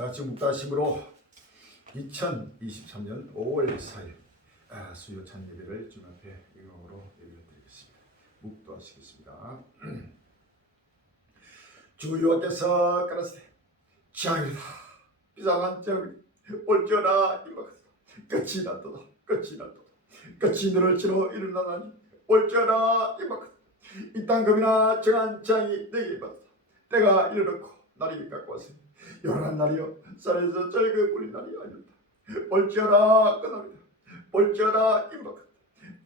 다같이 묵다심으로 2023년 5월 4일 수요 찬 예배를 주님 앞에 영광으로 예배드리겠습니다. 묵도하시겠습니다. 주 여호와께서 가라사대 지향이다 비상한 지향이 올지어라 이마가다 끝이 났도다 끝이 났도다 끝이 너를 치러 일어나다니 올지어라 이마가다 이 땅금이나 정한 지향이 내게 임하다 때가 이르렀고 날이 가까웠으니 요란한 날이여 쌀에서 쩔그 뿌린 날이 아니었다. 올지어라 끝납니다. 올지어라 임박하다.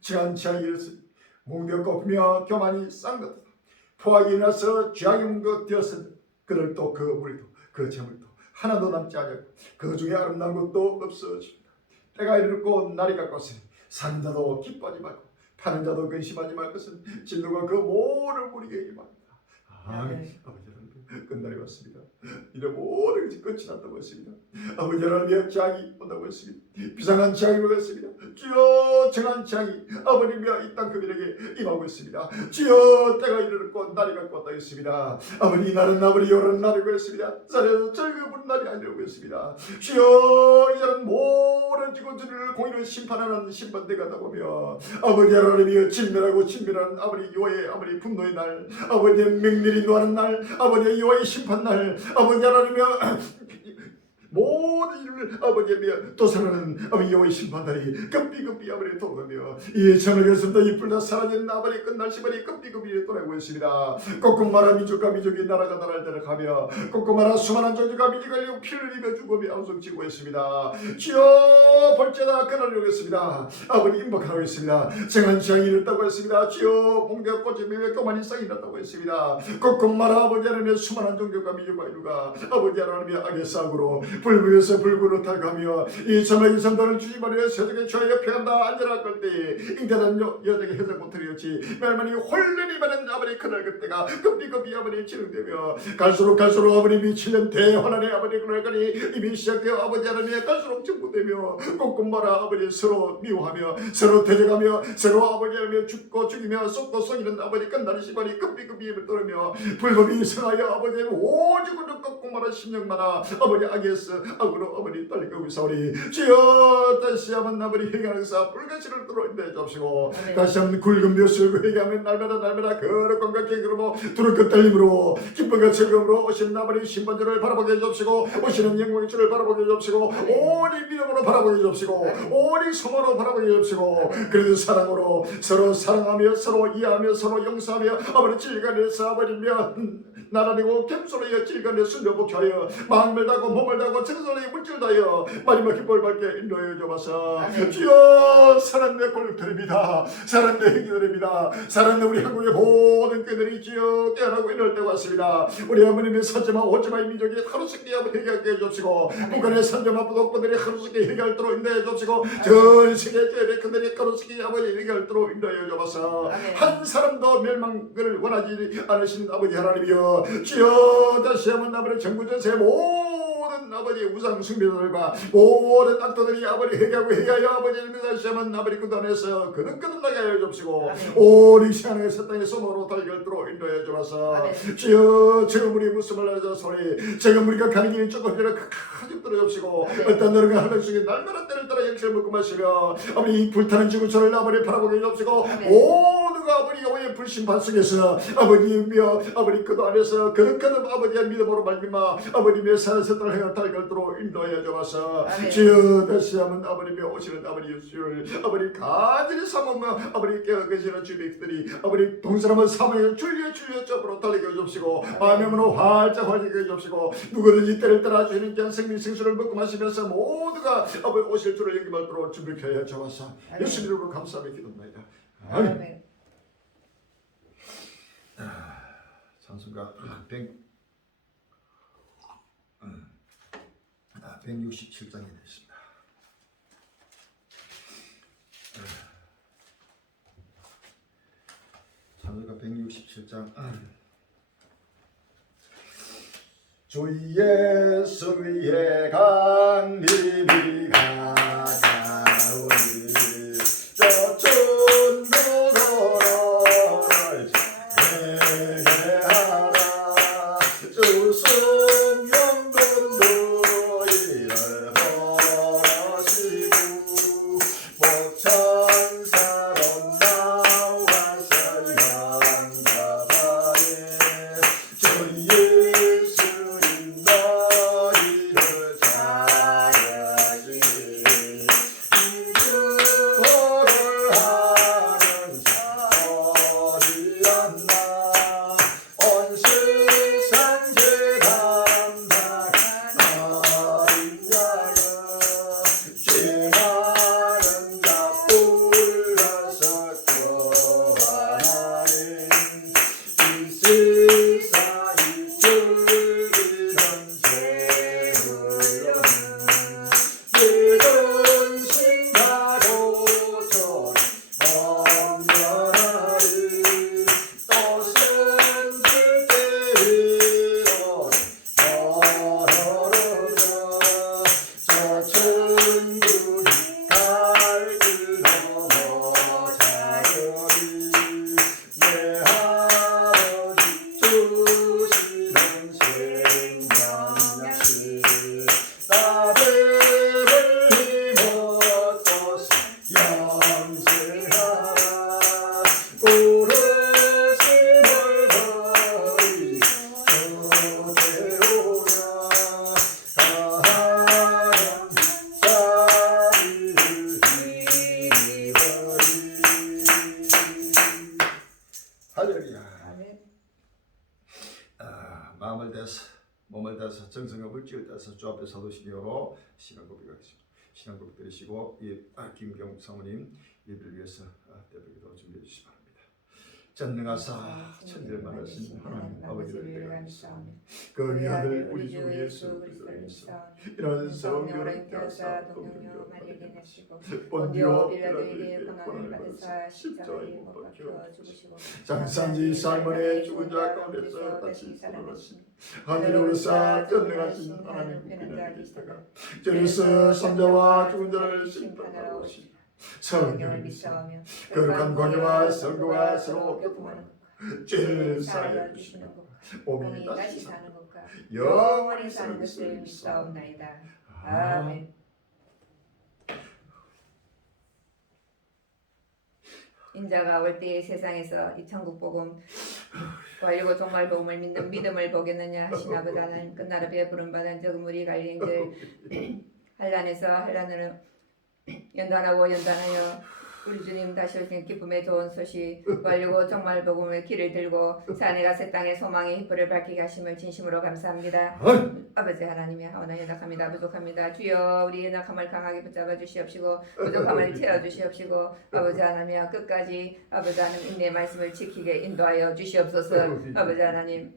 지한 지향이 이르렀으니 뭉며 꺾으며 교만이 쌍긋하다. 포악이 일어나서 죄악이 뭉거 되었으니 그들 또 그 무리도 그 재물도 하나도 남지 아니하고 그 중에 아름다운 것도 없어집니다. 때가 이르렀고 날이 가까웠으니 사는 자도 기뻐하지 말고 파는 자도 근심하지 말 것은 진노가 그 모든 우리에게 임합니다. 아멘. 아버지 하나님 끝날이 왔습니다. 이런 모든 것이 끝이 났다고 했습니다. 아버지 하나님의 지향이 온다고 했습니다. 비상한 지향이 오겠습니다. 주여 정한 지향이 아버님이여 이 땅 그들에게 임하고 있습니다. 주여 때가 이르렀고 날이 가까웠다 했습니다. 아버지 이 날은 아버지 요런 날이고 했습니다. 쌀에서 즐거운 날이 아니라고 했습니다. 주여 이제는 모든 지구들을 공의로 심판하는 심판대가 나오며 아버지 하나님이여 진멸하고 진멸하는 아버지 여호와의 아버지 분노의 날 아버지의 맹렬히 노하는 날 아버지의 여호와의 심판날 아버지 하나님이여 모든 일을 아버지며 도살하는 아버지 여호와의 심판날이 급비급비 아버지 돌아가며 이 저녁에서부터 이 불다 사라지는 아버지 끝날 시간이 급비급비 돌아오고 있습니다. 꺾음마라 민족과 민족이 나라가 나라를 따라가며 꺾음마라 수많은 종족과 민족이 피를 흘리며 죽음이 아우성치고 있습니다. 주여 벌죄다 그날이 오겠습니다. 아버지 임박하고 있습니다. 정한 지향이 이르렀다고 했습니다. 주여 봉대와 꽃이 교만이 쌍이 났다고 했습니다. 꺾음마라 아버지 하나님의 수많은 종족과 민족과 이루가 아버지 하나님의 악의 싸움으로 불구에서 불구로 탈가며 이 저녁이 선도를 주지마려 세상의 죄 옆에 간다 앉아라 걸 때에 잉태된 여자에게 해석 못하리었지 멸만이 홀련히 많은 아버지 그날 그때가 급비급비 아버지 진행되며 갈수록 아버님이 7년 대환란의 아버지 그날까지 이미 시작되어 아버지 하나님의 갈수록 증부되며 꼼꼼마라 아버지 서로 미워하며 서로 대적하며 서로 아버지 하나님의 죽고 죽이며 쏟고 쏘이는 아버지 끝날 시간이 급비급비 입을 떨으며 불법이 성하여 아버지 오죽으로 꼼꼼마라 심령마나 아버지 악에서 악으로 어머니 떨리고 있사오니 주여 다시 한번 아버지 회개하는 사 불가시를 뚫어내 주옵시고 다시 한번 굵은 벼슬고 회개하면 날마다 거룩함과 깨끗으로 두렵고 떨림으로 기쁨과 즐거움으로 오시는 아버지 심판주를 바라보게 해주옵시고 오시는 영광의 주를 바라보게 해주옵시고 오직 믿음으로 바라보게 해주옵시고 오직 소망으로 바라보게 해주옵시고 그래도 사랑으로 서로 사랑하며 서로 이해하며 서로 용서하며 아버지 질간에서 아버지며 나라리고 겸손하여 질간에 순려복하여 마음을 다고 몸을 다고 정성을 물질 다여 마지막 기쁨을 받게 인도해 주옵소서. 주여 사랑의 골육들입니다. 사랑의 행위들입니다. 사랑의 우리 한국의 모든 교회들이 주여 깨어나고 이럴 때가 왔습니다. 우리 어머님의 산점아 오점아의 민족이 하루씩 깨어나고 회개하게 해주옵시고 북한의 산점아 부독분들이 하루씩 회개할도록 인도해 주옵시고 전 세계 교회들이 하루씩 아버지 회개할도록 인도해 주옵소서. 한 사람도 멸망을 원하지 않으신 아버지 하나님이여 주여 다시 한번 아버지 전구전세 모든 아버지 우상 숭배자들과 모든 악도들이 아버지 회개하고 회개하여 아버지를 다시 한번 아버지 그 안에서 거듭나게 하여 주옵시고 오직 시간의 세상의 소망으로 달결도록 인도해 주옵소서. 주여 지금 우리 무슨 말하자 소리 지금 우리가 가는 길이 조금이라도 가득 들어주옵시고 어떤 너희가 하늘 속에 날마다 때를 따라 역시를 먹고 마시며 아버지 불타는 지구촌을 아버지 바라보게 해주옵시고 모두가 아버지 여호와의 불심판 속에서 아버지며 아버지 그도 안에서 거듭 아버지의 믿음으로 말미암아 아버님의 사세들을 행할 달결도록 인도해 주옵소서. 주여 다시 한번 아버님의 오시는 아버지 예수를 아버지 간절히 삼으며 아버지 깨어계시는 주백들이 아버지 동사람은 사망에 줄려 점으로 달리게 해주옵시고 마음으로 활짝 해주옵시고 누구든지 때를 따라 주시는 자 생명 생수를 먹고 마시면서 모두가 아버지 오실 줄을 영접하도록 준비케 해 주옵소서. 예수 이름으로 감사하며 기도합니다. 아멘. 찬송가 167장이 되겠습니다. 찬송가 167장 주 예수 위에 강림이 가자오니 저 천도로를 회개하라 주 성령들도 몸을 다해서 정성과 물질을 다해서 주 앞에 사도신경으로 신앙 고백하겠습니다. 신앙 고백 드리시고 이 김경 사모님 예배를 위해서 대표기도 준비해 주시기 바랍니다. 전능하사 천지를 만드신 하나님 아버지를 감사하며 그 위아들 우리 주 예수 그리스도를 믿사오니 이런 성령을 껴사 동령녀 마리아에게 내시고 본디오 빌라도에게 고난을 받으사 십자가에 못 박혀 죽으시고 장사지 살몬의 죽은 자 가운데서 다시 살아나시니 하늘에 오르사 전능하신 하나님 우편에 계시다가 저리서 삼자와 죽은 자를 심판하러 오시니 성령을 믿사오며 거룩한 공예와 성도와 서로 교통하는 것과 죄를 사하여 주시는 것과 몸이 다시 사는 것과 영원히 사는 것을 믿사옵나이다. 아멘. 인자가 올 때의 세상에서 이 천국 복음 완료고 종말 복음을 믿는 믿음을 보겠느냐 하신 아버지 하나님, 끝나라 베푸름 받은 적은 우리 갈림들 한란에서 한란으로 연단하고 연단하여 우리 주님 다시 오신 기쁨의 좋은 소식 완료고 정말 복음의 길을 들고 산에가 새 땅의 소망의 횃불을 밝히게 하심을 진심으로 감사합니다. 아버지 하나님의 하오나 연약합니다. 부족합니다. 주여 우리 연약함을 강하게 붙잡아 주시옵시고 부족함을 채워 주시옵시고 아버지 하나님 끝까지 아버지 하나님 인내의 말씀을 지키게 인도하여 주시옵소서. 아버지 하나님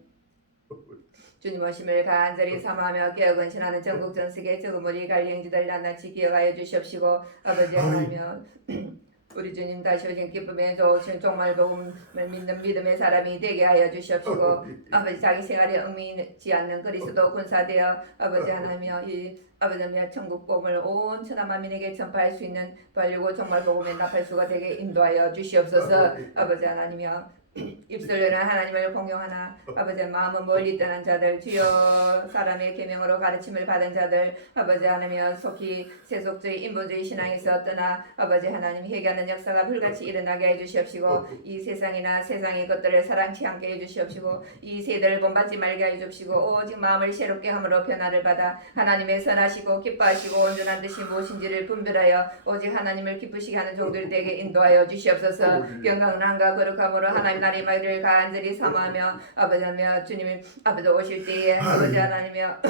주님 오심을 간절히 사모하며 깨어근 신하는 전국 전 세계 저그물이 갈령지들 낱낱이 기억하여 주시옵시고 아버지 하나며 우리 주님 다시 오신 기쁨에 좋으신 종말 복음을 믿는 믿음의 사람이 되게 하여 주시옵시고 아버지 자기 생활에 얽매이지 않는 그리스도 군사되어 아버지 하나며 이 아버지 하나며 천국 복음을 온 천하 만민에게 전파할 수 있는 발리고 종말 복음의 나팔수가 되게 인도하여 주시옵소서. 아버지 하나님이여 입술로는 하나님을 공경하나 아버지 마음은 멀리 떠난 자들 주여 사람의 계명으로 가르침을 받은 자들 아버지 하나님 속히 세속주의 인본주의 신앙에서 떠나 아버지 하나님 회개하는 역사가 불같이 일어나게 해주시옵시고 이 세상이나 세상의 것들을 사랑치 않게 해주시옵시고 이 세대를 본받지 말게 해주시고 오직 마음을 새롭게 함으로 변화를 받아 하나님의 선하시고 기뻐하시고 온전한 뜻이 무엇인지를 분별하여 오직 하나님을 기쁘시게 하는 종들 되게 인도하여 주시옵소서. 경건함과 거룩함으로 하나님 나라의 말을 간절히 사모하며 아버지 하나님 주님이 아버지 오실 때에 아버지 하나님이여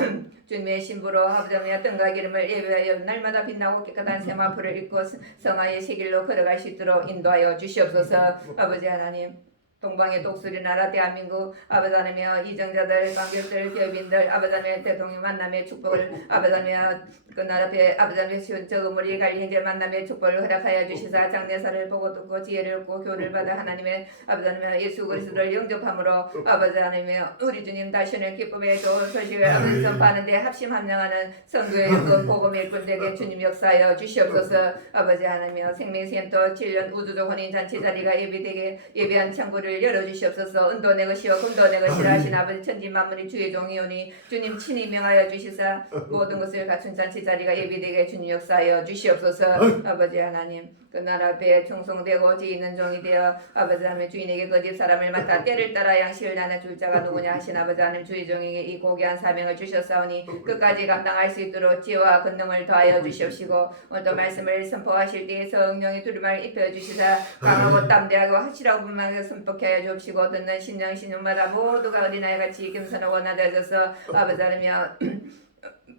주님의 신부로 아버지 하나님 등과 기름을 예배하여 날마다 빛나고 깨끗한 세마포를 입고 성화의 세길로 걸어갈 수 있도록 인도하여 주시옵소서. 아버지 하나님 동방의 독수리 나라 대한민국 아버지 하나님이여 이정자들 관객들 기업인들 아버지 하나님 대통령 만남의 축복을 아버지 하나님이여 그 나라 아버지 하나님의 저그물이 갈리 현재 만남의 축복을 허락하여 주시사 장례사를 보고 듣고 지혜를 얻고 교훈을 받아 하나님의 아버지 하나님이여 예수 그리스도를 영접함으로 아버지 하나님이여 우리 주님 다시는 기쁨의 좋은 소식을 아버지 전파하는 데 합심합량하는 성도의 그 복음의 일꾼들에게 주님 역사하여 주시옵소서. 아버지 하나님이여 생명센터 7년 우주적 혼인잔치 자리가 예비되게 예비한 창구를 열어주시옵소서. 은도 내 것이요 금도 내 것이라 하신 아버지 천지 만물이 주의 종이오니 주님 친히 명하여 주시사 모든 것을 갖춘 잔치 자리가 예비되게 주님 역사하여 주시옵소서. 아버지 하나님 그 나라 앞에 충성되고 지혜 있는 종이 되어 아버지 하나님 주인에게 그 집 사람을 맡아 때를 따라 양식을 나눠줄 자가 누구냐 하신 아버지 하나님 주의 종에게 이 고귀한 사명을 주셨사오니 끝까지 감당할 수 있도록 지혜와 권능을 더하여 주시옵시고 오늘도 말씀을 선포하실 때에 성령의 두루마를 입혀주시사 강하고 담대하고 확실하고 분명하게 선포케 하여 주옵시고 듣는 신령 신령마다 모두가 어린아이 같이 겸손하고 나다져서 아버지 하나님이여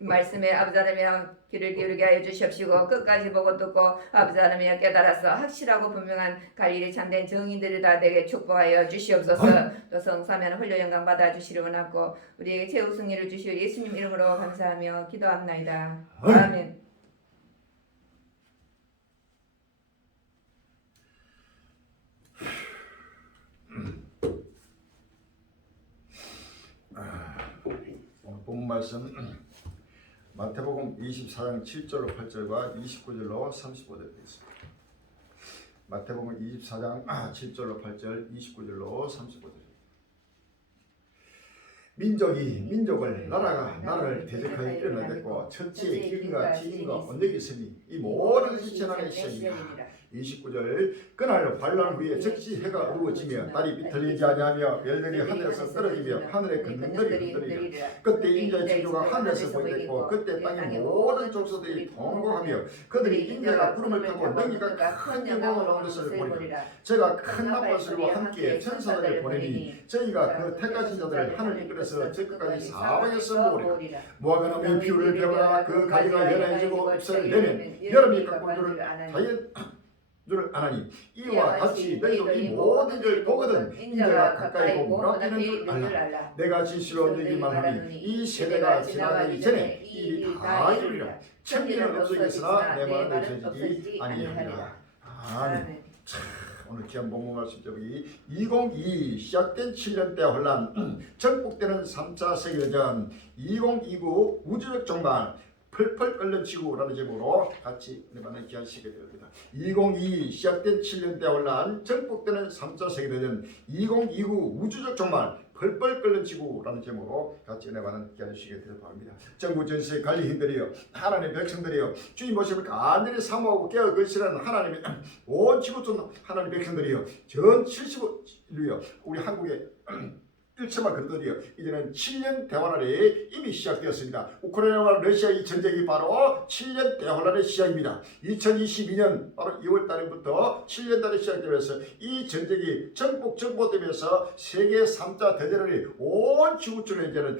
말씀에 아버지 하나님이여 귀를 기울게 하여 주시옵시고 끝까지 보고 듣고 아버지 하나님이여 깨달아서 확실하고 분명한 갈릴리 참된 정인들이 다 되게 축복하여 주시옵소서. 또 성사면 홀려 영광 받아 주시리 원하고 우리에게 최후 승리를 주시오 예수님 이름으로 감사하며 기도합나이다. 아멘. 오늘 본 말씀 마태복음 24장 7절로 8절과 29절로 35절 되겠습니다. 마태복음 24장 7절로 8절, 29절로 35절. 민족이 민족을 나라가 나라를 대적하여 일어나겠고 천지의 길과 지진과 언덕이 있으니 이 모든 것이 재난의 시작이다. 29절 그날 환란 후에 즉시 해가 어두워지며 달이 비틀리지 아니하며 별들이 하늘에서 떨어지며 하늘의 근원들이 흔들리며 그때 인자의 창조가 하늘에서 보이겠고 그때 땅의 모든 족속들이 통곡하며 그들이 인자가 구름을 타고 너희가 큰 영광을 얻은 것을 보리라. 제가 큰 나팔 소리와 함께 천사들을 보내니 저희가 그 택하신 자들을 하늘 이끌어서 저 끝까지 사방에서 모으리라. 모아가 나무의 비율을 배우라. 그 가지가 연해지고 잎사를 내면 여름이 깎고 줄을 자연 줄을 아나니 이와 같이 너희도 이 모든 줄 보거든 인자가 가까이 고 물어보는 줄 알라. 내가 진실로 너희만 하니 이 세대가 지나가기 전에 이 일이 다 이루리라. 천기는 없어졌으나 내 말은 없어지지 아니하리라. 아멘. 오늘 귀한 본문 말씀 제목이 2022 시작된 7년대 혼란 전복되는 3차 세계대전 2029 우주적 종말 펄펄 끓는 지구라는 제목으로 같이 은혜받는 귀한 시간이 됩니다. 2022 시작된 7년대 혼란 전복되는 3차 세계대전 2029 우주적 종말 펄펄 끓는 지구라는 제목으로 같이 은혜받는 귀한 시간이 되길 바랍니다. 전국 전세의 관리인들이여 하나님의 백성들이여 주님 모습을 간절히 사모하고 깨어 계시는 하나님의 온 지구촌 하나님의 백성들이여 전 75인류여 우리 한국의 일체만 그들이여 이제는 7년 대환란이 이미 시작되었습니다. 우크라이나와 러시아의 전쟁이 바로 7년 대환란의 시작입니다. 2022년 바로 2월 달부터 7년 달에 시작되면서 이 전쟁이 전복되면서 세계 3차 대전이 온 지구촌에 이제는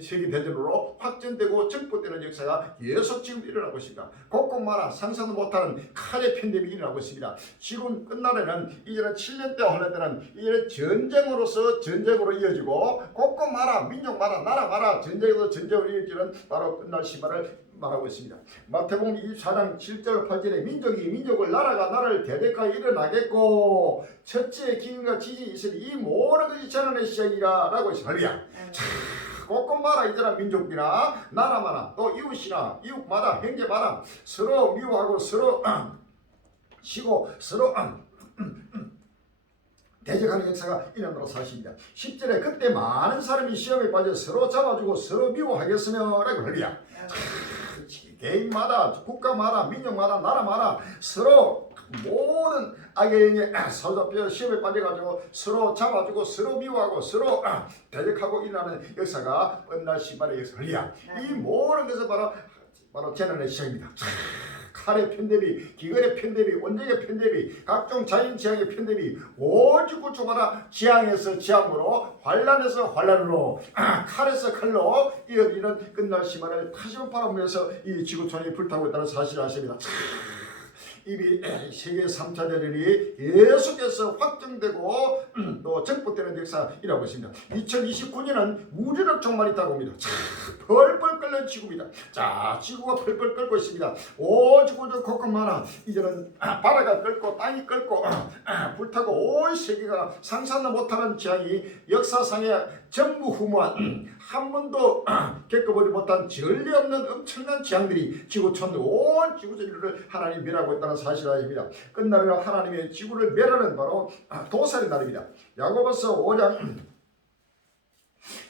세계 대전으로 확전되고 전복되는 역사가 계속 지금 일어나고 있습니다. 곳곳마다 상상도 못하는 칼의 팬데믹이 일어나고 있습니다. 지금 끝날에는 이제는 7년 대 환란 때는 이제는 전쟁으로 이어지고 곳곳마다 민족마다 나라마다 전쟁으로 전쟁으로 이어지는 바로 끝날 시말을 말하고 있습니다. 마태복음 24장 7절 8절에 민족이 민족을 나라가 나라를 대적하여 일어나겠고 첫째 기근과 지진이 있으니 이 모든 것이 재난의 시작이라 라고 했습니다. 곳곳마다 이제는 민족이나 나라마다 또 이웃이나 이웃마다 형제마다 서로 미워하고 서로 쉬고 서로 대적하는 역사가 일어나는 사실입니다. 10절에 그때 많은 사람이 시험에 빠져 서로 잡아주고 서로 미워하겠으며 라고 합니다. 개인마다 국가마다 민족마다 나라마다 서로 모든 악의 영에 사로잡혀 시험에 빠져가지고 서로 잡아주고 서로 미워하고 서로 대적하고 일어나는 역사가 끝날 시발의 역사입니다. 이 모든 것은 바로 재난의 시작입니다. 칼의 팬데믹, 기근의 팬데믹, 원적의 팬데믹, 각종 자연재앙의 팬데믹, 온 지구촌마다 지향에서 지향으로, 환란에서 환란으로, 칼에서 칼로 이어지는 끝날 시말을 다시금 바라보면서 이 지구촌이 불타고 있다는 사실을 아십니다. 이미 세계 3차 대전이 계속해서 확정되고 또 전복되는 역사이라고 있습니다. 2029년은 우주적 종말이 있다고 봅니다. 펄펄 끓는 지구입니다. 자, 지구가 펄펄 끓고 있습니다. 온 지구적 곳곳마다 이제는 바다가 끓고 땅이 끓고 불타고 온 세계가 상상도 못하는 재앙이 역사상에 전무후무한 한 번도 겪어보지 못한 전례 없는 엄청난 재앙들이 지구촌 온 지구전체를 하나님 멸하고 있다는 사실을 아십니다. 끝날에는 하나님의 지구를 멸하는 바로 도살의 날입니다. 야고보서 5장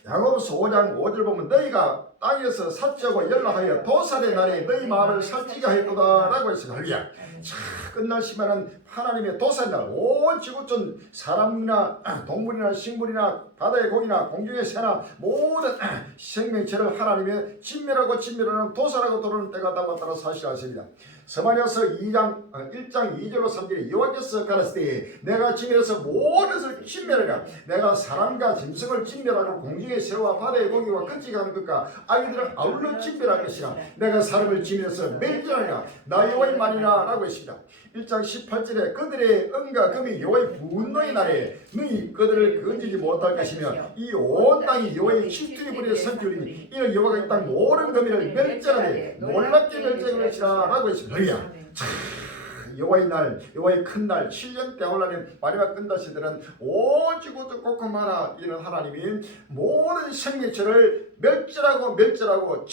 5절 보면 너희가 땅에서 사치하고 연락하여 도살의 날에 너희 마음을 살찌게 하였도다 라고 했습니다. 자, 끝날 시면은 하나님의 도살의 날, 온 지구촌 사람이나 동물이나 식물이나 바다의 고기나 공중의 새나 모든 생명체를 하나님의 진멸하는 도살하고 도르는 때가 다가왔다는 사실을 아십니다. 스바냐서 1장 2절로 3절에 여호와께서 가라사대 내가 진멸해서 모든 것을 진멸하라. 내가 사람과 짐승을 진멸하고 공중의 새와 바다의 고기와 끄지가 하는 것과 아기들을 아울러 진멸할 것이라. 내가 사람을 진멸해서 멸절하리라. 나 여호와의 말이라 라고 했습니다. 1장 18절에 그들의 은과 금이 여호와의 분노의 날에 너희 그들을 건지지 못할 것이며 이 온 땅이 여호와의 치투의 불에 선줄이니 이는 여호와가 이 땅 모든 금이를 멸절하되 놀랍게 멸절할 것이라 라고 했습니다. 여호와의 날, 여호와의 큰 날, 7년 대환란의 마지막 끝날 시대는 온 지구도 곳곳마다 이런 하나님이 모든 생명체를 멸절하고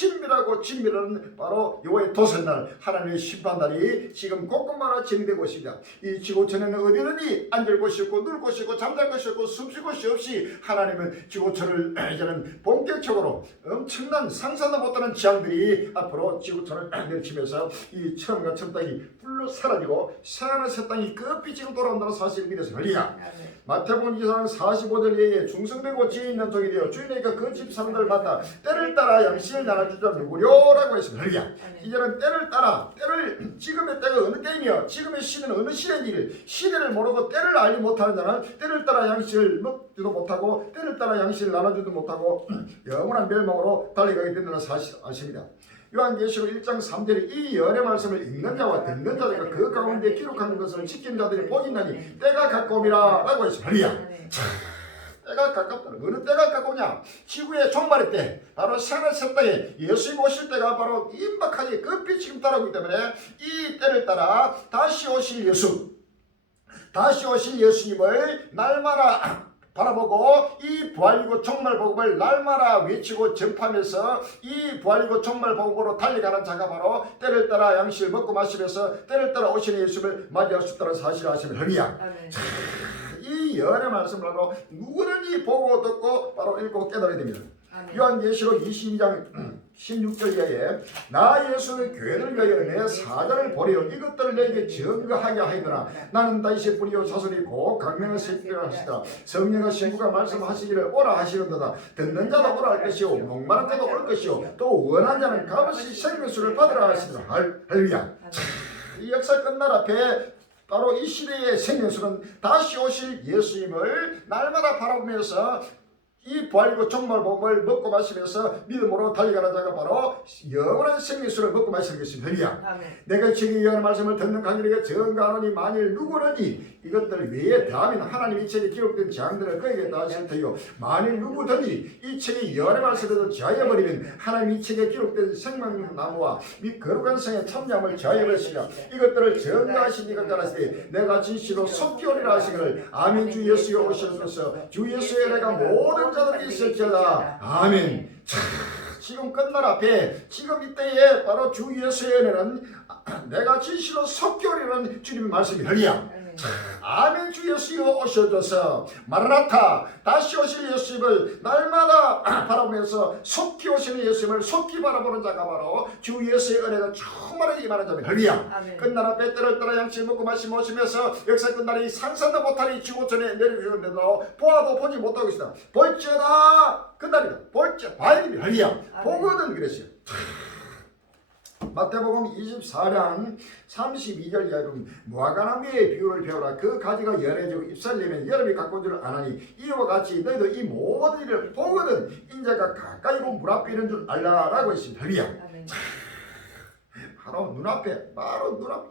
진멸하는 바로 여호와의 도살날, 하나님의 심판날이 지금 곳곳마다 진행되고 있습니다. 이 지구촌에는 어디든지 앉을 곳이 없고 누울 곳이 없고 잠잘 곳이 없고 숨쉴 곳이 없이 하나님은 지구촌을 이제는 본격적으로 엄청난 상상도 못하는 재앙들이 앞으로 지구촌을 멸치면서 이 처음과 첨 땅이 불러 그 사라지고 새하늘 새 땅이 끝이 지금 돌아온다는 사실을 믿어서 할렐루야. 마태복음 2장 45절 예에 중성되고 지혜 있는 종이 되어 주인에게 그 집 사람들을 받아 때를 따라 양식을 나눠주자 누구려라고 했습니다. 할렐루야. 이제는 때를 따라 때를 지금의 때가 어느 때이며 지금의 시대는 어느 시대인지를 시대를 모르고 때를 알지 못하는 자는 때를 따라 양식을 먹지도 못하고 때를 따라 양식을 나눠주지도 못하고 영원한 멸망으로 달려가게 된다는 사실 아십니다. 요한계시록 1장 3절에 이 열의 말씀을 읽는 자와 듣는 자들과 그 가운데 기록하는 것을 지키는 자들이 복이 있나니 때가 가까움이라 라고 했습니다. 할렐루야. 때가 가깝다. 어느 때가 가까우냐? 지구의 종말의 때, 바로 새하늘 새 땅에 예수님 오실 때가 바로 임박하게 급히 지금 따라오기 때문에 이 때를 따라 다시 오실 예수님을 날마다 바라보고 이 부활이고 종말 복음을 날마다 외치고 전파하면서 이 부활이고 종말 복음으로 달려가는 자가 바로 때를 따라 양식을 먹고 마시면서 때를 따라 오시는 예수님을 맞이할 수 있다는 사실을 아시면 할렐루야. 이 열의 말씀을 하고 누구든지 보고 듣고 바로 읽고 깨달아야 됩니다. 요한계시록 22장 16절 이하에 나 예수는 교회를 위하여 내 사자를 보내어 이것들을 내게 증거하게 하였더라. 나는 다윗의 뿌리요 자손이 곧 강명의 새끼라 하시더라. 성령과 신부가 말씀하시기를 오라 하시는도다. 듣는 자도 오라 할 것이요 목마른 자도 올 것이요 또 원한 자는 값없이 생명수를 받으라 하시더라. 할렐루야. 이 역사 끝날 앞에 바로 이 시대의 생명수는 다시 오실 예수님을 날마다 바라보면서 이 부활이고 종말 복음을 먹고 마시면서 믿음으로 달려가는 자가 바로 영원한 생명수를 먹고 마시는 것입니다. 할렐루야. 내가 지금 이 말씀을 듣는 관객에게 증거하노니 만일 누구든지 이것들 외에 다음인 하나님 이 책에 기록된 재앙들을 그에게 다 하실 테요 만일 누구든지 이 책의 영원의 말씀에도 제하여버리면 하나님 이 책에 기록된 생명나무와 및 거룩한 성의 참여함을 제하여버리시며 이것들을 증거하신 이것 따라서 내가 진실로 속히 오리라 하시기를 아멘. 주 예수여 오셔서 주 예수의 내가 모든 자들이 있을지어다. 아멘. 지금 끝날 앞에 지금 이때에 바로 주 예수의 은혜는 내가 진실로 속히 오리라는 주님의 말씀이 할렐루야. 아멘. 주 예수여 오셔줘서 마라나타 다시 오실 예수님을 날마다 바라보면서 속히 오시는 예수님을 속히 바라보는 자가 바로 주 예수의 은혜가 충만하게 임하는 자입니다. 할렐루야. 끝날 앞에 때를 따라 양식을 먹고 마시며 오시면서 역사 끝날이 상상도 못하니 지구촌에 내려오는데도 보아도 보지 못하고 있다. 볼지어다 끝날이다. 볼지어다 봐야됩니다. 할렐루야. 보거든 그랬어요. 마태복음 24장 32절 이하 무화과나무의 비유를 배우라. 그 가지가 연해지고 잎살내면 여름이 갖고 온 줄 아나니 이와 같이 너희도 이 모든 일을 보거든 인자가 가까이 고 물 앞에 있는 줄 알라라고 했습니다. 할렐루야. 바로 눈앞에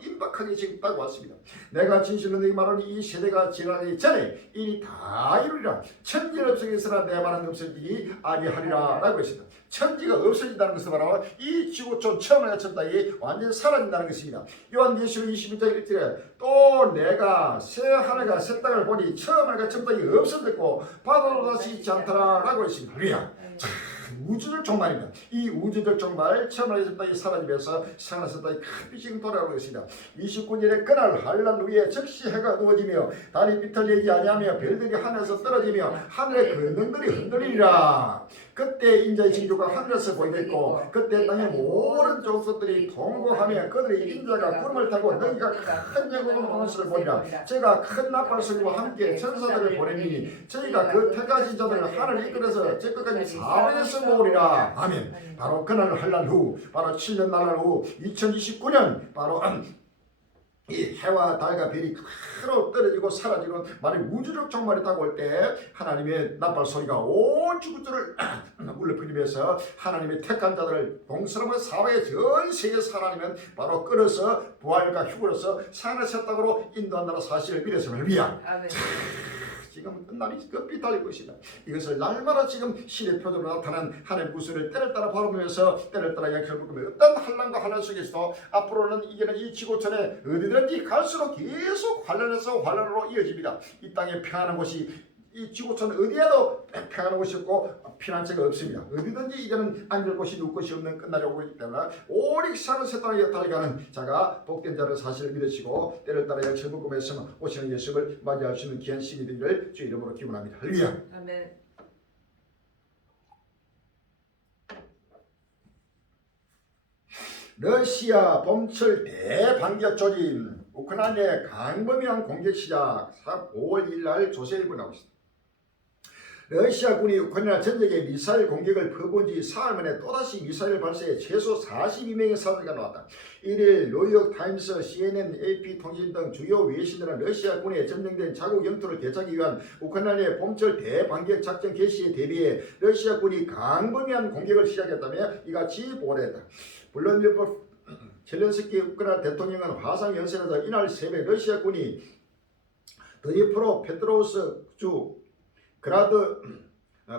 임박하게 지금 딱 왔습니다. 내가 진실로 너희 말하니 이 세대가 지나기 전에 일이 다 이루리라. 천지를 없애기서나 내 말은 없어지기 아니하리라 라고 했습니다. 천지가 없어진다는 것은 바로 이 지구촌 처음에 첫 땅이 완전히 사라진다는 것입니다. 요한계시록 21장 1절에 또 내가 새 하늘과 새 땅을 보니 처음 하늘과 첫 땅이 없어졌고 바다도 다시 있지 않더라 라고 했습니다. 할렐루야. 우주적 종말입니다. 이 우주적 종말 처음 하늘과 첫 땅이 사라지면서 새하늘 새 땅이 큰 빛이 돌아오고 있습니다. 29절에 그날 한란후에 즉시 해가 누워지며 달이 빛을 내지 아니하며 별들이 하늘에서 떨어지며 하늘의 근등들이 흔들리리라. 그때 인자의 징조가 하늘에서 보이겠고 그때 땅의 모든 족속들이 통곡하며 그들의 인자가 구름을 타고 너희가 큰 영광을 오는 것을 보리라. 제가 큰 나팔 소리와 함께 천사들을 보내니 저희가 그 택하신 자들을 하늘 이끌어서 제 끝까지 사방에서 모으리라. 아멘. 바로 그날 한란 후 바로 7년 나날 후 2029년 바로 이 해와 달과 별이 크로 떨어지고 사라지는 만약 우주적 종말이 다가올 때 하나님의 나팔 소리가 온 지구들을 울려 퍼지면서 하나님의 택한 자들을 동서남북 사방의 전 세계에서 하나님은 바로 끌어서 부활과 휴거로서 산의 새 땅으로 인도한다는 사실을 믿었음을 위한 지금 끝날이 급히 달리고 있습니다. 이것을 날마다 지금 신의 표적으로 나타난 하나님의 구슬을 때를 따라 바라보면서 때를 따라 약속을 묶으며 어떤 환난과 환난 속에서도 앞으로는 이제는 이 지구촌에 어디든지 갈수록 계속 환난에서 환난으로 이어집니다. 이 땅에 평안한 곳이 이 지구촌 어디에도 평안한 곳이 없고 피난처가 없습니다. 어디든지 이제는 앉을 곳이 누울 곳이 없는 끝날이 오고 있기 때문에 오직 사는 새 땅에 달려가는 자가 복된 자를 사실을 믿으시고 때를 따라 약속을 묶으면서 오시는 예수를 맞이할 수 있는 귀한 시간이 되기를 주 이름으로 기원합니다. 할렐루야. 아멘. 러시아 봄철 대반격 조짐, 우크라이나의 강범위한 공격 시작. 5월 1일 날 조선일보 나오고 있습니다. 러시아군이 우크라이나 전역에 미사일 공격을 퍼부은 지 사흘 만에 또다시 미사일 발사에 최소 42명의 사상자가 나왔다. 1일 뉴욕타임스, CNN, AP 통신 등 주요 외신들은 러시아군에 점령된 자국 영토를 되찾기 위한 우크라이나의 봄철 대반격 작전 개시에 대비해 러시아군이 강범위한 공격을 시작했다며 이같이 보도했다. 블럼버그 젤렌스키 우크라이나 대통령은 화상 연설에서 이날 새벽 러시아군이 드니프로 페트로우스주 그라드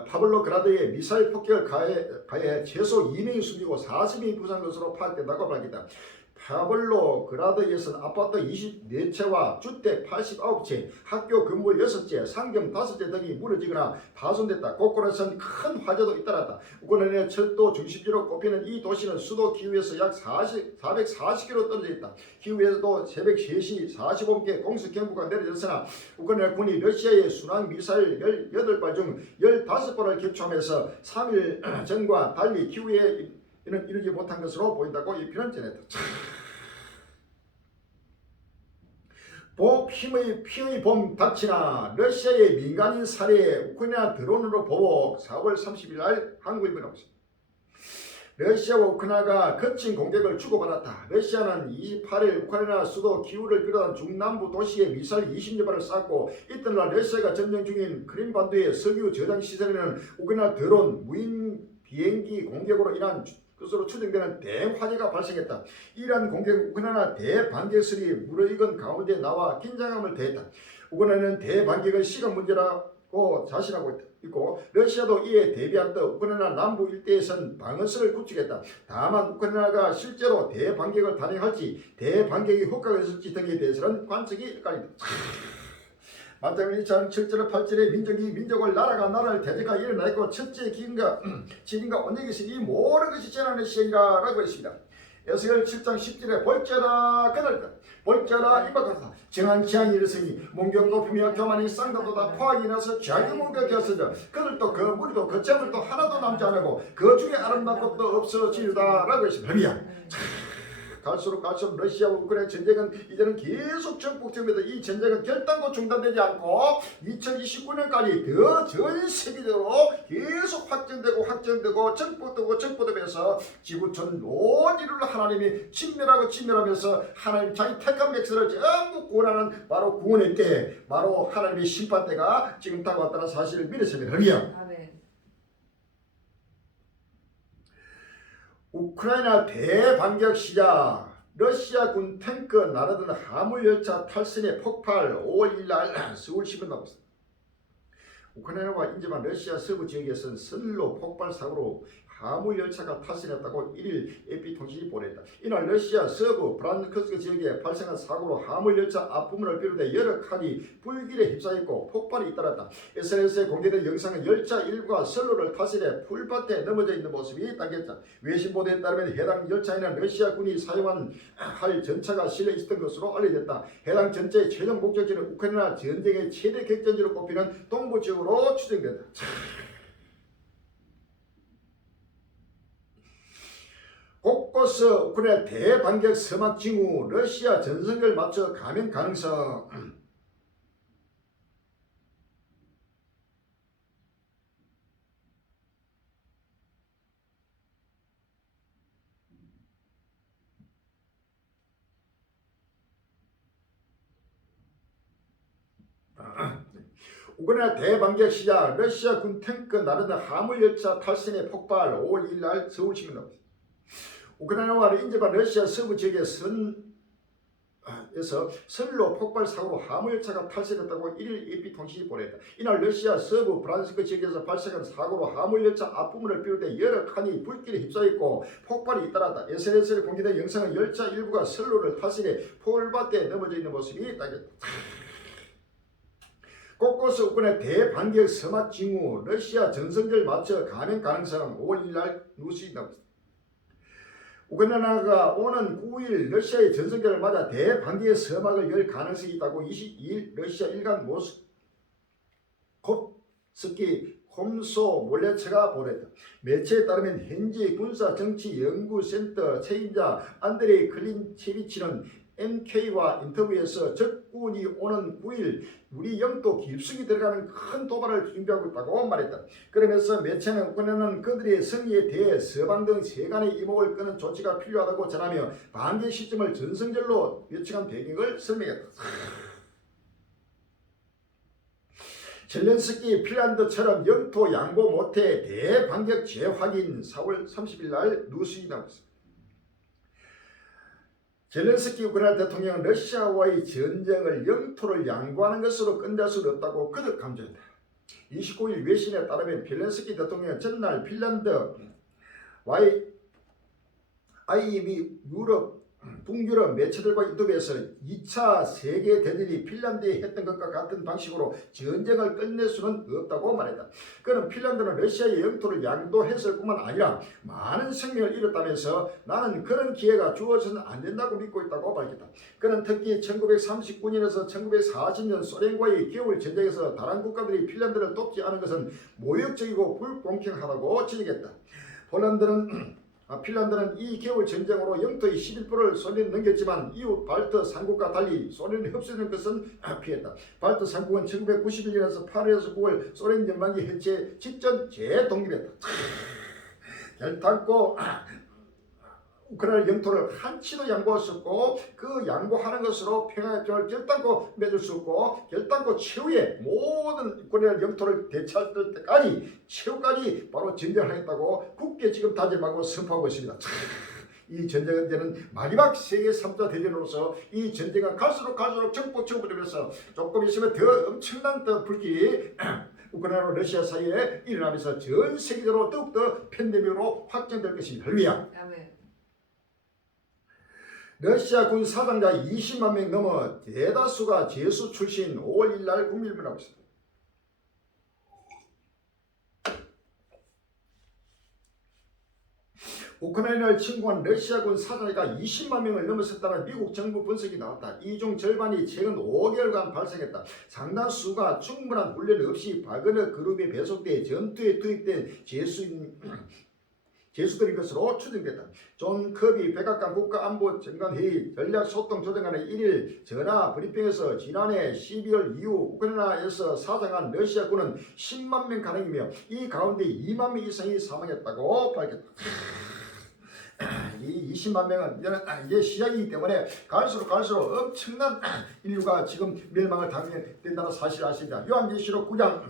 파블로그라드에 미사일 폭격을 가해 최소 2명이 숨지고 40명이 부상한 것으로 파악된다고 밝혔다. 파블로그라드에서는 아파트 24채와 주택 89채, 학교 건물 6채, 상점 5개 등이 무너지거나 파손됐다. 곳곳에서는 큰 화재도 잇따랐다. 우크라이나 철도 중심지로 꼽히는 이 도시는 수도 키우에서 약 440km 떨어져 있다. 키우에서도 새벽 3시 45분께 공습 경보가 내려졌으나 우크라이나 군이 러시아의 순항 미사일 18발 중 15발을 격추하면서 3일 전과 달리 키우에 이는 이루지 못한 것으로 보인다고 이 표현을 전했다. 피의 봄 닥치나 러시아의 민간인 살해 우크라이나 드론으로 보복. 4월 30일 날 한국일보 나왔습니다. 러시아와 우크라이나가 거친 공격을 주고받았다. 러시아는 28일 우크라이나 수도 키우를 비롯한 중남부 도시에 미사일 20여 발을 쐈고 이튿날 러시아가 점령 중인 크림반도의 석유 저장 시설에는 우크라이나 드론, 무인 비행기 공격으로 인한 것으로 추정되는 대화재가 발생했다. 이러한 공격 우크라이나 대반격설이 무르익은 가운데 나와 긴장감을 더했다. 우크라이나는 대반격은 시간 문제라고 자신하고 있고 러시아도 이에 대비한 듯 우크라이나 남부 일대에선 방어선을 구축했다. 다만 우크라이나가 실제로 대반격을 단행할지 대반격이 효과가 있을지 등에 대해서는 관측이 헷갈린다. 만장일 2장 7절 8절에 민족을 나라가 나라를 대적하여 일어나 있고 첫째 기인과 진인과 언약이 있으니 모든 것이 지나는 시행이라 라고 했습니다. 에스겔 7장 10절에 볼자라 그날까 볼자라 임박하사 정한 지향이 일으으니 문경 높이며 교만이 쌍다도다 포악이 나서 죄악의 문가 되었으며 그들도 그 무리도 그 재물도 하나도 남지 않고 그 중에 아름다운 것도 없어지리다 라고 했습니다. 갈수록 러시아와 우크라이나 전쟁은 이제는 계속 전폭적입니다. 이 전쟁은 결단코 중단되지 않고 2029년까지 더 전 세계적으로 계속 확정되고 전폭되면서 지구촌 온 인류를 하나님이 진멸하면서 하나님 자기 택한 백성을 전부 구원하는 바로 구원의 때, 바로 하나님의 심판 때가 지금 다가왔다는 사실을 믿으십니다. 아멘. 우크라이나 대반격 시작. 러시아군 탱크 나르던 화물열차 탈선의 폭발. 5월 1일 날 서울신문 나왔습니다. 우크라이나와 인접한 러시아 서부 지역에서는 선로 폭발 사고로 화물열차가 탈선했다고 1일 AP통신이 보도했다. 이날 러시아 서부 브란스크 지역에 발생한 사고로 화물열차 앞부분을 비롯해 여러 칸이 불길에 휩싸였고 폭발이 잇따랐다. SNS에 공개된 영상은 열차 일부가 선로를 탈선해 풀밭에 넘어져 있는 모습이 담겼다. 외신 보도에 따르면 해당 열차에는 러시아군이 사용한 할 전차가 실려 있었던 것으로 알려졌다. 해당 전차의 최종 목적지는 우크라이나 전쟁의 최대 격전지로 꼽히는 동부 지역으로 추정된다. 곳곳 우크라이나 대반격 서막 징후, 러시아 전선을 맞춰 감행 가능성. 우크라이나 대반격 시작. 러시아 군 탱크 나르는 화물열차 탈선의 폭발. 5월 2일 날 서울신문 나옵니다. 우크라이나와 인접한 러시아 서부 지역의 선로 폭발 사고로 화물열차가 탈선했다고 1일 AP통신이 보냈다. 이날 러시아 서부 브란스크 지역에서 발생한 사고로 화물열차 앞부분을 비롯해 여러 칸이 불길에 휩싸였고 폭발이 잇따랐다. SNS에 공개된 영상은 열차 일부가 선로를 탈선해 풀밭에 넘어져 있는 모습이 담겼다. 곳곳 우크라이나 대반격 서막 징후, 러시아 전선을 맞춰 감행 가능성. 5월 1일 날 뉴스이 나왔습니다. 우크라이나가 오는 9일 러시아의 전성기를 맞아 대반격의 서막을 열 가능성이 있다고 22일 러시아 일간 모스크스키 홈소 몰레츠가 보도했다. 매체에 따르면 현지 군사정치연구센터 책임자 안드레이 클린체비치는 MK와 인터뷰에서 적군이 오는 9일 우리 영토 깊숙이 들어가는 큰 도발을 준비하고 있다고 말했다. 그러면서 매체는 우크라이나는 그들의 승리에 대해 서방 등 세간의 이목을 끄는 조치가 필요하다고 전하며 반대 시점을 전성절로 예측한 배경을 설명했다. 젤렌스키 핀란드처럼 영토 양보 못해 대반격 재확인 4월 30일 날 뉴스이 나오고 있습니다. 젤렌스키 우크라이나 대통령은 러시아와의 전쟁을 영토를 양보하는 것으로 끝낼 수 없다고 거듭 강조했다. 29일 외신에 따르면 젤렌스키 대통령은 전날 핀란드와의 IMF 북유럽 매체들과 인터뷰에서 2차 세계 대전이 핀란드에 했던 것과 같은 방식으로 전쟁을 끝낼 수는 없다고 말했다. 그는 핀란드는 러시아의 영토를 양도했을 뿐만 아니라 많은 생명을 잃었다면서 나는 그런 기회가 주어져서는 안 된다고 믿고 있다고 밝혔다. 그는 특히 1939년에서 1940년 소련과의 겨울 전쟁에서 다른 국가들이 핀란드를 돕지 않은 것은 모욕적이고 불공평하다고 지적했다. 핀란드는 이 겨울 전쟁으로 영토의 11%를 소련에 넘겼지만 이후 발트 3국과 달리 소련에 흡수되는 것은 피했다. 발트 3국은 1991년에서 8월에서 9월 소련 연방이 해체 직전 재독립했다. 결단코 우크라이나 영토를 한치도 양보할 수 없고 그 양보하는 것으로 평화협정을 결단코 맺을 수 없고 결단코 최후의 모든 우크라이나 영토를 되찾을 때까지 최후까지 바로 전쟁하겠다고 굳게 지금 다짐하고 선포하고 있습니다. 이 전쟁은 이제는 마지막 세계 3차 대전으로서 이 전쟁은 갈수록 정복되면서 조금 있으면 더 엄청난 불길이 우크라이나와 러시아 사이에 일어나면서 전 세계적으로 더욱더 팬데믹으로 확장될 것입니다. 할렐루야. 아멘. 러시아 군 사상자 20만 명 넘어 대다수가 제수 출신 5월 1일 날 국민일보라고 있습니다. 우크라이나를 침공한 러시아군 사상자가 20만 명을 넘어섰다는 미국 정부 분석이 나왔다. 이 중 절반이 최근 5개월간 발생했다. 상당수가 충분한 훈련 없이 바그너 그룹에 배속돼 전투에 투입된 제수들인 것으로 추정됐다. 존 커비 백악관 국가안보장관회의 전략소통조정관의 1일 전화 브리핑에서 지난해 12월 이후 우크라이나에서 사상한 러시아군은 10만 명 가량이며 이 가운데 2만 명 이상이 사망했다고 밝혔다. 이 20만 명은 이제 시작이기 때문에 갈수록 엄청난 인류가 지금 멸망을 당하게 된다는 사실을 아십니다. 요한계시록 9장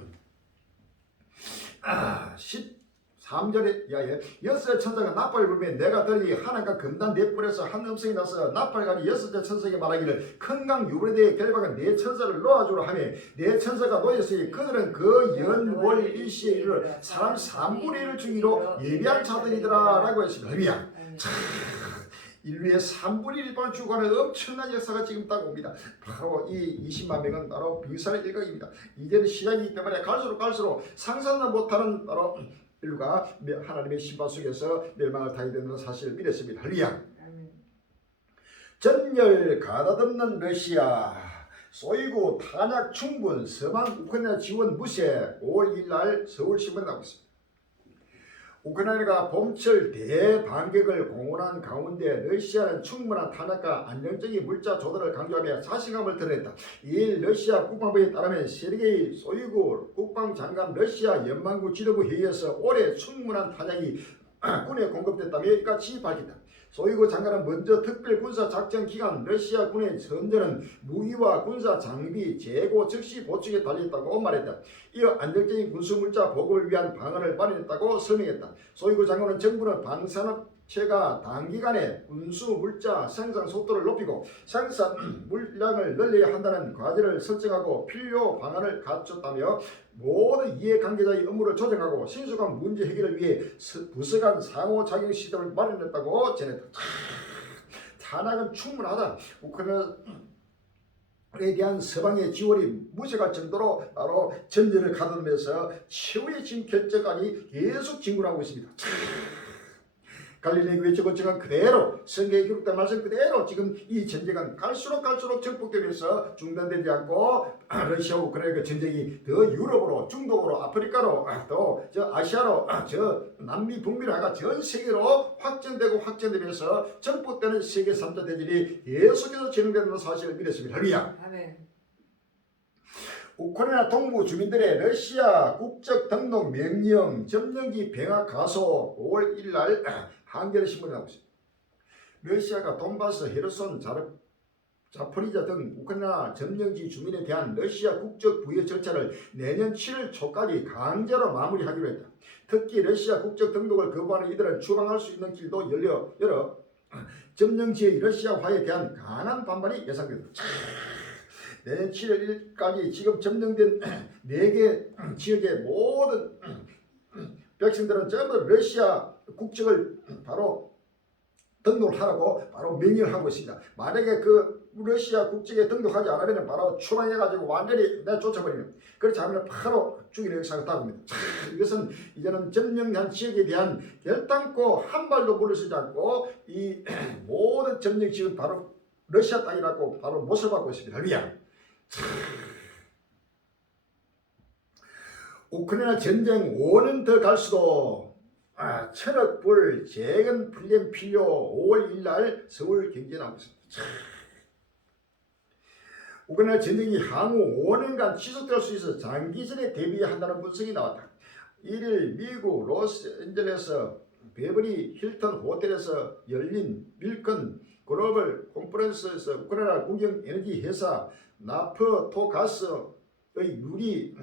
13절에 이하에 여섯째 천사가 나팔을 불면 내가 들으니 하나님과 금단 네 뿔에서 한 음성이 나서 나팔가니 여섯째 천사에게 말하기를 큰 강 유브라데의 결박은 네 천사를 놓아주라 하며 네 천사가 놓였으니 그들은 그 연월 일시에 이르러 사람 3분의 1을 죽이로 예비한 자들이더라 라고 했습니다. 할렐루야. 인류의 3분의 1만 죽어가는 엄청난 역사가 지금 딱 옵니다. 바로 이 20만 명은 바로 빙산의 일각입니다. 이제는 시작이기 때문에 갈수록 상상도 못하는 바로 인류가 하나님의 심판 속에서 멸망을 당하게 되는 사실을 믿었습니다. 할렐루야. 전열 가다듬는 러시아 쏘이고 탄약 충분 서방 우크라이나 지원 무쇠 5월 2일 날 서울신문에 나오고 있습니다. 우크라이나가 봄철 대반격을 공언한 가운데 러시아는 충분한 탄약과 안정적인 물자 조달을 강조하며 자신감을 드러냈다. 이일 러시아 국방부에 따르면 세르게이 소이구 국방장관 러시아 연방군 지도부 회의에서 올해 충분한 탄약이 군에 공급됐다며 이같이 밝혔다. 소이구 장관은 먼저 특별군사작전 기간 러시아 군의 현재는 무기와 군사 장비 재고 즉시 보충에 달렸다고 말했다. 이어 안정적인 군수물자 보급을 위한 방안을 마련했다고 설명했다. 소이구 장관은 정부는 방산업체가 단기간에 군수물자 생산 속도를 높이고 생산 물량을 늘려야 한다는 과제를 설정하고 필요 방안을 갖췄다며 모든 이해관계자의 업무를 조정하고 신속한 문제 해결을 위해 부서간 상호작용 시스템을 마련했다고 전했다. 탄약은 충분하다. 우크라이나에 대한 서방의 지원이 무색할 정도로 바로 전쟁을 가다듬으면서 최후의 지금 결정안이 계속 진군하고 있습니다. 갈릴리 외치고 지금 그대로 성경에 기록된 말씀 그대로 지금 이 전쟁은 갈수록 정복되면서 중단되지 않고 러시아 우크라이나 전쟁이 더 유럽으로 중동으로 아프리카로 또 저 아시아로 저 남미 북미로 해가 전 세계로 확전되면서 정복되는 세계 3차 대전이 계속해서 진행되는 사실을 믿었습니다. 할렐루야. 아멘. 우크라이나 동부 주민들의 러시아 국적 등록 명령 점령기 병합 가소 5월 1일 날 한겨레 신문에 나오고 있습니다. 러시아가 돈바스, 헤르손, 자포리자 등 우크라이나 점령지 주민에 대한 러시아 국적 부여 절차를 내년 7월 초까지 강제로 마무리하기로 했다. 특히 러시아 국적 등록을 거부하는 이들은 추방할 수 있는 길도 열어 점령지의 러시아화에 대한 강한 반발이 예상된다. 내년 7월 1일까지 지금 점령된 4개 지역의 모든 백성들은 전부 러시아 국적을 바로 등록을 하라고 바로 명령을 하고 있습니다. 만약에 그 러시아 국적에 등록하지 않으면 바로 추방해가지고 완전히 내쫓아버리는, 그렇지 않으면 바로 죽이는 역사가 다릅니다. 이것은 이제는 점령한 지역에 대한 결단코 한 발도 물러서지 않고 이 모든 점령 지역은 바로 러시아 땅이라고 바로 못을 받고 있습니다. 할렐루야. 우크라이나 전쟁 5년 더 갈수록 1,000억 불 재건 훈련 필요 5월 1일 날 서울 경제 나오고 있습니다. 우크라이나 전쟁이 향후 5년간 지속될 수 있어 장기전에 대비한다는 분석이 나왔다. 1일 미국 로스앤젤레스 베버리 힐튼 호텔에서 열린 밀컨 글로벌 컨퍼런스에서 우크라이나 국영 에너지 회사 나프토가스의 유리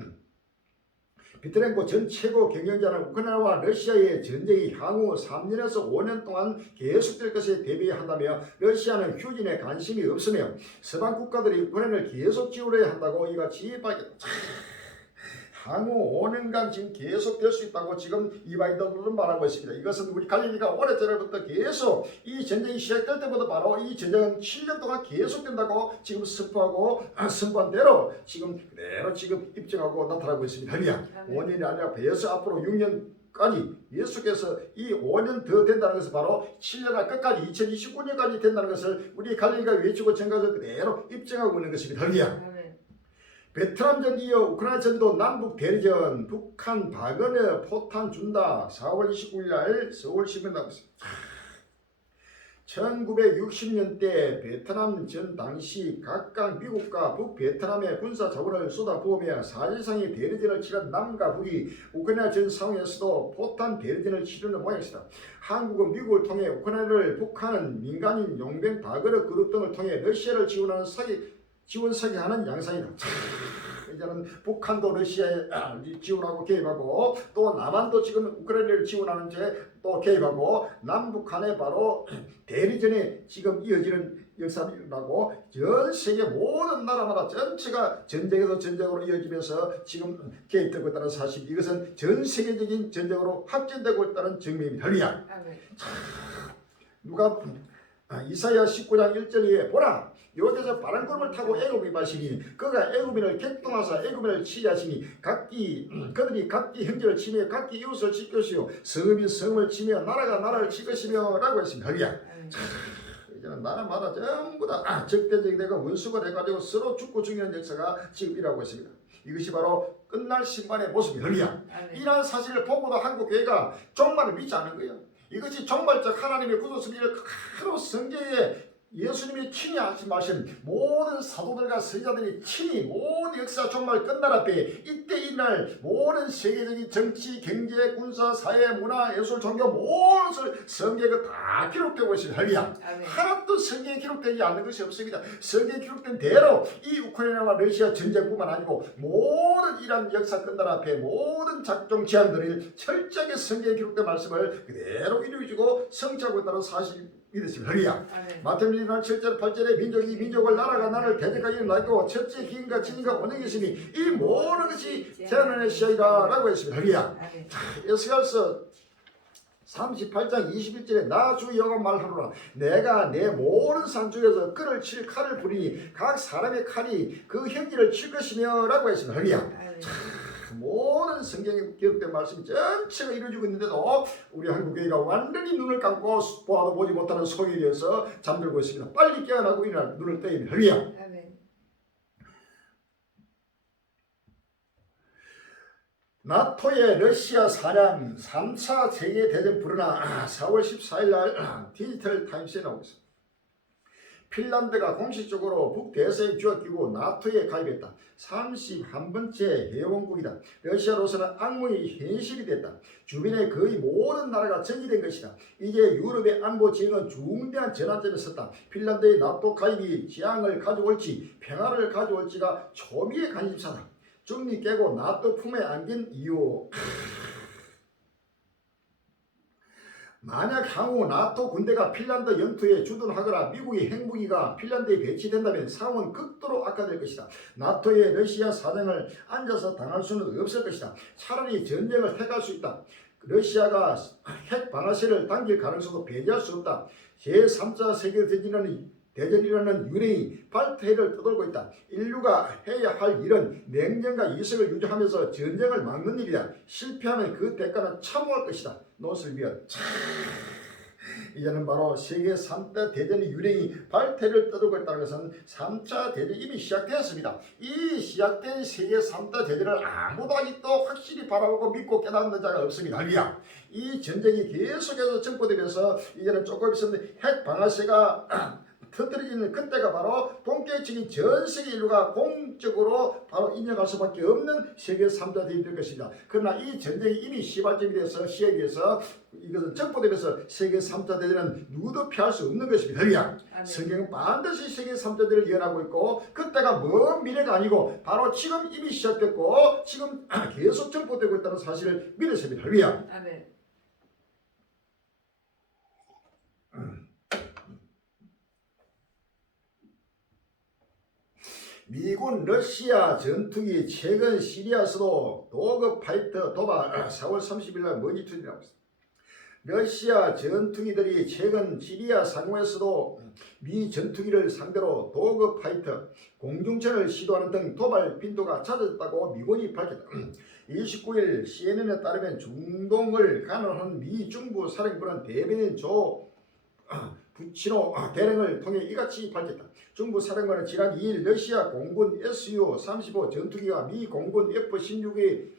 비트렌코 전 최고 경영자는 우크라이나와 러시아의 전쟁이 향후 3년에서 5년 동안 계속될 것에 대비한다며 러시아는 휴전에 관심이 없으며 서방 국가들이 우크라이나를 계속 지원해야 한다고 이같이 밝혔다. 향후 5년간 지금 계속될 수 있다고 지금 이바이든은 말하고 있습니다. 이것은 우리 갈릴리가 오래전부터 계속 이 전쟁이 시작될 때부터 바로 이 전쟁은 7년 동안 계속된다고 지금 선포한 대로 지금 그대로 지금 입증하고 나타나고 있습니다. 할렐루야. 5년이 아니라 배에서 앞으로 6년까지 예수께서 이 5년 더 된다는 것은 바로 7년간 끝까지 2029년까지 된다는 것을 우리 갈릴리가 외치고 전가서 그대로 입증하고 있는 것입니다. 할렐루야. 베트남전 이어 우크라이나전도 남북 대리전 북한 박은혜 포탄 준다 4월 29일 날 서울신문 나오고 있습니다. 1960년대 베트남전 당시 각각 미국과 북베트남의 군사 자원을 쏟아부으며 사실상의 대리전을 치른 남과 북이 우크라이나 전 상황에서도 포탄 대리전을 치르는 모양이다. 한국은 미국을 통해 우크라이나를, 북한은 민간인 용병 박은혜 그룹 등을 통해 러시아를 지원 사기하는 양상이다. 이제는 북한도 러시아에 지원하고 개입하고 또 남한도 지금 우크라이나를 지원하는 데 또 개입하고 남북한의 바로 대리전에 지금 이어지는 역사라고 전 세계 모든 나라마다 전체가 전쟁에서 전쟁으로 이어지면서 지금 개입되고 있다는 사실, 이것은 전 세계적인 전쟁으로 확전되고 있다는 증명입니다. 할렐루야. 누가 이사야 19장 1절에 보라 요대서 파란 구름을 타고 애굽이 마시니 그가 애굽인을 객동하사 애굽인을 치하시니 그들이 각기 형제를 치며 각기 이웃을 칠 것이요 성읍이 성을 치며 나라가 나라를 칠 것이며 라고 했습니다. 할렐루야. 이제는 나라마다 전부 다 적대적이 되고 원수가 돼가지고 서로 죽고 죽이는 역사가 지금 일어나고 있습니다. 이것이 바로 끝날 심판의 모습입니다. 할렐루야. 이러한 사실을 보고도 한국 교회가 종말을 믿지 않는 거예요. 이것이 종말적 하나님의 구속습리를 그대로 성경에 예수님이 친히 말씀하신 모든 사도들과 선지자들이 친히 모든 역사 종말 끝날 앞에 이때 이날 모든 세계적인 정치, 경제, 군사, 사회, 문화, 예술, 종교 모든 것을 성경에 다 기록되고 있습니다. 할렐루야. 하나도 성경에 기록되지 않는 것이 없습니다. 성경에 기록된 대로 이 우크라이나와 러시아 전쟁뿐만 아니고 모든 이란 역사 끝날 앞에 모든 작종 제안들을 철저하게 성경에 기록된 말씀을 그대로 이루어지고 성취하고 있다는 사실 믿으십니다. 할렐루야. 마태복음 7절 8절에 민족이 민족을 나라가 나라를 대적하기는 낫고 첫째 기인과 친인과 원형이시니 이 모든 것이 재난의 시작이다 라고 했습니다. 할렐루야. 에스겔서 38장 21절에 나 주 여호와 말하노라 내가 내 모든 산 중에서 끈을 칠 칼을 부리니 각 사람의 칼이 그 형제를 칠 것이며 라고 했습니다. 할렐루야. 모든 성경에 기록된 말씀이 전체가 이루어지고 있는데도 우리 한국교회가 완전히 눈을 감고 보아도 보지 못하는 소리에 대해서 잠들고 있습니다. 빨리 깨어나고 일어나 눈을 떼면 할렐루야. 아멘. 나토의 러시아 사냥 3차 세계대전 불어나 4월 14일 날 디지털 타임스에 나오고 있습니다. 핀란드가 공식적으로 북대서양 조약기구 나토에 가입했다. 31번째 회원국이다. 러시아로서는 악몽이 현실이 됐다. 주변의 거의 모든 나라가 정의된 것이다. 이제 유럽의 안보 지형은 중대한 전환점에 섰다. 핀란드의 나토 가입이 지향을 가져올지 평화를 가져올지가 초미의 관심사다. 중리 깨고 나토 품에 안긴 이유. 만약 향후 나토 군대가 핀란드 영토에 주둔하거나 미국의 핵무기가 핀란드에 배치된다면 상황은 극도로 악화될 것이다. 나토의 러시아 사정을 앉아서 당할 수는 없을 것이다. 차라리 전쟁을 택할 수 있다. 러시아가 핵 방아쇠를 당길 가능성도 배제할 수 없다. 제3차 세계대전이라는 유령이 발트해를 떠돌고 있다. 인류가 해야 할 일은 냉전과 이성을 유지하면서 전쟁을 막는 일이다. 실패하면 그 대가는 참호할 것이다. 노슬비언. 이제는 바로 세계 3대 대전의 유령이 발트해를 떠돌고 있다는 것은 3차 대전이 이미 시작되었습니다. 이 시작된 세계 3대 대전을 아무도 아직도 확실히 바라보고 믿고 깨닫는 자가 없습니다. 할렐루야. 이 전쟁이 계속해서 증폭되면서 이제는 조금 있으면 핵 방아쇠가 터뜨려지는 그때가 바로 본격적인 전 세계 인류가 공적으로 바로 인정할 수밖에 없는 세계 3자 대전이 될 것입니다. 그러나 이 전쟁이 이미 시발점이 돼서 시행돼서 이것은 정포되면서 세계 3자 대전은 누구도 피할 수 없는 것입니다. 할렐루야. 성경은 반드시 세계 3자 대전을 예언하고 있고 그때가 먼 미래가 아니고 바로 지금 이미 시작됐고 지금 계속 정포되고 있다는 사실을 믿으셔야 됩니다. 할렐루야. 아멘. 미군 러시아 전투기 최근 시리아 수도 도그 파이터 도발 4월 30일 날 머니투디라고 있습니다. 러시아 전투기들이 최근 시리아 상공에서도 미 전투기를 상대로 도그 파이터 공중전을 시도하는 등 도발 빈도가 잦아졌다고 미군이 밝혔다. 29일 CNN에 따르면 중동을 관할하는 미 중부 사령부는 대변인 조 부치노 대령을 통해 이같이 밝혔다. 중부 사령관은 지난 2일 러시아 공군 Su-35 전투기가 미 공군 F-16의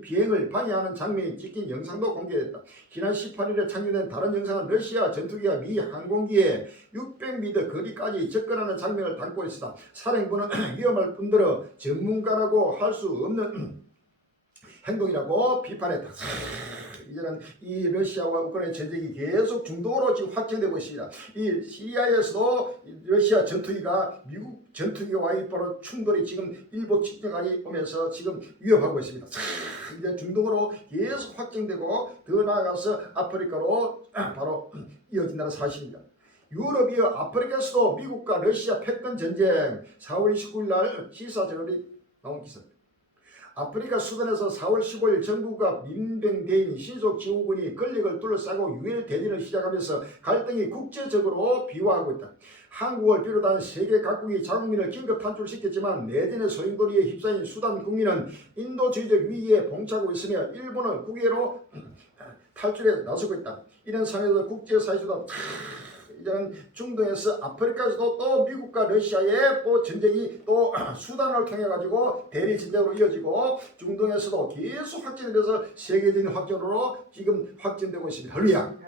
비행을 방해하는 장면이 찍힌 영상도 공개됐다. 지난 18일에 창조된 다른 영상은 러시아 전투기가 미 항공기에 600m 거리까지 접근하는 장면을 담고 있었다. 사령부는 위험할 뿐더러 전문가라고 할 수 없는 행동이라고 비판했다. 이제는 이 러시아와 우크라이나 전쟁이 계속 중동으로 지금 확장되고 있습니다. 이 시리아에서도 러시아 전투기가 미국 전투기와의 바로 충돌이 지금 일부 직전까지 오면서 지금 위협하고 있습니다. 이제 중동으로 계속 확장되고 더 나아가서 아프리카로 바로 이어진다는 사실입니다. 유럽이어 아프리카에서도 미국과 러시아 패권 전쟁 4월 29일 날 시사저널이 나온 기사입니다. 아프리카 수단에서 4월 15일 정부가 민병대인 신속지원군이 권력을 둘러싸고 유혈 대전을 시작하면서 갈등이 국제적으로 비화하고 있다. 한국을 비롯한 세계 각국이 자국민을 긴급 탈출시켰지만 내전의 소용돌이에 휩싸인 수단 국민은 인도주의적 위기에 봉착하고 있으며 일본은 국외로 탈출에 나서고 있다. 이런 상황에서 국제사회에서도 이제는 중동에서 아프리카에서도 또 미국과 러시아의 또 전쟁이 또 수단을 통해 가지고 대리 전쟁으로 이어지고 중동에서도 계속 확진돼서 세계적인 확전으로 지금 확진되고 있습니다. 할렐루야.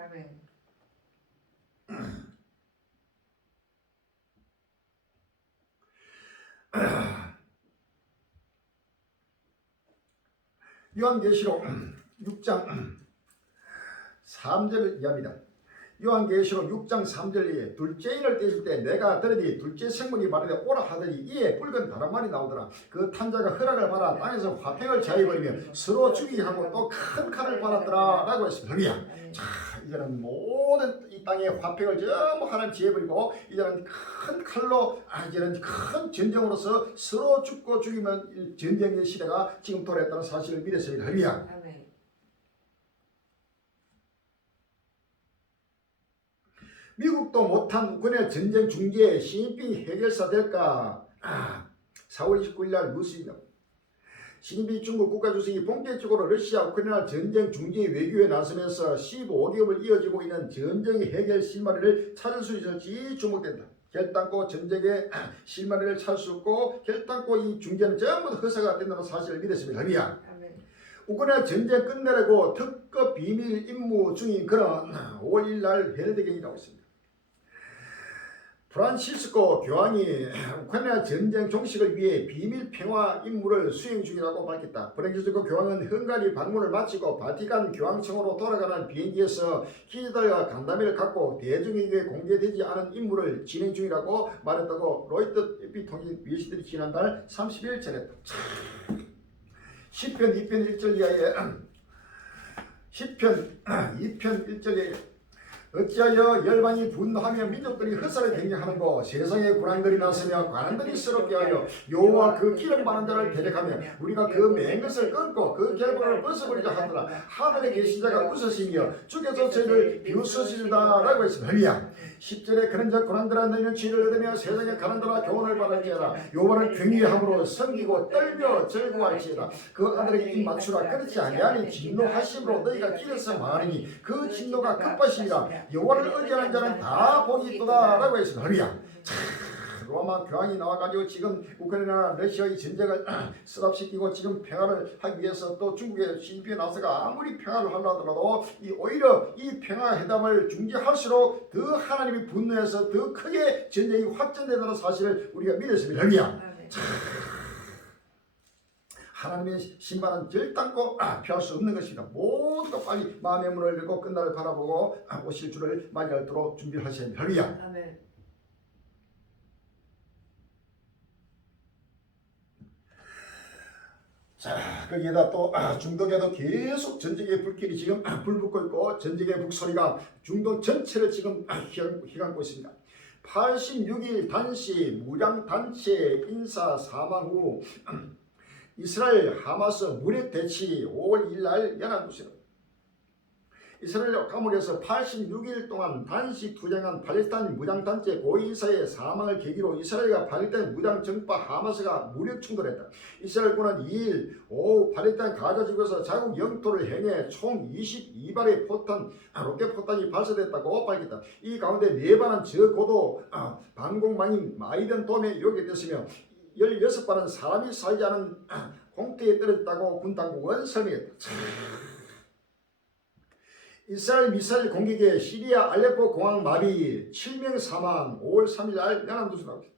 요한계시록 6장 3절을 이야기합니다. 요한계시록 6장 3절에 둘째 인을 떼실 때 내가 들으니 둘째 생물이 말하되 오라 하더니 이에 붉은 다람말이 나오더라. 그 탄자가 허락을 받아 땅에서 화평을 자해버리며 서로 죽이게 하고 또 큰 칼을 받았더라 라고 했습니다. 자, 이제는 모든 이 땅에 화평을 전부 하나님 지어버리고 이제는 큰 칼로 이제는 큰 전쟁으로서 서로 죽고 죽이면 전쟁의 시대가 지금 돌아왔다는 사실을 믿었습니다. 할렐루야. 미국도 못한 우크라이나 전쟁 중재에 시진핑 해결사 될까? 4월 29일 날 뉴스입니다. 시진핑 중국 국가주석이 본격적으로 러시아 우크라이나 전쟁 중재 외교에 나서면서 15개월 이어지고 있는 전쟁의 해결 실마리를 찾을 수 있을지 주목된다. 결단코 전쟁의 실마리를 찾을 수 없고 결단코 이 중재는 전부 허사가 된다는 사실을 믿었습니다. 할렐루야. 우크라이나 전쟁 끝내려고 특급 비밀 임무 중인 그런 5월 1일 날 헬드경이라고 있습니다. 프란시스코 교황이 우크라이나 전쟁 종식을 위해 비밀 평화 임무를 수행 중이라고 밝혔다. 프란시스코 교황은 헝가리 방문을 마치고 바티칸 교황청으로 돌아가는 비행기에서 기자들과 간담회를 갖고 대중에게 공개되지 않은 임무를 진행 중이라고 말했다고 로이터 통신 미신들이 지난달 30일 전했다. 10편 2편 1절 이하에 10편 2편 1절에 어찌하여 열방이 분노하며 민족들이 흑사를 경쟁하는고 세상에 군왕들이 나서며 관원들이 스럽게 하여 여호와 그 기름 많은 자를 대적하며 우리가 그 맨 것을 끊고 그 결박을 벗어버리자 하더라. 하늘에 계신 자가 웃으시며 주께서 저희를 비웃으시리다 라고 했습니다. 할렐루야. 10절에 그런 자 군왕들아 너희는 지혜를 얻으며 세상에 가는 자라 교훈을 받을지어다. 여호와를 경외함으로 섬기고 떨며 즐거워할지어다. 그 아들에게 입 맞추라. 그렇지 아니하니 진노하심으로 너희가 길에서 망하리니 그 진노가 급하시니라. 여호와를 의지하는 자는 다 복이 있도다 라고 했습니다. 할렐루야. 로마 교황이 나와가지고 지금 우크라이나 러시아의 전쟁을 스탑시키고 지금 평화를 하기 위해서 또 중국의 시진핑이 나서가 아무리 평화를 하려 하더라도 오히려 이 평화회담을 중지할수록 더 하나님이 분노해서 더 크게 전쟁이 확전된다는 사실을 우리가 믿었습니다. 할렐루야. 하나님의 신발은 결단코 피할 수 없는 것입니다. 모두가 빨리 마음의 문을 열고 끝날을 바라보고 오실 주를 맞이하도록 준비하셔야 합니다. 할렐루야. 아멘. 자, 거기에다 또 중동에도 계속 전쟁의 불길이 지금 불붙고 있고 전쟁의 북소리가 중동 전체를 지금 휘감고 있습니다. 86일 단시 무장단체 인사 사망 후 이스라엘 하마스 무력 대치 5월 1일 날 연합뉴스입니다. 이스라엘 감옥에서 86일 동안 단시 투쟁한 팔레스타인 무장단체 고위인사의 사망을 계기로 이스라엘과 팔레스타인 무장정파 하마스가 무력 충돌했다. 이스라엘군은 2일 오후 팔레스타인 가자지구에서 자국 영토를 향해 총 22발의 로켓 포탄이 발사됐다고 밝혔다. 이 가운데 4발은 저고도 방공망인 마이든 돔에 요격됐으며 16발은 사람이 살지 않은 공터에 떨어졌다고 군 당국은 설명했다. 이스라엘 미사일 공격에 시리아 알레포 공항 마비 7명 사망 5월 3일 날 연합뉴스 나옵니다.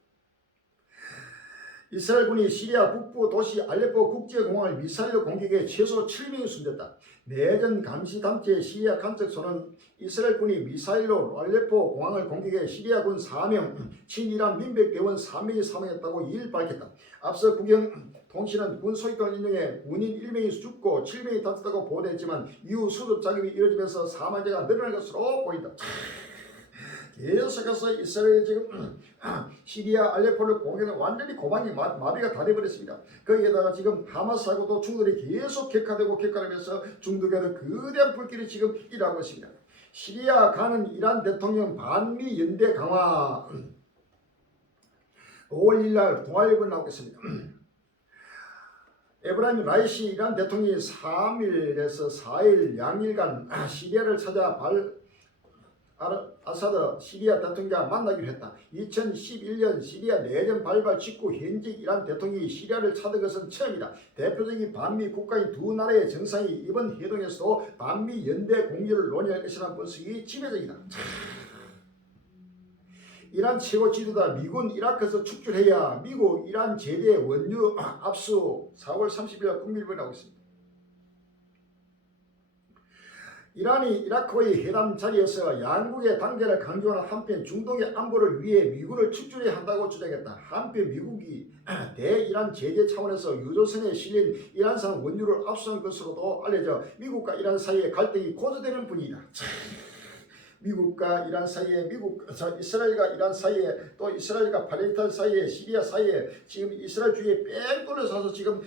이스라엘군이 시리아 북부 도시 알레포 국제공항을 미사일로 공격해 최소 7명이 숨졌다. 내전 감시단체 시리아 간척소는 이스라엘군이 미사일로 알레포 공항을 공격해 시리아군 4명, 친이란 민백대원 3명이 사망했다고 2일 밝혔다. 앞서 국영통신은 군 소위권 인용에 군인 1명이 죽고 7명이 다쳤다고 보도했지만 이후 수습 작업이 이루어지면서 사망자가 늘어날 것으로 보인다. 계속해서 이스라엘이 지금 시리아 알레포를 공격해 완전히 고방이 마비가 다 돼버렸습니다. 거기에다가 지금 하마스하고도 충돌이 계속 격화되면서 중동에도 거대한 불길이 지금 일어나고 있습니다. 시리아 가는 이란 대통령 반미 연대 강화 5월 1일 날 동아일보 나오겠습니다. 에브라임 라이시 이란 대통령이 3일에서 4일 양일간 시리아를 찾아 아사드 시리아 대통령과 만나기로 했다. 2011년 시리아 내전 발발 직후 현직 이란 대통령이 시리아를 찾은 것은 처음이다. 대표적인 반미 국가인 두 나라의 정상이 이번 회동에서도 반미 연대 공유를 논의할 것이라는 분석이 지배적이다. 이란 최고 지도자 미군 이라크에서 축출해야 미국 이란 제대 원유 압수 4월 30일 국민일보에 나오고 있습니다. 이란이 이라크와의 회담 자리에서 양국의 단계를 강조하는 한편 중동의 안보를 위해 미군을 축출해야 한다고 주장했다. 한편 미국이 대이란 제재 차원에서 유조선에 실린 이란산 원유를 압수한 것으로도 알려져 미국과 이란 사이의 갈등이 고조되는 분위기다. 미국과 이란 사이에 이스라엘과 이란 사이에 또 이스라엘과 팔레스타인 사이에 시리아 사이에 지금 이스라엘 주위에 뺑 둘러서서 지금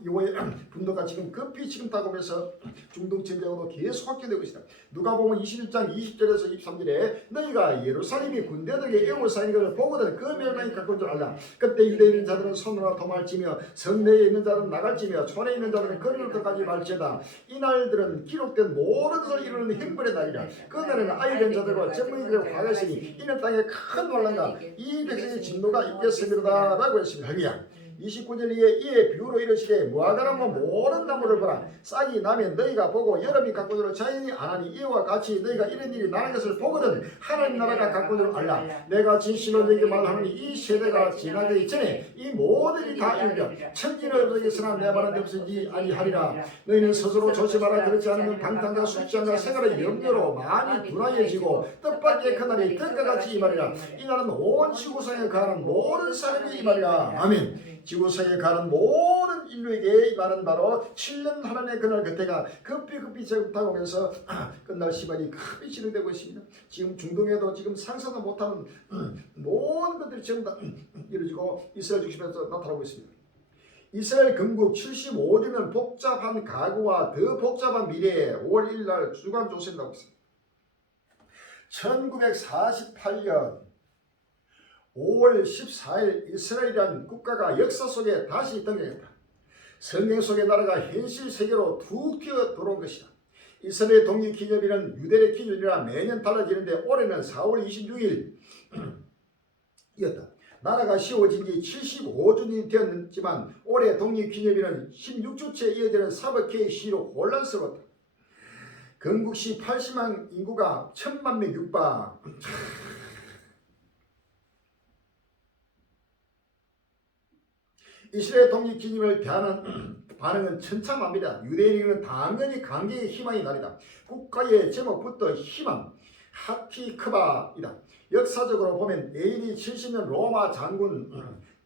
이거의 분노가 지금 급히 지금 다가오면서 중동 전쟁으로 계속 확대되고 있습니다. 누가복음 21장 20절에서 23절에 너희가 예루살렘이 군대들에게 에워싸인 것을 보거든 그 멸망이 가까운 줄 알라. 그때 유대에 있는 자들은 손으로 도말지며 성내에 있는 자들은 나갈지며 촌에 있는 자들은 거리로까지 말지어다. 이날들은 기록된 모든 것을 이루는 행벌의 날이라. 그날에는 아이된 자들과 젊은이들의 화가 있으니 이는 땅에 큰 환난과 이 백성의 진노가 있겠습니다 라고 했습니다. 할렐루야. 29절 이에 비유로 이르시되 무화과나무 모든 나무를 보라. 싹이 나면 너희가 보고 여름이 가까우므로 자연이 안하니 이와 같이 너희가 이런 일이 나는 것을 보거든 하나님 나라가 가까우므로 알라. 내가 진실로 너희에게 말하노니 이 세대가 지나기 전에 이 모든 일이 다 이루려 천지는 없어지겠으나 내 말은 없어지지 아니하리라. 너희는 스스로 조심하라. 그렇지 않으면 방탕과 술취함과 생활의 염려로 많이 둔하여지고 뜻밖의 그날이 뜰과 같이 임하리라. 이날은 온 지구상에 가는 모든 사람이 임하리라. 아멘. 지구상에 가는 모든 인류에게 임하는 바로 7년 하나님의 그날 그때가 급히 다가오면서 끝날 시간이 급히 진행되고 있습니다. 지금 중동에도 지금 상상도 못하는 모든 것들이 지금 다 이루어지고 이스라엘 중심에서 나타나고 있습니다. 이스라엘 건국 75주년 복잡한 과거와 더 복잡한 미래에 5월 1일 날 주간 조선이 나오고 있습니다. 1948년 5월 14일 이스라엘이라는 국가가 역사 속에 다시 등장했다. 성경 속의 나라가 현실 세계로 툭 튀어 들어온 것이다. 이스라엘 독립기념일은 유대의 기준이라 매년 달라지는데 올해는 4월 26일이었다. 나라가 세워진 지 75주년이 되었지만 올해 독립기념일은 16주째 이어지는 사법개의 시로 혼란스러웠다. 건국 시 80만 인구가 1000만 명 육박. 이스라엘 독립기념을 대하는 반응은 천차만별이다. 유대인에게는 당연히 강경의 희망이 날이다. 국가의 제목부터 희망, 하티크바이다. 역사적으로 보면 AD 70년 로마 장군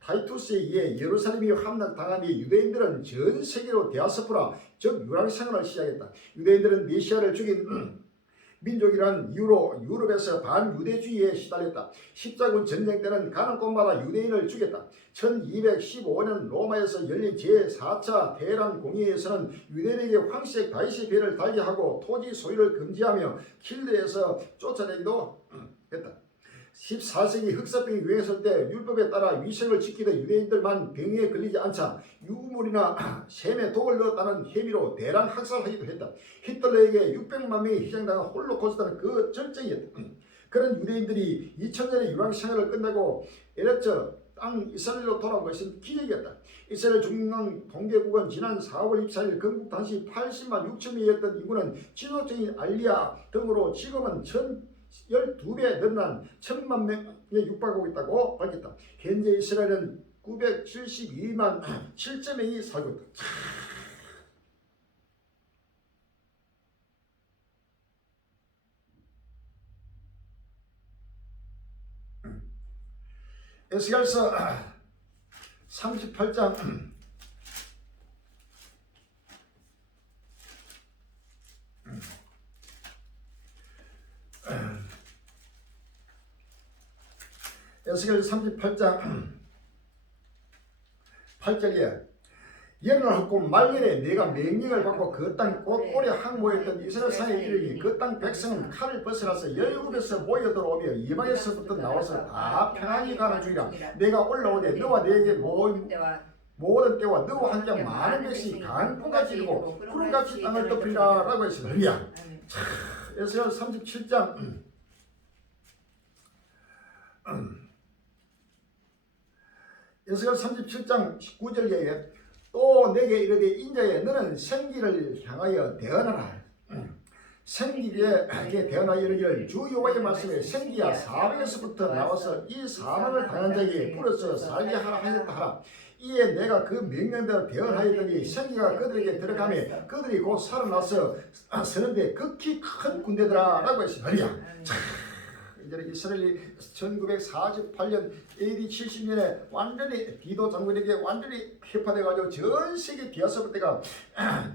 타이투스에 의해 예루살렘이 함락당한 뒤 유대인들은 전 세계로 디아스포라, 즉 유랑생활을 시작했다. 유대인들은 메시아를 죽인 민족이란 이유로 유럽에서 반유대주의에 시달렸다. 십자군 전쟁 때는 가는 곳마다 유대인을 죽였다. 1215년 로마에서 열린 제4차 테헤란 공의회에서는 유대인에게 황색 다윗의 배를 달게 하고 토지 소유를 금지하며 킬드에서 쫓아내기도 했다. 14세기 흑사병이 유행했을 때 율법에 따라 위생을 지키던 유대인들만 병에 걸리지 않자 유물이나 샘에 독을 넣었다는 혐의로 대량 학살하기도 했다. 히틀러에게 600만 명이 희생당한 홀로코스트는 그 절정이었다. 그런 유대인들이 2000년의 유랑생활을 끝내고 에레츠 땅 이스라엘로 돌아온 것은 기적이었다. 이스라엘 중앙 통계국은 지난 4월 24일 건국 당시 80만 6천 명이었던 인구는 지도적인 알리아 등으로 지금은 12배 늘어난 1000만 명에 육박하고 있다고 밝혔다. 현재 이스라엘은 972만 7천 명이 살고 있다. 에스겔서 38장 에스겔 38장 8절에 열흘하고 말년에 내가 명령을 받고 그 땅 곳곳에 항모했던 이스라엘 산에 이르니 그 땅 백성은 칼을 벗어나서 17에서 모여들어오며 이방에서부터 나와서 다 평안히 가는 중이라. 내가 올라오되 너와 내게 모든 때와 너와 함께 많은 백성이 강풍같이 일고 구름같이 땅을 덮으리라 라고 했습니다. 에스겔 37장 에스겔 37장 19절에 또 내게 이르되 인자여 너는 생기를 향하여 대언하라. 생기에 대언하여 이르기를 주 여호와의 말씀에 생기야 사방에서부터 나와서 이 사망을 당한 자에게 불어서 살게 하라 하였다 하라. 이에 내가 그 명령대로 대언하였더니 생기가 그들에게 들어가며 그들이 곧 살아나서 서는데 극히 큰 군대더라 라고 했습니다. 이제 이스라엘이 1948년 AD 70년에 완전히 디도 장군에게 완전히 폐파돼가지고 전 세계 디아스포라 때가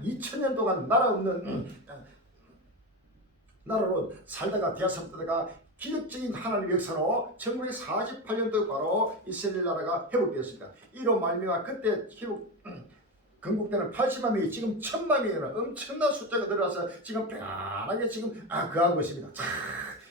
2000년 동안 나라 없는 나라로 살다가 되었습니다가 기적적인 하나님의 역사로 1948년도 바로 이스라엘 나라가 회복되었습니다. 이로 말미암아 그때 건국되는 80만 명이 지금 1000만 명이나 엄청난 숫자가 늘어나서 지금 편안하게 지금 거하고 있습니다.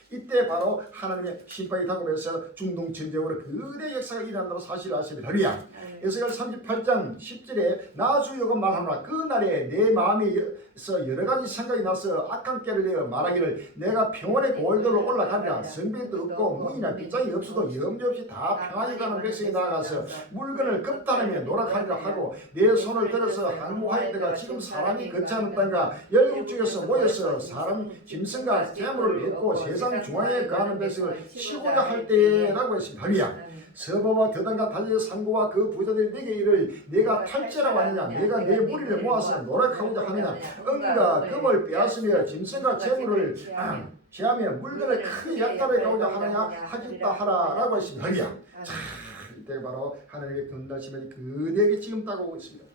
이때 바로 하나님의 심판이 다가오면서 중동 전쟁으로 거대 역사가 일어난다는 사실을 아십니다. 할렐루야. 에스겔 38장 10절에 나주여가 말하노라 그날에 내 마음에서 여러 가지 생각이 나서 악한 깨를 내어 말하기를 내가 평원의 고을들로 올라가리라 성벽도 없고 문이나 빗장이 없어도 염려 없이 다 평안히 가는 백성이 나아가서 물건을 급단하며 노력하리라 하고 내 손을 들어서 항모하였다가 지금 사람이 거치하는 땅과 열국 중에서 모여서 사람 짐승과 재물을 얻고 세상 중앙에 거하는 백성을 치고자 할 때라고 했습니다. 할렐루야. 서바와 더단과 달리의 상고와 그 부자들이 내게 이를 내가 탈죄라고 하느냐 내가 내 무리를 모아서 노력하고자 하느냐 은과 금을 빼앗으며 짐승과 재물을 취하며 물건을 크게 약탈해 가고자 하느냐 하겠다 하라 라고 했습니다. 할렐루야. 이때 바로 하나님의 분노심이 그대에게 지금 다가오고 있습니다.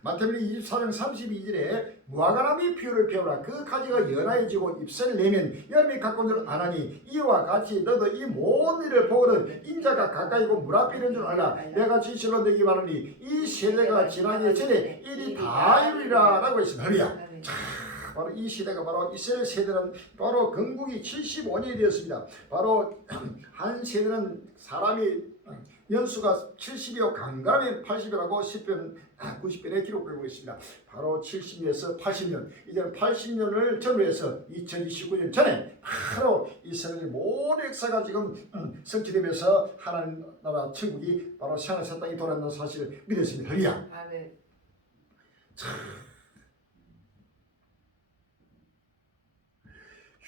마태복음 24장 32절에 무화과나무의 피를 베어라 그 가지가 연하여지고 잎을 내면 여름이 가까운 줄 아나니 이와 같이 너도 이 모든 일을 보거든 인자가 가까이고 물 앞에 있는 줄 알라 내가 진실로 너에게 말하니 이 세대가 지나기 전에 일이 다 이루리라 라고 했습니다. 할렐루야. 바로 이 시대가 바로 이스라엘 세대는 바로 건국이 75년이 되었습니다. 바로 한 세대는 사람이 연수가 70이요 강간하면 80이라고 10편 90편에 기록되고 있습니다. 바로 70년에서 80년 이제는 80년을 전후해서 2029년 전에 바로 이스라엘 모든 역사가 지금 성취되면서 하나님 나라 천국이 바로 생활사 땅이 돌아온다는 사실을 믿었습니다. 할렐루야. 아멘.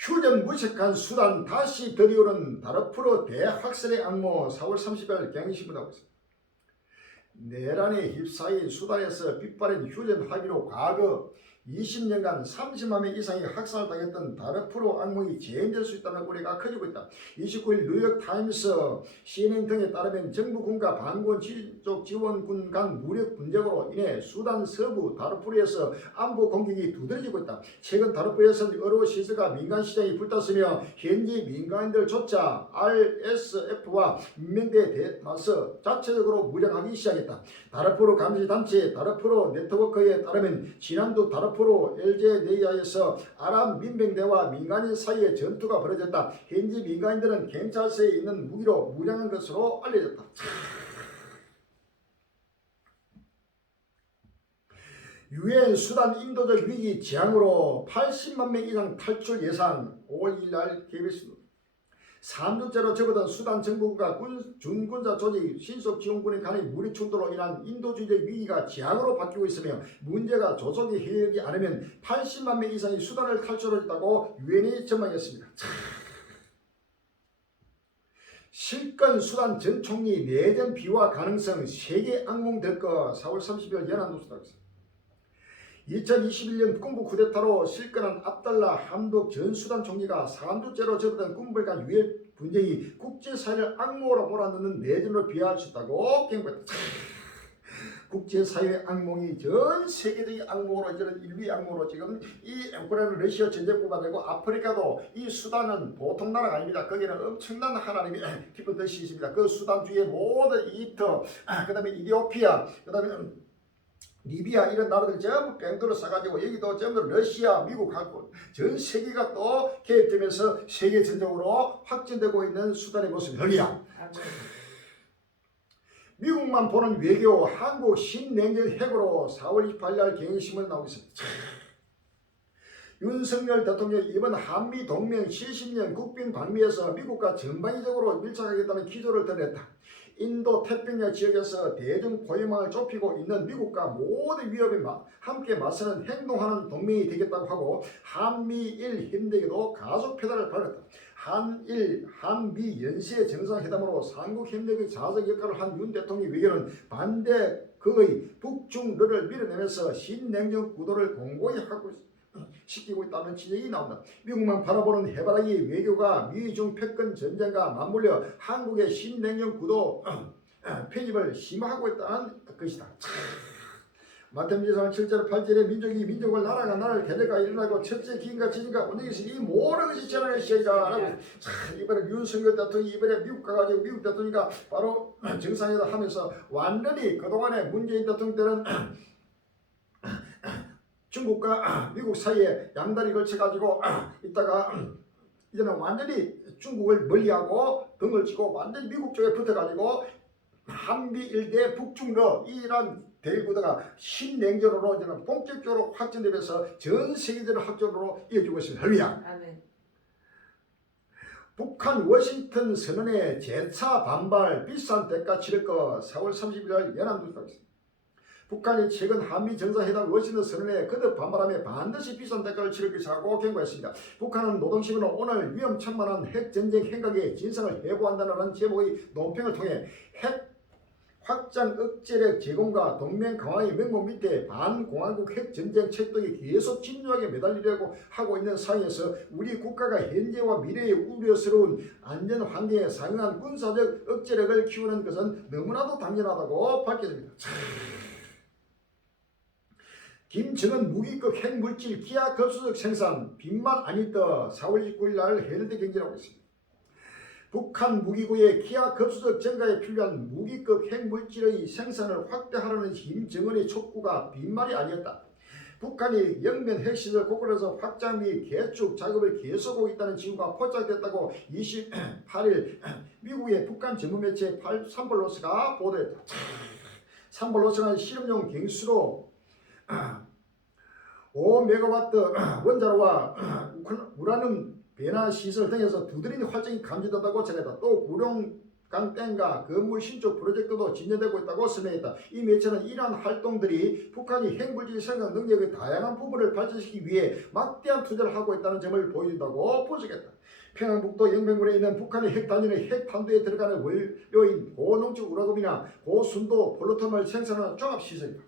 휴전 무색한 수단 다시 들이오는 다르푸르 대학살의 악몽 4월 30일 경향신문하고 있습니다. 내란에 휩싸인 수단에서 빗발인 휴전 합의로 과거 20년간 30만 명 이상이 학살당했던 다르푸르 악몽이 재현될 수 있다는 우려가 커지고 있다. 29일 뉴욕타임스, CNN 등에 따르면 정부군과 반군 지원군 간 무력 분쟁으로 인해 수단 서부 다르푸르에서 안보 공격이 두드러지고 있다. 최근 다르푸르에서는 여러 시설과 민간 시장이 불탔으며 현지 민간인들조차 RSF와 민병대에 맞서 자체적으로 무장하기 시작했다. 다르푸르 감시단체 다르푸르 네트워크에 따르면 지난주 다르푸르 엘제네이아에서 아랍 민병대와 민간인 사이에 전투가 벌어졌다. 현지 민간인들은 경찰서에 있는 무기로 무장한 것으로 알려졌다. 유엔 수단 인도적 위기 지향으로 80만 명 이상 탈출 예상 5월 2일 날 KBS 3주째로 접어든 수단 정부가 준군사 조직 신속 지원군에 간의 무력 충돌로 인한 인도주의적 위기가 지향으로 바뀌고 있으며 문제가 조속히 해결되지 않으면 80만 명 이상이 수단을 탈출했다고 유엔이 전망했습니다. 실권 수단 전 총리 내전 비화 가능성 세계 악몽 될 것 4월 30일 연합뉴스라고 있습니다. 2021년 군부 쿠데타로 실권한 압달라 함독 전 수단 총리가 3주째로 접어든 군부 간 유혈 분쟁이 국제사회를 악몽으로 몰아넣는 내전으로 비하할 수 있다고 경고했다. 국제사회의 악몽이 전 세계적인 악몽으로 이제는 인류의 악몽으로 지금 이 우크라이나 러시아 전쟁뿐만 아니고 아프리카도 이 수단은 보통 나라가 아닙니다. 거기는 엄청난 하나님의 깊은 뜻이 있습니다. 그 수단 주위에 모든 이집트, 그 다음에 이디오피아, 그 다음에 리비아 이런 나라들 전부 뺑도를 싸가지고 여기도 전부 러시아, 미국하고 전 세계가 또 개입되면서 세계 전쟁으로 확전되고 있는 수단의 모습이 할렐루야. 미국만 보는 외교 한국 신냉전 핵으로 4월 28일 경향신문 나오고 있습니다. 윤석열 대통령이 이번 한미 동맹 70년 국빈 방미에서 미국과 전방위적으로 밀착하겠다는 기조를 드러냈다. 인도 태평양 지역에서 대중 포용망을 좁히고 있는 미국과 모든 위협에 함께 맞서는 행동하는 동맹이 되겠다고 하고 한미일 협력에도 가속 페달을 밟았다. 한일, 한미 연쇄 정상회담으로 삼국 협력의 자석 역할을 한 윤 대통령 외교는 반대 그의 북중러를 밀어내면서 신냉전 구도를 공고히 시키고 있다는 지적이 나온다. 미국만 바라보는 해바라기 외교가 미중 패권 전쟁과 맞물려 한국의 신냉전 구도 편입을 심화하고 있다는 것이다. 마태복음 7절 8절에 민족이 민족을 나라가 나라를 대대가 일어나고 첫째 기인과 지진과 운명에서 이 모든 것이 지나갈 것이다 라고. 자, 이번에 윤석열 대통령이 이번에 미국 가가지고 미국 대통령이가 바로 정상회담 하면서 완전히 그동안에 문재인 대통령 때는 중국과 미국 사이에 양다리 걸쳐가지고 있다가 이제는 완전히 중국을 멀리하고 등을 치고 완전히 미국 쪽에 붙어가지고 한미 일대 북중러 이란 대일구도가 신냉전으로 이제는 본격적으로 확전되면서 전 세계적으로 확전으로 이어지고 있습니다. 할렐루야. 아멘. 북한 워싱턴 선언에 재차 반발 비싼 대가 치를 것 4월 30일 연합뉴스가 있습니다. 북한이 최근 한미 정상회담 워싱턴 선언에 거듭 반발하며 반드시 비싼 대가를 치를 것이라고 경고했습니다. 북한은 노동신문은 오늘 위험천만한 핵전쟁 행각의 진상을 회고한다는 제목의 논평을 통해 핵 확장 억제력 제공과 동맹 강화의 명목 밑에 반공화국 핵전쟁 척도에 계속 진중하게 매달리려고 하고 있는 상황에서 우리 국가가 현재와 미래의 우려스러운 안전 환경에 상응한 군사적 억제력을 키우는 것은 너무나도 당연하다고 밝혔습니다. 김정은 무기급 핵물질 기하급수적 생산 빈만 아니다 4월 29일 날 헤럴드 경제라고 있습니다. 북한 무기고의 기하급수적 증가에 필요한 무기급 핵물질의 생산을 확대하라는 김정은의 촉구가 빈말이 아니었다. 북한이 영면 핵시설 곳곳에서 확장 및 개축 작업을 계속하고 있다는 징후가 포착됐다고 28일 미국의 북한 전문 매체 삼벌로스가 보도했다. 삼벌로스는 실험용 경수로 5메가와트 원자로와 우라늄 배나 시설 등에서 두드러진 활동이 감지된다고 전했다. 또 구룡강 댐과 건물 신축 프로젝트도 진행되고 있다고 설명했다. 이 매체는 이러한 활동들이 북한이 핵물질 생산 능력의 다양한 부분을 발전시키기 위해 막대한 투자를 하고 있다는 점을 보여준다고 분석했다. 평양북도 영변군에 있는 북한의 핵단위는 핵탄두에 들어가는 원료인 고농축 우라금이나 고순도 폴루텀을 생산하는 종합시설이다.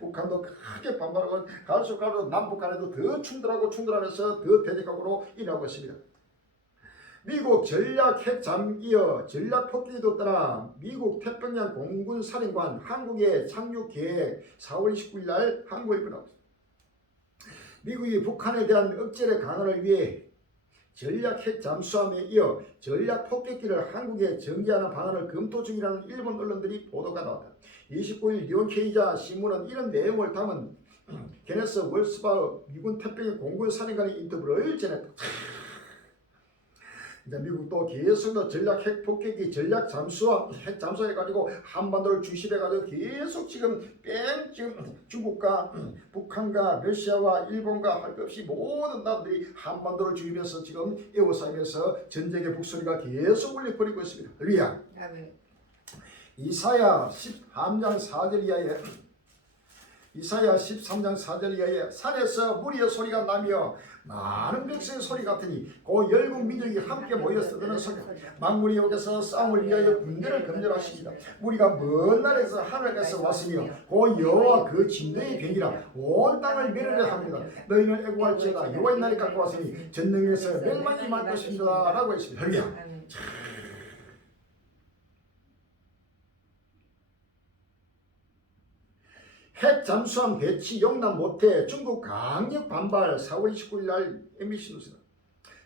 북한도 크게 반발하고 갈수록 남북 간에도 더 충돌하면서 더 대적각으로 일어나고 있습니다. 미국 전략 핵잠 이어 전략 폭격기도 떠나 미국 태평양 공군 사령관 한국의 착륙 계획 4월 29일 날 한국일보 나왔습니다. 미국이 북한에 대한 억제력 강화를 위해 전략 핵 잠수함에 이어 전략 폭격기를 한국에 전개하는 방안을 검토 중이라는 일본 언론들이 보도가 나왔다. 29일 니온케이자 신문은 이런 내용을 담은 케네스 월스바우 미군 태평양 공군 사령관의 인터뷰를 전했다. 이제 미국도 계속 전략 핵 폭격기, 전략 잠수함, 핵 잠수해 가지고 한반도를 중심해 가지고 계속 지금 중국과 북한과 러시아와 일본과 할 것 없이 모든 나라들이 한반도를 중심해서 지금 에워싸면서 전쟁의 북소리가 계속 울려버리고 있습니다. 할렐루야. 이사야 13장 4절 이하에 이사야 13장 4절 이하에 산에서 무리의 소리가 나며 많은 백성의 소리 같으니 그 열국 민족이 함께 모여 서드는 소리 만물이 여기서 싸움을 위하여 군대를 검열하십니다. 우리가 먼 나라에서 하늘에서 왔으며 그 여호와 그 진노의 병이라 온 땅을 멸하려 합니다. 너희는 애고할지어다 여호와의 날이 갖고 왔으니 전능에서 멸망이 말 것입니다 라고 했습니다. 할렐루야. 핵 잠수함 배치 용납 못해 중국 강력 반발 4월 29일 날 MBC 뉴스다.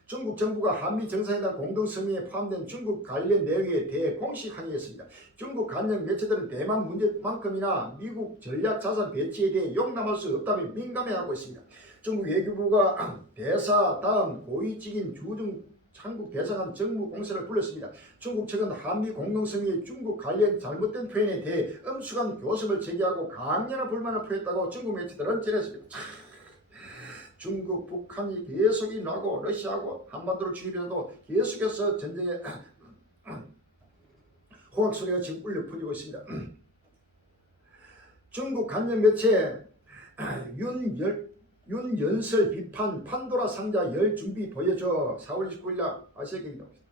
중국 정부가 한미 정상회담 공동성명에 포함된 중국 관련 내용에 대해 공식 항의했습니다. 중국 관련 매체들은 대만 문제만큼이나 미국 전략 자산 배치에 대해 용납할 수 없다며 민감해하고 있습니다. 중국 외교부가 대사 다음 고위직인 주중 한국 대사관 정무 공세를 불렀습니다. 중국 측은 한미 공동성명의 중국 관련 잘못된 표현에 대해 엄숙한 교섭을 제기하고 강렬한 불만을 표했다고 중국 매체들은 전했습니다. 중국, 북한이 계속 일어나고 러시아하고 한반도를 중심으로 계속해서 전쟁의 호각소리가 지금 울려 퍼지고 있습니다. 중국 관련 매체 윤연설 비판 판도라 상자 열 준비 보여줘 4월 29일 날 아시아경이 나옵니다.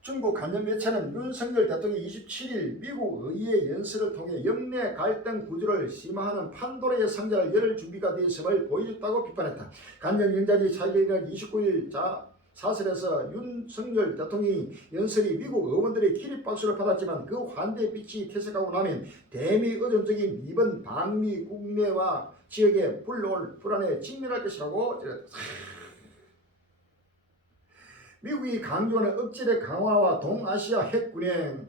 중국 관련 매체는 윤석열 대통령이 27일 미국 의회 연설을 통해 영내 갈등 구조를 심화하는 판도라의 상자를 열 준비가 되어 있음을 보여줬다고 비판했다. 관련 연자지 차기는 29일 사설에서 윤석열 대통령이 연설이 미국 의원들의 기립박수를 받았지만 그 환대 빛이 퇴색하고 나면 대미 의존적인 이번 방미 국내와 지역에 불러올 불안에 직면할 것이라고 전했다. 미국이 강조하는 억지의 강화와 동아시아 핵군행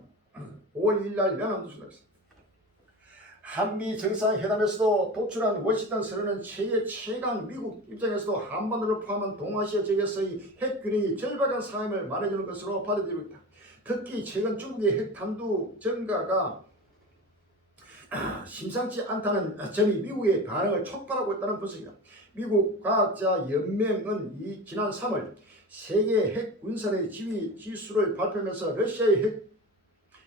5월 1일 날 명함도 수락했습니다. 한미 정상회담에서도 도출한 워싱턴 선언은 세계 최강 미국 입장에서도 한반도를 포함한 동아시아 지역에서의 핵균형이 절박한 상황을 말해주는 것으로 받아들이고 있다. 특히 최근 중국의 핵탄두 증가가 심상치 않다는 점이 미국의 반응을 촉발하고 있다는 분석이다. 미국 과학자 연맹은 지난 3월 세계 핵 군산의 지위 지수를 발표하면서 러시아의 핵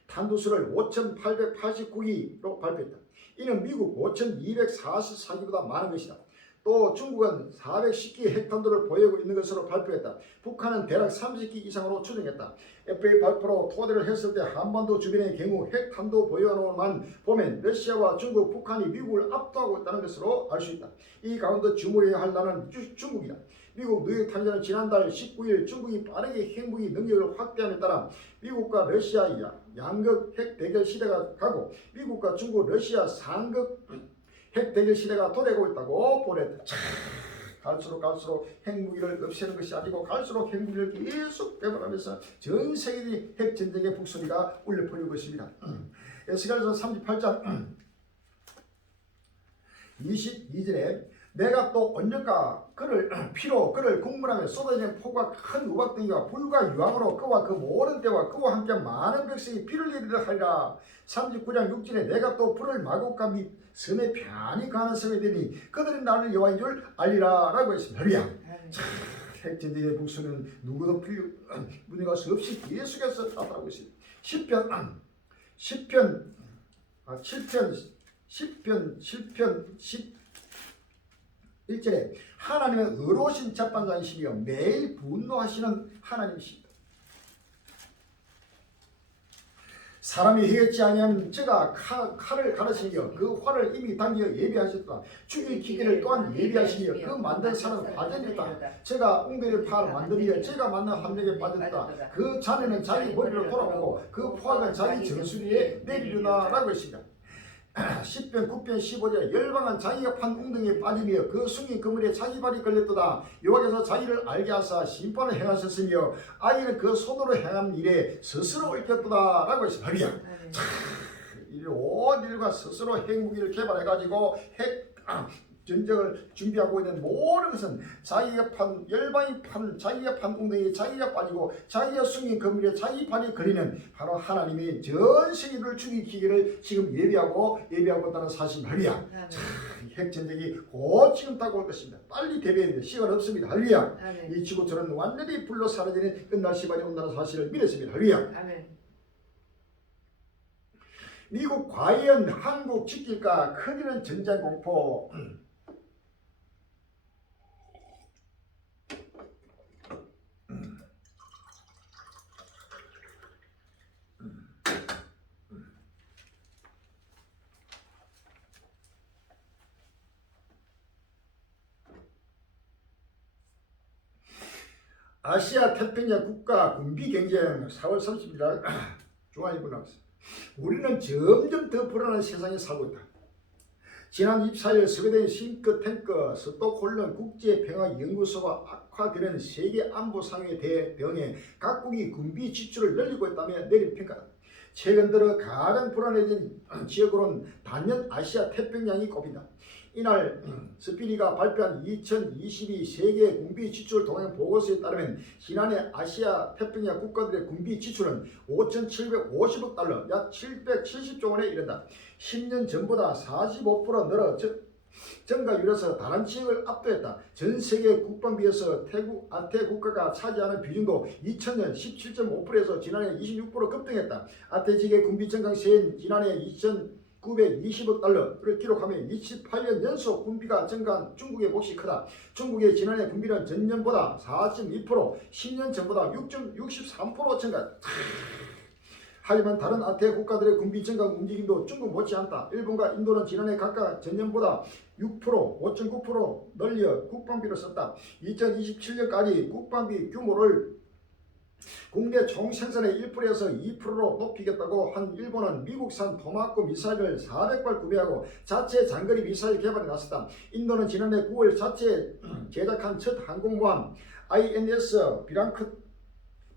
탄두수를 5,889기로 발표했다. 이는 미국 5,244기보다 많은 것이다. 또 중국은 410기 핵탄두를 보유하고 있는 것으로 발표했다. 북한은 대략 30기 이상으로 추정했다. FA 발표로 토대를 했을 때 한반도 주변의 경우 핵탄두 보유하는만 보면 러시아와 중국, 북한이 미국을 압도하고 있다는 것으로 알 수 있다. 이 가운데 주목해야 할 나라는 중국이다. 미국 뉴욕 타임즈는 지난달 19일 중국이 빠르게 핵무기 능력을 확대함에 따라 미국과 러시아 양극 핵 대결 시대가 가고 미국과 중국, 러시아 상극 핵 대결 시대가 도래하고 있다고 보냈다. 갈수록 핵무기를 없애는 것이 아니고 갈수록 핵무기를 계속 개발하면서 전 세계의 핵전쟁의 북소리가 울려 퍼지고 있습니다. 에스겔서 38장 22절에 내가 또 언제까 그를 피로 그를 국문하며 쏟아지는 폭과 큰 우박등이와 불과 유황으로 그와 그 모든 때와 그와 함께 많은 백성이 피를 내리려 하리라. 39장 6절에 내가 또 불을 마곡과 및 섬에 편히 가는 섬에 되니 그들은 나를 여호와인 줄 알리라 라고 했습니다. 할렐루야. 핵전쟁의 북수는 누구도 문제가 없이 계속해서 나타나고 있습니다. 10편 1절에 하나님은 의로우신 재판장이시며 매일 분노하시는 하나님이십니다. 사람이 해결치 아니하면 제가 칼을 가르치며 그 활을 이미 당겨 예비하셨다. 죽일 기계를 또한 예비하시며 그 만든 사람은 빠져있다. 제가 웅덩이를 팔 만들며 제가 만난 함정에 빠졌다. 그 자네는 자기 머리로 돌아오고 그 포악은 자기 정수리에 내리려나 라고 했습니다. 10편 9편 15절 열방은 자기가 판 웅덩이에 빠지며 그 숨긴 그물에 자기 발이 걸렸도다. 여호와께서 자기를 알게 하사 심판을 행하셨으며 아이는 그 손으로 행한 일에 스스로 얽혔도다 라고 했습니다. 온 일과 스스로 핵무기를 개발해가지고 핵 전쟁을 준비하고 있는 모든 것은 자기가 판 열방이 판 자기가 판 웅덩이에 자기가 빠지고 자기가 숨긴 그물에 자기 발이 걸리는 바로 하나님이 전 세계를 죽일 기계를 지금 예비하고 있다는 사실입니다. 할렐루야. 핵전쟁이 곧 지금 다가올 것입니다. 빨리 대비해야 돼. 시간 없습니다. 할렐루야. 이 지구처럼 완전히 불로 사라지는 끝날 시간이 온다는 사실을 믿었습니다. 할렐루야. 미국 과연 한국 지킬까? 큰일은 전쟁 공포. 아시아 태평양 국가 군비 경쟁 4월 30일 날 중앙일보 나왔습니다. 우리는 점점 더 불안한 세상에 살고 있다. 지난 24일 스웨덴 싱크탱크 스톡홀름 국제평화연구소가 악화되는 세계 안보 상황에 대응해 각국이 군비 지출을 늘리고 있다며 내린 평가다. 최근 들어 가장 불안해진 지역으로는 단연 아시아 태평양이 꼽힌다. 이날 스피리가 발표한 2022 세계 군비 지출 동향 보고서에 따르면 지난해 아시아 태평양 국가들의 군비 지출은 5,750억 달러, 약 770조 원에 이른다. 10년 전보다 45% 늘어 증가율에서 다른 지역을 압도했다. 전 세계 국방비에서 아태 국가가 차지하는 비중도 2000년 17.5%에서 지난해 26% 급등했다. 아태 지역의 군비 증강세는 지난해 2,920억 달러를 기록하며 28년 연속 군비가 증가한 중국의 몫이 크다. 중국의 지난해 군비는 전년보다 4.2%, 10년 전보다 6.63% 증가했다. 하지만 다른 아태 국가들의 군비 증가 움직임도 중국 못지않다. 일본과 인도는 지난해 각각 전년보다 6%, 5.9% 늘려 국방비를 썼다. 2027년까지 국방비 규모를 국내 총생산의 1%에서 2%로 높이겠다고 한 일본은 미국산 토마호크 미사일을 400발 구매하고 자체 장거리 미사일 개발에 나섰다. 인도는 지난해 9월 자체 제작한 첫 항공모함 INS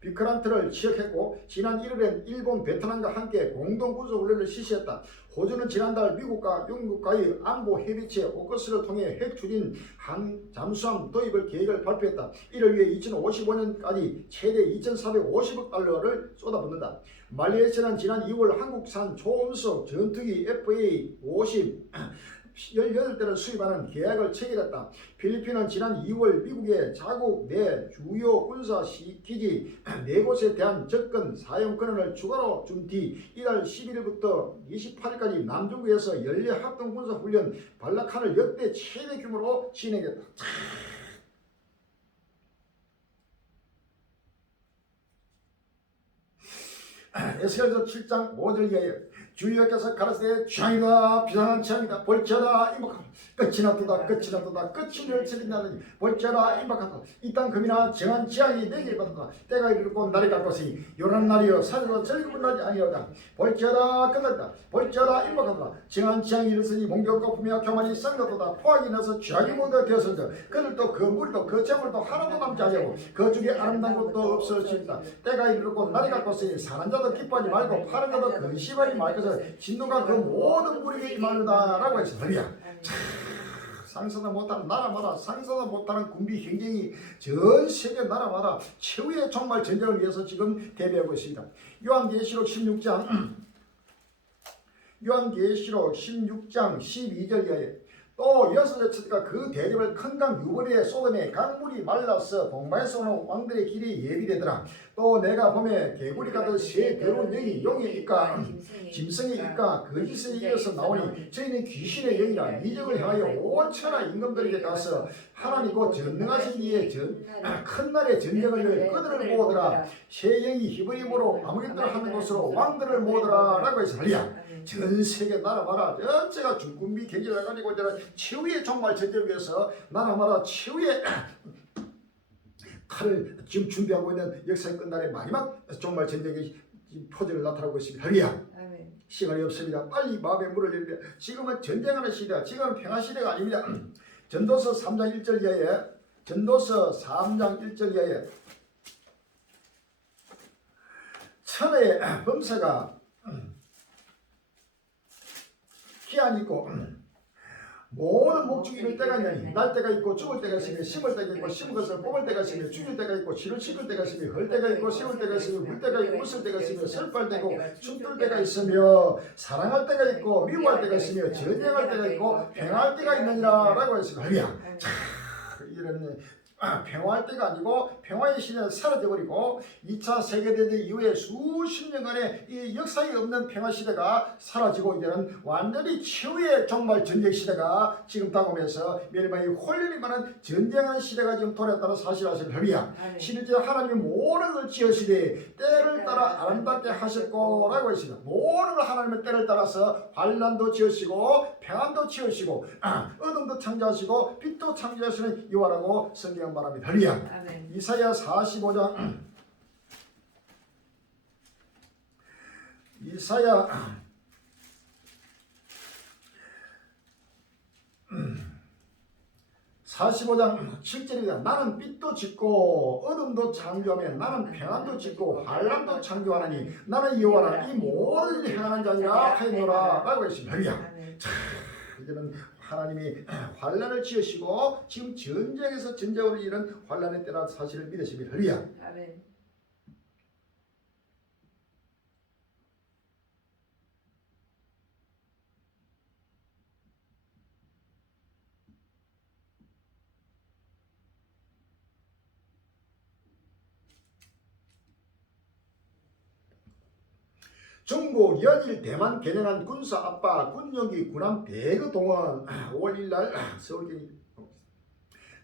비크란트를 취역했고 지난 1월엔 일본, 베트남과 함께 공동 군사훈련을 실시했다. 호주는 지난달 미국과 영국과의 안보 협의체 오커스를 통해 핵 추진 잠수함 도입을 계획을 발표했다. 이를 위해 2055년까지 최대 2,450억 달러를 쏟아붓는다. 말레이시아는 지난 2월 한국산 초음속 전투기 FA-50 18대를 수입하는 계약을 체결했다. 필리핀은 지난 2월 미국의 자국 내 주요 군사 기지 4곳에 대한 접근 사용 권한을 추가로 준 뒤 이달 11일부터 28일까지 남중국에서 연례 합동 군사 훈련 발락한을 역대 최대 규모로 진행했다. 에스겔서 7장 5절 이하에 주여께서 가라사대 취향이다 비상한 취향이다 볼지어다 임박하라 끝이 났도다 끝이 났도다 끝이 멸치린다느니 볼지어다 임박하라 이 땅 금이나 정한 취향이 내게 받았다 때가 이르고 날이 갈 것이 요란 날이여 사려도 즐거운 날이 아니오다 볼지어다 끝났다 볼지어다 임박하라 정한 취향이 이르으니 목욕 거품이와 교만이 쌍났도다 포악이 나서 취향이 모두 되었은저 그들도 그 무리도 그 재물도 하나도 남지 아니하고 그 중에 아름다운 것도 없어진다 때가 이르고 날이 갈 것이 사는 자도 기뻐하지 말고 파는 자도 근심하지 말고 진노가 그 모든 무리에게 임하느다 라고 했어. 할렐루야. 상상도 못하는 나라마다 상상도 못하는 군비 행정이 전 세계 나라마다 최후의 정말 전쟁을 위해서 지금 대비하고 있습니다. 요한계시록 16장 12절 이하에 또 여섯째 첫째가 그 대접을 큰 강 유버리에 소돔에 강물이 말라서 동방에서 오는 왕들의 길이 예비되더라. 또 내가 보매 개구리 같은 새 더러운 영이 용의 입과 짐승의 입과 거짓에 이어서 나오니 저희는 귀신의 영이라 이적을 향하여 온 천하 임금들에게 가서 하나님 곧 전능하신 이의 큰 날의 전쟁을 위해 그들을 모으더라. 새 영이 히브리어로 아무것들을 하는 곳으로 왕들을 모으더라 라고 해서 할리야. 전 세계 나라마다 전체가 중군비 경제를 가지고 있는 최후의 정말 전쟁을 위해서 나라마다 최후의 칼을 지금 준비하고 있는 역사의 끝날의 마지막 정말 전쟁의 표정을 나타나고 있습니다. 할렐루야. 시간이 없습니다. 빨리 마음의 문을 열면 지금은 전쟁하는 시대야. 지금은 평화 시대가 아닙니다. 전도서 3장 1절 이하에 천의 범사가 기한이 있고 모든 목축이 이를 때가 있나니 날 때가 있고 죽을 때가 있으며 심을 때가 있고 심은 것을 뽑을 때가 있으며 죽일 때가 있고 씨를 씻을 때가 있으며 헐 때가 있고 세울 때가 있으며 물 때가 있고 웃을 때가 있으며 슬플 때고 춤출 때가 있으며 사랑할 때가 있고 미워할 때가 있으며 전쟁할 때가 있고 평화할 때가 있느니라 라고 했습니다. 할렐루야. 이런 평화할 때가 아니고 평화의 시대는 사라져버리고 2차 세계대전 이후에 수십 년간의 이 역사에 없는 평화 시대가 사라지고 이제는 완전히 최후의 정말 전쟁 시대가 지금 다가오면서 멸망이 혼란이 많은 전쟁하는 시대가 지금 돌아왔다는 사실 아십니까? 할렐루야. 실제 하나님이 모든 걸 지으시되 때를 따라 아름답게 하셨고 라고 했습니다. 모든 걸 하나님의 때를 따라서 환난도 지으시고 평안도 지으시고 어둠도 창조하시고 빛도 창조하시는 여호와라고 성경 바랍니다. 할렐루야. 이사야 45장 이사야 45장 7절입니다. 나는 빛도 짓고 어둠도 창조하며 나는 평안도 짓고 환난도 창조하나니 나는 여호와라 이 모든 일을 행하는 자니라 하였노라 라고 했습니다. 할렐루야. 이제는 하나님이 환난을 지으시고 지금 전쟁에서 전쟁으로 이런 환난의 때라는 사실을 믿으십니다. 할렐루야. 아멘. 중국 연일 대만 개량한 군사 압박 군용기 군함 대거 동원 5월 1일 날 서울경이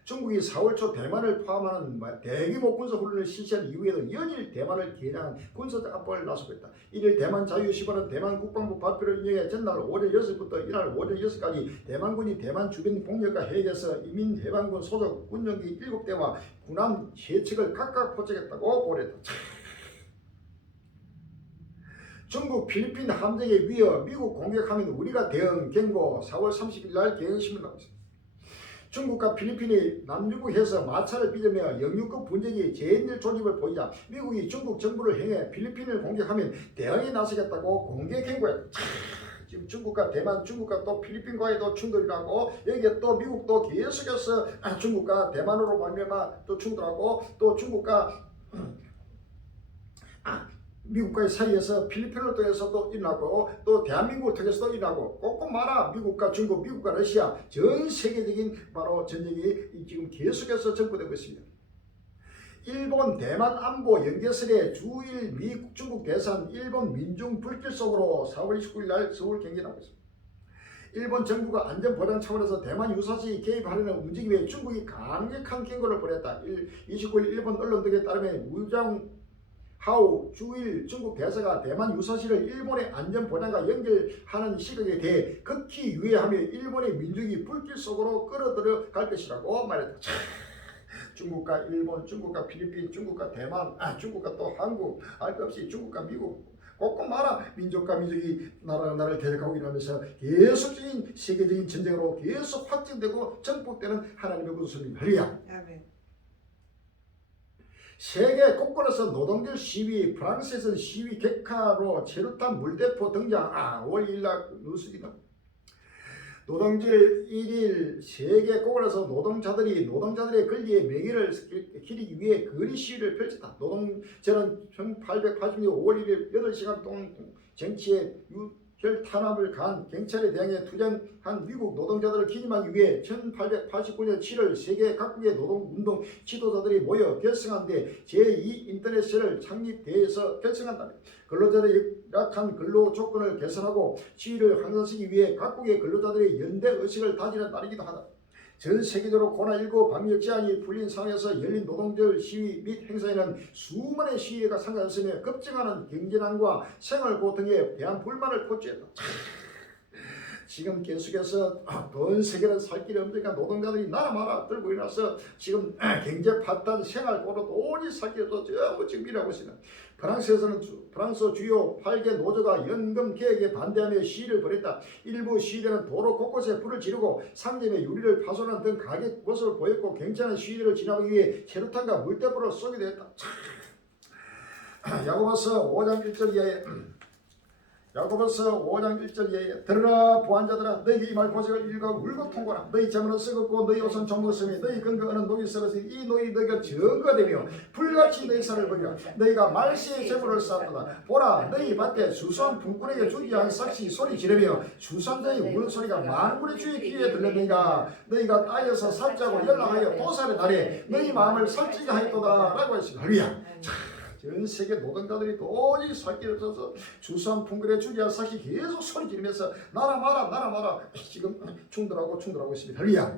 중국이 4월 초 대만을 포함하는 대규모 군사훈련을 실시한 이후에도 연일 대만을 겨냥한 군사적 압박을 나서고 있다. 1일 대만 자유시간은 대만 국방부 발표를 인용해 전날 오전 6시부터 이날 오전 6시까지 대만군이 대만 주변 공역과 해역에서 인민해방군 소속 군용기 7대와 군함 3척을 각각 포착했다고 보냈다. 중국 필리핀 함정에 위어 미국 공격하면 우리가 대응 경고 4월 30일 날 경향신문 나오고 있습니다. 중국과 필리핀이 남중국해에서 마찰을 빚으며 영유권 분쟁이 재인일 조짐을 보이자 미국이 중국 정부를 향해 필리핀을 공격하면 대응에 나서겠다고 공개 경고했다. 지금 중국과 대만, 중국과 또 필리핀과의도 충돌이라고 여기에 또 미국도 계속해서 중국과 대만으로 말미암아 또 충돌하고 또 중국과 미국과의 사이에서 필리핀을 통해서도 일어나고 또 대한민국을 통해서도 일어나고 꼭꼭 말아 미국과 중국, 미국과 러시아 전 세계적인 바로 전쟁이 지금 계속해서 전개되고 있습니다. 일본 대만 안보 연계설의 주일 미 중국 대사는 일본 민중 불길 속으로 4월 29일 날 서울 경기하고 있습니다. 일본 정부가 안전보장 차원에서 대만 유사시 개입하려는 움직임에 중국이 강력한 경고를 보냈다. 29일 일본 언론 등에 따르면 하우 주일 중국 대사가 대만 유사시를 일본의 안전보장과 연결하는 시각에 대해 극히 유의하며 일본의 민중이 불길 속으로 끌어들여 갈 것이라고 말했다. 중국과 일본, 중국과 필리핀, 중국과 대만, 중국과 또 한국, 알 것 없이 중국과 미국 꼭꼭 말아 민족과 민족이 나라가 나라를 대적하고 일하면서 계속적인 세계적인 전쟁으로 계속 확진되고 전폭되는 하나님의 구속입니다. 할렐루야. 아멘. 세계 곳곳에서 노동절 시위, 프랑스에서는 시위 객화로 체류탄 물대포 등장. 5월 2일 날 뉴스입니다. 노동절 1일 세계 곳곳에서 노동자들의 권리의 명예를 기리기 위해 거리 시위를 펼쳤다. 노동절은 1886년 5월 1일 8시간 동안 정치에 유혈 탄압을 가한 경찰에 대항해 투쟁한 미국 노동자들을 기념하기 위해 1889년 7월 세계 각국의 노동운동 지도자들이 모여 결성한 데 제2 인터내셔널 창립대회에서 결성한다. 근로자들의 열악한 근로 조건을 개선하고 지위를 향상시키기 위해 각국의 근로자들의 연대 의식을 다지는 날이기도 하다. 전 세계적으로 코로나19 방역 제한이 풀린 상황에서 열린 노동절 시위 및 행사에는 수많은 시위가 참가했으며 급증하는 경제난과 생활 고통에 대한 불만을 표출했다. 지금 계속해서 전 세계는 살 길이 없으니까 노동자들이 나라마라 들고 일어나서 지금 경제 파탄, 생활 고로 도저히 살 길이 없어서 전부 지금 일하고 있습니다. 프랑스에서는 프랑스 주요 8개 노조가 연금 개혁에 반대하며 시위를 벌였다. 일부 시위대는 도로 곳곳에 불을 지르고 상점의 유리를 파손하는 등 가게 모습을 보였고 경찰은 시위대를 진압하기 위해 체류탄과 물대포를 쏘기도 했다. 야고보서 5장 1절 이하에 야고보서 5장 1절 이하에 들으라 보안자들아 너희가 이 말 고색을 읽어 울고 통고라. 너희 자문은 썩었고 너희 옷은 정먹었으며 너희 근거는 녹이 썰었으니 이 녹이 너희가 증거가 되며 불같이 너희 살을 보리라. 너희가 말세의 재물을 쌓았도다. 보라 너희 밭에 수선 품꾼에게 주지 않은 삭시 소리 지르며 수선자의 우는 소리가 만군의 주의 귀에 들렸느니라. 너희가 땅에서 살자고 연락하여 도살의 날에 너희 마음을 살찌게 하였도다 라고 했습니다. 할렐루야. 전 세계 노동자들이 도저히 살 길이 없어서 주선 품꾼에 주지한 삭시 계속 소리 지르면서 나라 마라 지금 충돌하고 있습니다. 할렐루야.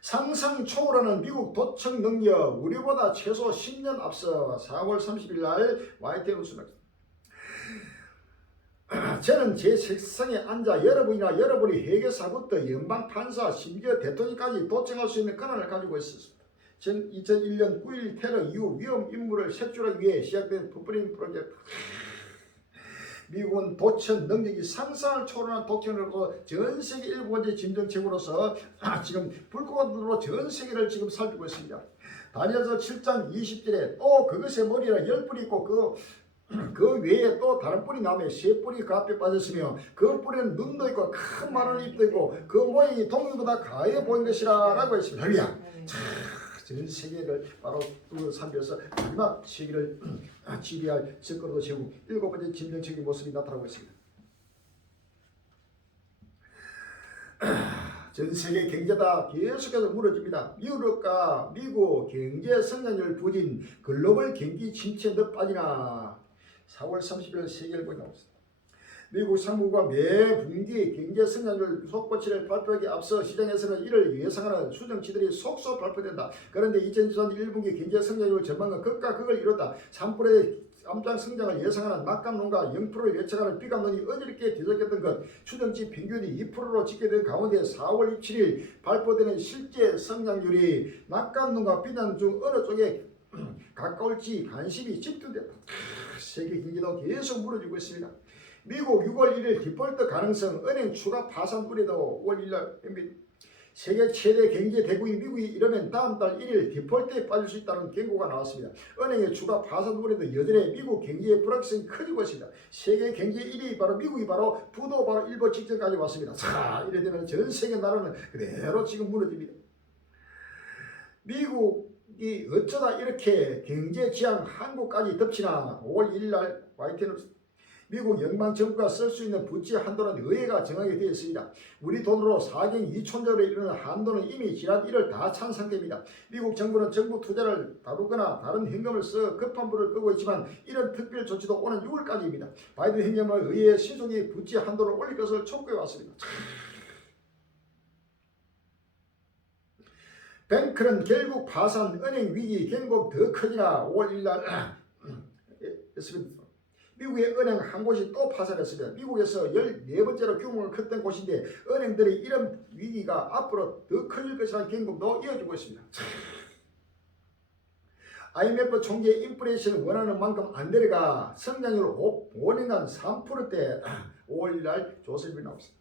상상 초월하는 미국 도청 능력 우리보다 최소 10년 앞서 4월 30일 날 YTN 뉴스입니다. 저는 제 책상에 앉아 여러분이 회계사부터 연방판사 심지어 대통령까지 도청할 수 있는 권한을 가지고 있었습니다. 2001년 9.11 테러 이후 위험 인물을 색출하기 위해 시작된 풋프린트 프로젝트. 미국은 도청 능력이 상상을 초월한 도청으로서 전 세계 일곱 번째 진정책으로서 지금 불꽃으로 전 세계를 지금 살피고 있습니다. 다니엘서 7장 20절에 또 그것의 머리에 10뿔이 있고 그 외에 또 다른 뿔이 나오며 세 뿔이 그 앞에 빠졌으며 그 뿔에는 눈도 있고 큰 마른 입도 있고 그 모양이 동물보다 가해 보인 것이라 라고 했습니다. 할렐루야. 전 세계를 바로 살펴서 마지막 세계를 지배할 석고로 세우고 일곱 번째 진정책의 모습이 나타나고 있습니다. 전 세계 경제다 계속해서 무너집니다. 유럽과 미국 경제 성장률 부진, 글로벌 경기 침체 더 빠지나 4월 30일 세계일보에 나왔습니다. 미국 상무부가 매 분기 경제 성장률 속보치를 발표하기 앞서 시장에서는 이를 예상하는 수정치들이 속속 발표된다. 그런데 2023년 1분기 경제 성장률 전망은 극과 극을 이뤘다. 3%의 깜짝 성장을 예상하는 낙관론과 0%를 예측하는 비관론이 어저께 뒤섞였던 것, 추정치 평균이 2%로 집계된 가운데 4월 27일 발표되는 실제 성장률이 낙관론과 비난 중 어느 쪽에 가까울지 관심이 집중됐다. 세계 경기도 계속 무너지고 있습니다. 미국 6월 1일 디폴트 가능성, 은행 추가 파산 우려도 5월 1일 세계 최대 경제 대국인 미국이 이러면 다음 달 1일 디폴트에 빠질 수 있다는 경고가 나왔습니다. 은행의 추가 파산 우려도 여전히 미국 경제의 불확실성이 커지고 있습니다. 세계 경제 1위 바로 미국이 바로 부도 바로 일본 직전까지 왔습니다. 자, 이래 되면 전 세계 나라는 그대로 지금 무너집니다. 미국이 어쩌다 이렇게 경제 지향 한국까지 덮치나. 5월 1일 날 화이트하우스 미국 연방정부가 쓸 수 있는 부채 한도는 의회가 정하게 되어 있습니다. 우리 돈으로 4경 2천조에 이르는 한도는 이미 지난 1월 다 찬 상태입니다. 미국 정부는 정부 투자를 다루거나 다른 현금을 써 급한 불을 끄고 있지만 이런 특별 조치도 오는 6월까지입니다. 바이든 행정부는 의회에 신속히 부채 한도를 올릴 것을 촉구해 왔습니다. 뱅크는 결국 파산, 은행 위기 경고 더 커지나. 5월 1일 날 미국의 은행 한 곳이 또 파산했습니다. 미국에서 14번째로 규모가 컸던 곳인데 은행들이 이런 위기가 앞으로 더 커질 것이라는 경고도 이어지고 있습니다. IMF 총재 인플레이션을 원하는 만큼 안 내려가 성장률 5년간 3%대 5월 1일 날 조선일보에 나왔습니다.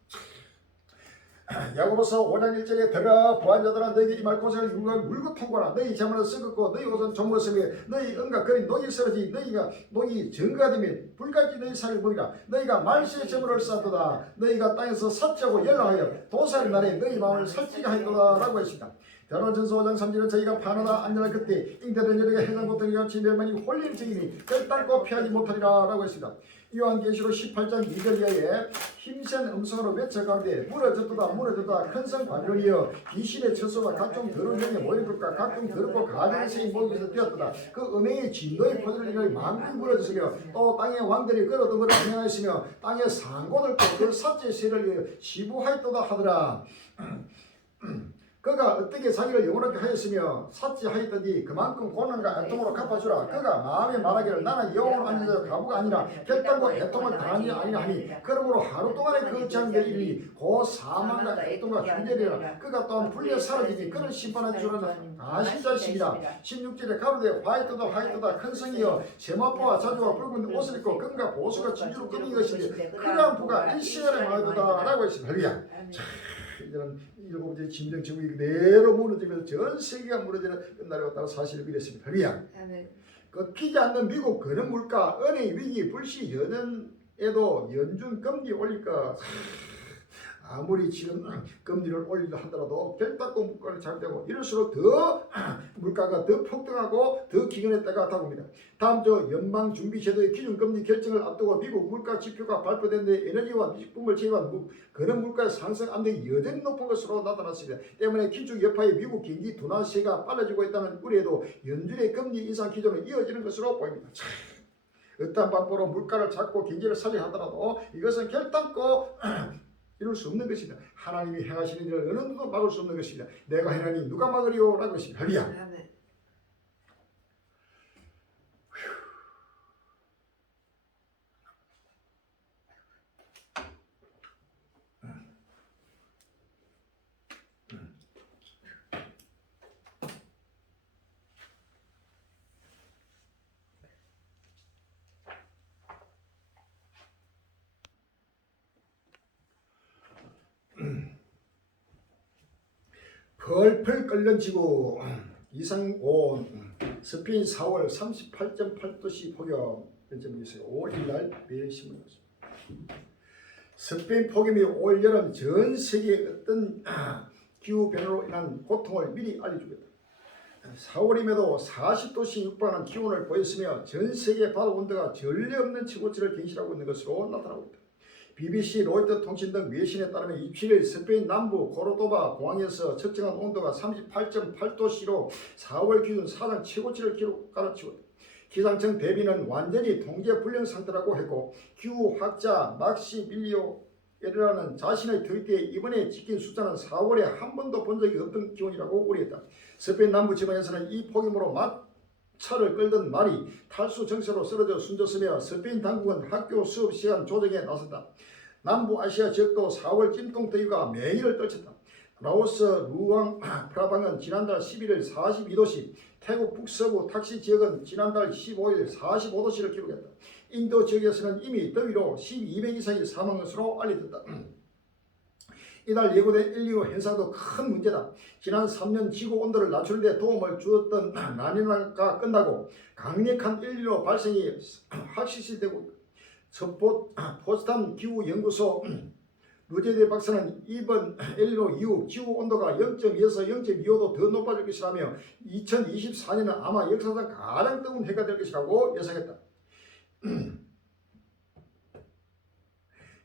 야고보서 5장 1절에 들어 부한자들아 너희에게 임할 고생을 물고 통과하라. 너희 재물을 썩었고 너희 옷은 종물었으며 너희 은과 거린 녹이 쓰러지 너희가 녹이 증거가 되면 불같이 너희 살을 먹이라. 너희가 말세의 재물을 쌓도다. 너희가 땅에서 삭제하고 연락하여 도살의 날에 너희 마음을 살찌게 하였도다 라고 했습니다. 대로전서 5장 3절에 저희가 파나다 안전할 그때 잉태된 여리가 해상 고통이가 진멸만이 홀린 증인이 결단코 피하지 못하리라 라고 했습니다. 요한계시록 18장 2절 이하에 힘센 음성으로 외쳐가는데 무너졌도다 무너졌다 큰성 바빌론이여 귀신의 처소가 각종 더러운 영에 모인 것과 각종 더럽고 가증의 생이 모임에서 되었도다. 그 음행의 진노의 포도를 인하여 만국이 무너졌으며 또 땅의 왕들이 끌어들임을 안행하였으며 땅의 상고들 그 삭제 세를 위하여 시부하였도다 하더라. 그가 어떻게 자기를 영원하게 하였으며 삭제하였더니 그만큼 고난과 애통으로 갚아주라. 그가 마음에 말하기를 나는 영원으로 앉아서 가부가 아니라 결단과 애통을 당하니 아니라 하니 그러므로 하루 동안에 그 장대 일이 곧 사망과 애통과 휴대리라. 그가 또한 불려 사라지니 그를 심판하지 주라는 아신 자식이라. 16절에 가로되 화이트다 큰 성이여 세마포와 자주와 붉은 옷을 입고 금과 보수가 진주로 끊인 것이니 그러한 부가 일시간에 말도다 라고 했습니다. 할렐루야. 이제는 7번째 짐승제국이 그대로 무너지면서 전 세계가 무너지는 끝날이 왔다는 사실을 믿었습니다. 할렐루야. 꺾이지 않는 미국 거는 물가, 은행 위기, 불시 연연에도 연준 금리 올릴까. 아무리 지금 금리를 올리려 하더라도 결단코 물가를 잘되고 이럴수록 더 물가가 더 폭등하고 더 기근의 때가 다가옵니다. 다음 주 연방준비제도의 기준금리 결정을 앞두고 미국 물가 지표가 발표됐는데 에너지와 미식품을 제외한 그런 물가의 상승 압력이 여전히 높은 것으로 나타났습니다. 때문에 기축 여파의 미국 경기 둔화세가 빨라지고 있다는 우려에도 연준의 금리 인상 기조는 이어지는 것으로 보입니다. 어떠한 방법으로 물가를 잡고 경제를 살려하더라도 이것은 결단코 이룰 수 없는 것이다. 하나님이 행하시는 일을 어느 누구도 막을 수 없는 것이다. 내가 행하니 누가 막으리요? 라고 했습니다. 할렐루야. 펄펄 끓는지고 이상온 스페인 4월 38.8도씨 폭염 연점이 있어요. 5월 1일 매일 신문이었습니다. 스페인 폭염이 올 여름 전 세계의 어떤 기후변화로 인한 고통을 미리 알려주겠다. 4월임에도 40도씨 육박하는 기온을 보였으며 전 세계 바다 온도가 전례 없는 최고치를 경신하고 있는 것으로 나타나고 있다. BBC, 로이터 통신 등 외신에 따르면 27일 스페인 남부 고르도바 공항에서 측정한 온도가 38.8도씨로 4월 기준 사상 최고치를 기록하는 치고 기상청 대비는 완전히 통제 불능 상태라고 했고 기후학자 막시밀리오에르라는 자신의 트위터에 이번에 찍힌 숫자는 4월에 한 번도 본 적이 없던 기온이라고 우려했다. 스페인 남부 지방에서는 이 폭염으로 차를 끌던 말이 탈수 증세로 쓰러져 숨졌으며 스페인 당국은 학교 수업 시간 조정에 나섰다. 남부아시아 지역도 4월 찜통더위가 맹위를 떨쳤다. 라오스 루앙 프라방은 지난달 11일 42도씨, 태국 북서부 탁시 지역은 지난달 15일 45도씨를 기록했다. 인도 지역에서는 이미 더위로 1200 이상이 사망한 것으로 알려졌다. 이날 예고된 엘니뇨 현상도 큰 문제다. 지난 3년 지구 온도를 낮추는 데 도움을 주었던 라니나가 끝나고 강력한 엘니뇨 발생이 확실시되고 포스탄 기후연구소 루제데 박사는 이번 엘니뇨 이후 지구 온도가 0.2에서 0.25도 더 높아질 것이라며 2024년은 아마 역사상 가장 뜨거운 해가 될 것이라고 예상했다.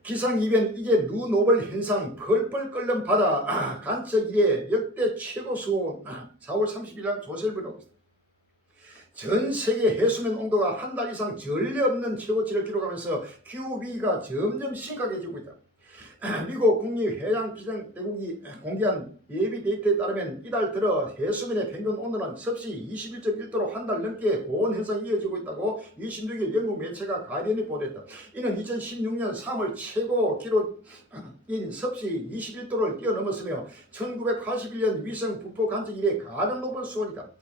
기상이변 이제 누노블 현상 펄펄 끓는 바다 간척 이래 역대 최고 수온 4월 30일 날 조사를 벌이고 있습니다. 전 세계 해수면 온도가 한 달 이상 전례 없는 최고치를 기록하면서 기후위기가 점점 심각해지고 있다. 미국 국립해양기상대국이 공개한 예비 데이터에 따르면 이달 들어 해수면의 평균 온도는 섭씨 21.1도로 한 달 넘게 고온 현상이 이어지고 있다고 26일 영국 매체가 가디언이 보도했다. 이는 2016년 3월 최고 기록인 섭씨 21도를 뛰어넘었으며 1981년 위성 북포 관측 이래 가장 높은 수온이다.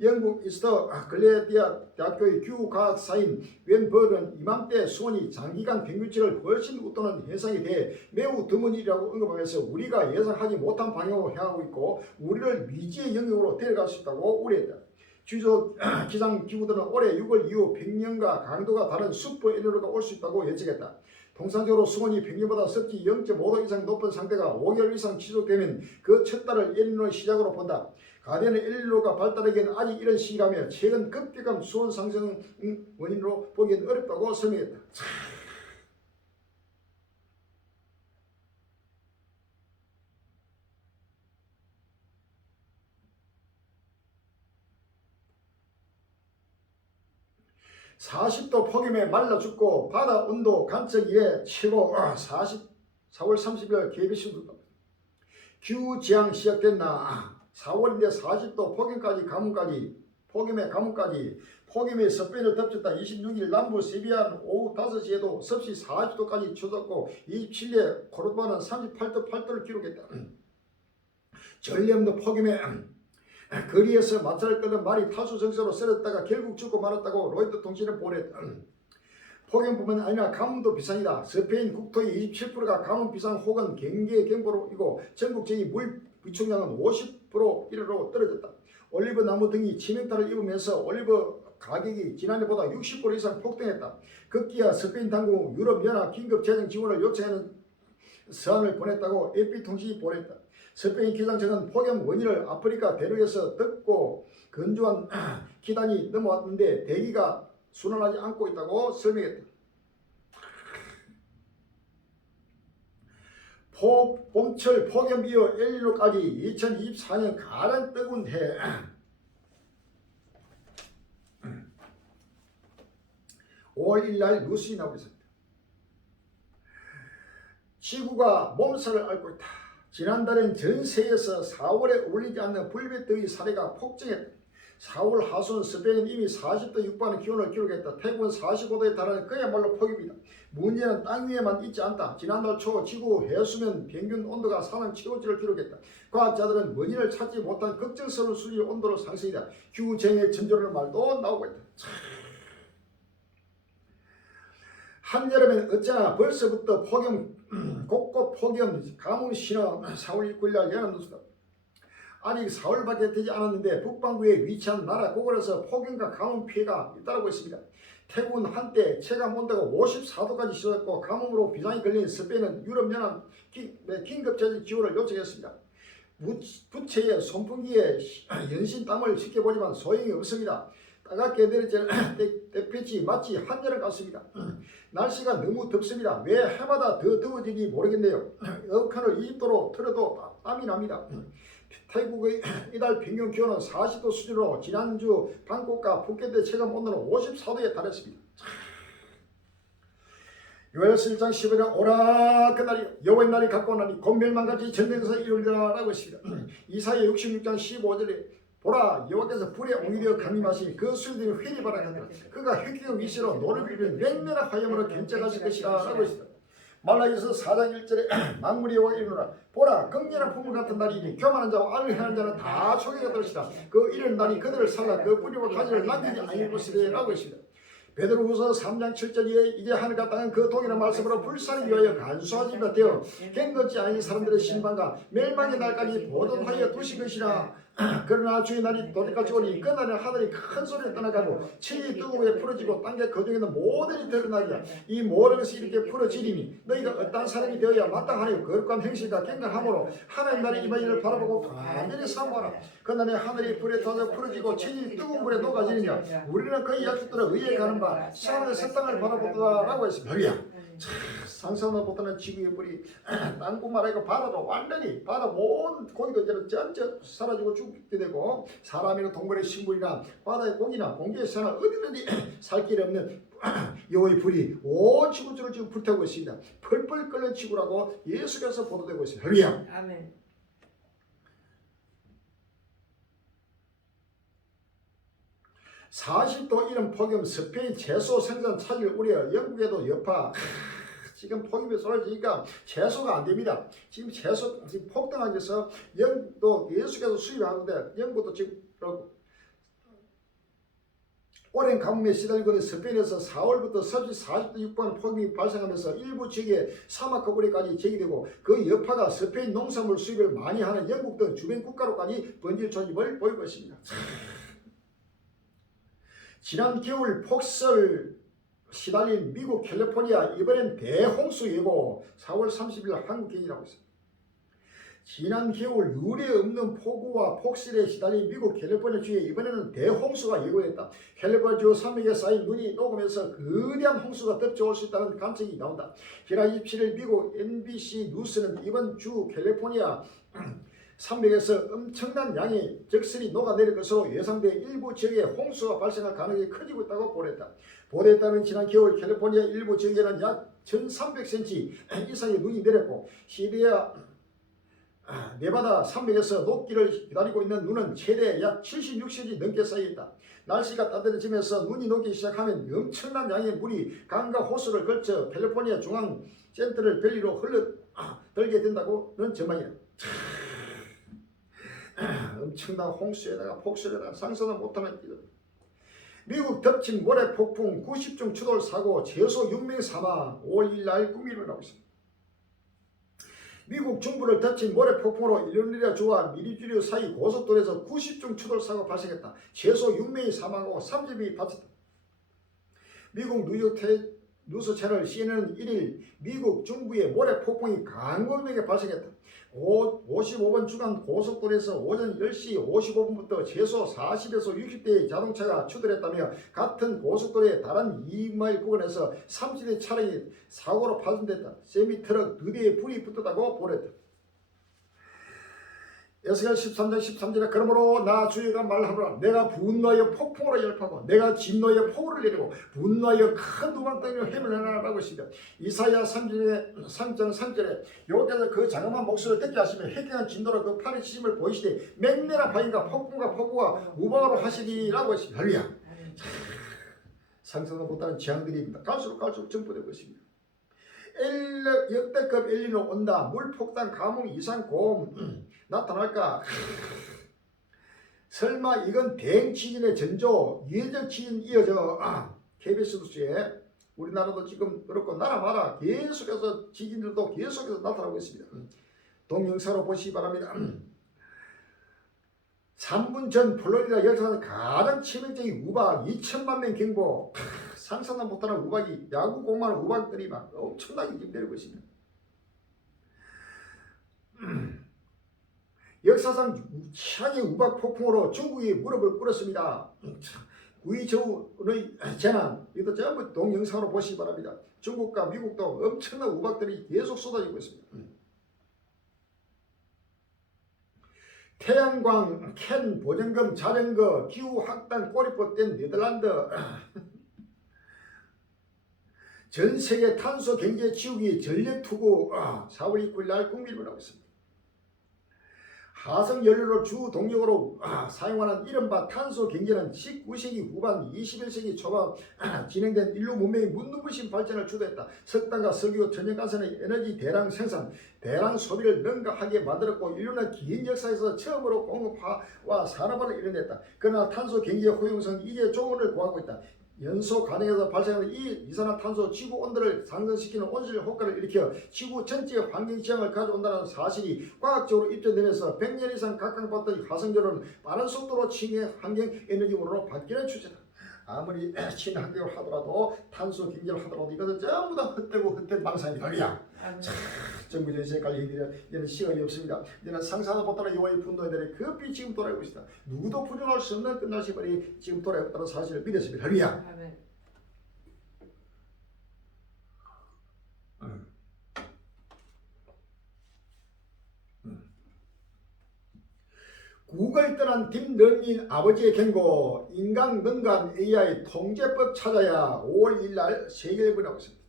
영국 이스터 글래디아 대학교의 기후과학사인 웬벌은 이맘때 수온이 장기간 평균치를 훨씬 웃도는 현상에 대해 매우 드문 일이라고 언급하면서 우리가 예상하지 못한 방향으로 향하고 있고 우리를 미지의 영역으로 데려갈 수 있다고 우려했다. 주요 기상기구들은 올해 6월 이후 평년과 강도가 다른 슈퍼 엘니뇨가 올 수 있다고 예측했다. 통상적으로 수온이 평년보다 섭씨 0.5도 이상 높은 상태가 5개월 이상 지속되면 그 첫 달을 엘니뇨의 시작으로 본다. 가디언은 엘니뇨가 발달하기에는 아직 이런 시기라며 최근 급격한 수온 상승 원인으로 보기엔 어렵다고 설명했다. 40도 폭염에 말라 죽고 바다 온도 간척 이래 최고 4월 30일 KBS 기후재앙 시작됐나 4월인데 40도 폭염의 가뭄까지 폭염에 서편을 덮쳤다. 26일 남부 세비야는 오후 5시에도 섭씨 40도까지 쳐졌고 27일에 코르도바는 38도 8도를 기록했다. 전례 없는 폭염에 거리에서 마찰을 끌던 말이 탈수 증세로 쓰러졌다가 결국 죽고 말았다고 로이터 통신은 보냈다. 폭염뿐만 아니라 가뭄도 비상이다. 스페인 국토의 27%가 가뭄 비상 혹은 경계 경보로이고 전국적인 물 비축량은 50% 이르로 떨어졌다. 올리브 나무 등이 치명타를 입으면서 올리브 가격이 지난해보다 60% 이상 폭등했다. 급기야 스페인 당국 유럽연합 긴급 재정 지원을 요청하는 서한을 보냈다고 AP통신이 보냈다. 스페인 기상청은 폭염 원인을 아프리카 대륙에서 덥고 건조한 기단이 넘어왔는데 대기가 순환하지 않고 있다고 설명했다. 봄철 폭염 이어 엘니뇨까지 2024년 가장 뜨거운 해. 5월 1일 뉴스에 나오고 있습니다. 지구가 몸살을 앓고 있다. 지난달엔 전 세계에서 4월에 어울리지 않는 불볕더위 사례가 폭증했다. 4월 하순 스페인은 이미 40도 육박하는 기온을 기록했다. 태국은 45도에 달하는 그야말로 폭염이다. 문제는 땅 위에만 있지 않다. 지난달 초 지구 해수면 평균 온도가 사상 최고치를 기록했다. 과학자들은 원인을 찾지 못한 걱정스러운 수준의 온도로 상승이다. 기후쟁의 전조라는 말도 나오고 있다. 한여름엔 어쩌나 벌써부터 폭염, 곳곳 폭염, 가뭄 신호 4월 29일 날 예언 뉴스다. 아직 4월밖에 되지 않았는데 북반구에 위치한 나라 곳곳에서 폭염과 가뭄 피해가 잇따르고 있습니다. 태국은 한때 체감 온도가 54도까지 치솟았고 가뭄으로 비상이 걸린 스페인은 유럽연합 긴급재정 지원을 요청했습니다. 부채에 선풍기에 연신 땀을 지켜보지만 소용이 없습니다. 따갑게 내리쬐는 햇빛이 마치 한여름 같습니다. 날씨가 너무 덥습니다. 왜 해마다 더 더워지는지 모르겠네요. 에어컨을 20도로 틀어도 땀이 납니다. 태국의 이달 평균 기온은 40도 수준으로 지난주 방콕과 푸켓의 체감 온도는 54도에 달했습니다. 요엘서 1장 15절 오라 그날이 여호와의 날이 갖고 오나니 곧 멸망같이 전쟁에서 이루리라라고 했습니다. 이사야 66장 15절에 보라 여호와께서 불에 옹이되어 강림하시니 그 수리들이 회리 바라가니라 그가 획기의 위시로 노를 비비는 맹렬한 화염으로 견책하실 것이라 라고 했습니다. 말라기서 4장 1절에 만물이 여호와께 이르노라 보라 극렬한 풍물 같은 날이니 교만한 자와 악을 행하는 자는 다 초기가 들으시다. 그 이른 날이 그들을 살라 그 뿌리와 가지를 남기지 아니할 것이라 라고 했습니다. 베드로후서 3장 7절에 이제 하늘과 땅은 그 동일한 말씀으로 불사르기 위하여 간수하지 못하여 갱것지 아닌 사람들의 신방과 멸망의 날까지 보존하여 두신 것이라. 그러나 주의 날이 도래까지 오니 그 날은 하늘이 큰 소리를 떠나가고 천이 뜨거우에 풀어지고 땅에 거중에 있는 모든이 드러나리라. 이 모든 것이 이렇게 풀어지리니 너희가 어떤 사람이 되어야 마땅하여 거룩한 행실과 경건함으로 하나님 날이 임하기를 바라보고 간절히 사모하라. 그 날에 하늘이 불에 터져 풀어지고 천이 뜨거운 불에 녹아지느냐 우리는 그 약속대로 의에 가는 바 시간의 새 땅을 바라보다 라고 했습니다. 할렐루야. 상상도 못하는 지구의 불이 땅뿐만 아니고 바다도 완전히 바다 온 고기도 이제 전체 사라지고 죽게 되고 사람이나 동물의 식물이나 바다의 고기나 공기의 새나 어디든지 살 길이 없는 여호와의 불이 온 지구를 지금 불태우고 있습니다. 펄펄 끓는 지구라고 예수께서 보도되고 있습니다. 할렐루야. 아멘. 사실 또 이런 폭염 스페인 채소 생산 차질 우려 영국에도 여파 지금 폭염이 쏟아지니까 채소가 안 됩니다. 지금 채소 지금 폭등하기 위해서 영도 예수께서 수입하는데 영국도 지금 오랜 가뭄에 시달리고 있는 스페인에서 4월부터 섭씨 40도 육박하는 폭염이 발생하면서 일부 지역에 사막거부리까지 제기되고 그 여파가 스페인 농산물 수입을 많이 하는 영국 등 주변 국가로까지 번질 조짐을 보이고 있습니다. 지난 겨울 폭설 시달린 미국 캘리포니아 이번엔 대홍수 예고 4월 30일 한국경이라고 있습니다. 지난 겨울 유례 없는 폭우와 폭설에 시달린 미국 캘리포니아 주에 이번에는 대홍수가 예고됐다. 캘리포니아 주 산맥에 쌓인 눈이 녹으면서 거대한 홍수가 덮쳐올 수 있다는 관측이 나온다. 지난 27일 미국 NBC 뉴스는 이번 주 캘리포니아 산맥에서 엄청난 양의 적설이 녹아내릴 것으로 예상돼 일부 지역에 홍수가 발생할 가능성이 커지고 있다고 보도했다. 보도에 따르면 지난 겨울 캘리포니아 일부 지역에는 약 1300cm 이상의 눈이 내렸고 시리아 네바다 산맥에서 녹기를 기다리고 있는 눈은 최대 약 76cm 넘게 쌓여있다. 날씨가 따뜻해지면서 눈이 녹기 시작하면 엄청난 양의 물이 강과 호수를 걸쳐 캘리포니아 중앙 센트럴 밸리로 흘러들게 된다고는 전망이다. 엄청난 홍수에다가 폭설에다가 상상도 못하는 일. 미국 덮친 모래 폭풍 90중 추돌 사고 최소 6명 사망 5월 1일 날 꿈이라고 있습니다. 미국 중부를 덮친 모래 폭풍으로 일리노이 주와 미리주리 사이 고속도로에서 90중 추돌 사고 발생했다. 최소 6명이 사망하고 30명이 다쳤다. 미국 뉴욕 뉴스 채널 CNN은 1일 미국 중부의 모래 폭풍이 강풍에게 발생했다. 55번 주간 고속도로에서 오전 10시 55분부터 최소 40에서 60대의 자동차가 추돌했다며 같은 고속도로의 다른 2마일 부근에서 30대 차량이 사고로 파손됐다. 세미트럭 2대에 불이 붙었다고 보냈다. 에스겔 13장 13절에 그러므로 나 주여가 말하노라 내가 분노하여 폭풍으로 열파고 내가 진노하여 폭우를 내리고 분노하여 큰 두방덩이로 해를 하나라고 했습니다. 이사야 3장 3절에 여호와께서 그 장엄한 목소리를 듣게 하시며 해경한 진노로 그 팔의 치심을 보이시되 맹렬한 바위가 폭풍과 폭우와 우박으로 하시리라고 했습니다. 할렐루야. 상상도 못하는 재앙들이 갈수록 증폭되고 있습니다. 역대급 엘니노 온다. 물폭탄, 가뭄, 이상, 고음 나타날까? 설마 이건 대행지진의 전조, 유해적 지진 이어져 KBS 뉴스에 우리나라도 지금 그렇고 나라마다 계속해서 지진들도 계속해서 나타나고 있습니다. 동영상으로 보시기 바랍니다. 3분 전 플로리다 역사상 가장 치명적인 우박 2천만 명 경보 상상도 못하는 우박이 야구 공만한 우박들이 막 엄청나게 지금 내리고 있습니다. 역사상 최악의 우박 폭풍으로 중국이 무릎을 꿇었습니다. 구이저우의 재난 이것도 전부 동영상으로 보시기 바랍니다. 중국과 미국도 엄청난 우박들이 계속 쏟아지고 있습니다. 태양광, 캔, 보전금, 자전거, 기후학당, 꼬리포 뗀 네덜란드. 전세계 탄소 경제 지우기 전력 투구 4월 29일 날 국민을 하고 있습니다. 화석 연료를 주 동력으로 사용하는 이른바 탄소 경제는 19세기 후반 21세기 초반 진행된 인류 문명의 문무부신 발전을 주도했다. 석탄과 석유, 천연가스의 에너지 대량 생산, 대량 소비를 능가하게 만들었고 인류는 긴 역사에서 처음으로 공업화와 산업화를 이뤄냈다. 그러나 탄소 경제의 호용성은 이제 조언을 구하고 있다. 연소 과정에서 발생하는 이 이산화탄소 지구 온도를 상승시키는 온실 효과를 일으켜 지구 전체의 환경 지향을 가져온다는 사실이 과학적으로 입증되면서 100년 이상 각광받던 화석연료는 빠른 속도로 친환경 에너지원으로 바뀌는 추세다. 아무리 친환경을 하더라도 탄소 경제를 하더라도 이것은 전부 다 헛되고 헛된 망상이다. 정부 전세까지 이제는 시간이 없습니다. 이제는 상상도 못하는 여호와의 분노에 급히 지금 돌아오고 있다. 누구도 부정할 수 없는 끝날 시간이 지금 돌아오고 있다는 사실을 믿었습니다. 할렐루야. 아멘. 구글 떠난 딥러닝 아버지의 경고, 인간능간 AI 통제법 찾아야 5월 1일 날 세계일보에 나오고 있습니다.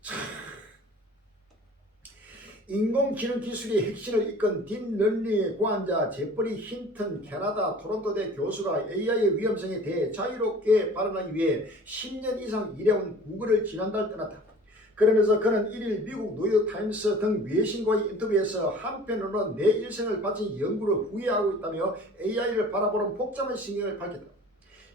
인공지능 기술의 핵심을 이끈 딥러닝의 고안자 제프리 힌턴 캐나다 토론토대 교수가 AI의 위험성에 대해 자유롭게 발언하기 위해 10년 이상 일해온 구글을 지난달 떠났다. 그러면서 그는 1일 미국 뉴욕타임스 등 외신과의 인터뷰에서 한편으로는 내 일생을 바친 연구를 후회하고 있다며 AI를 바라보는 복잡한 신경을 밝혔다.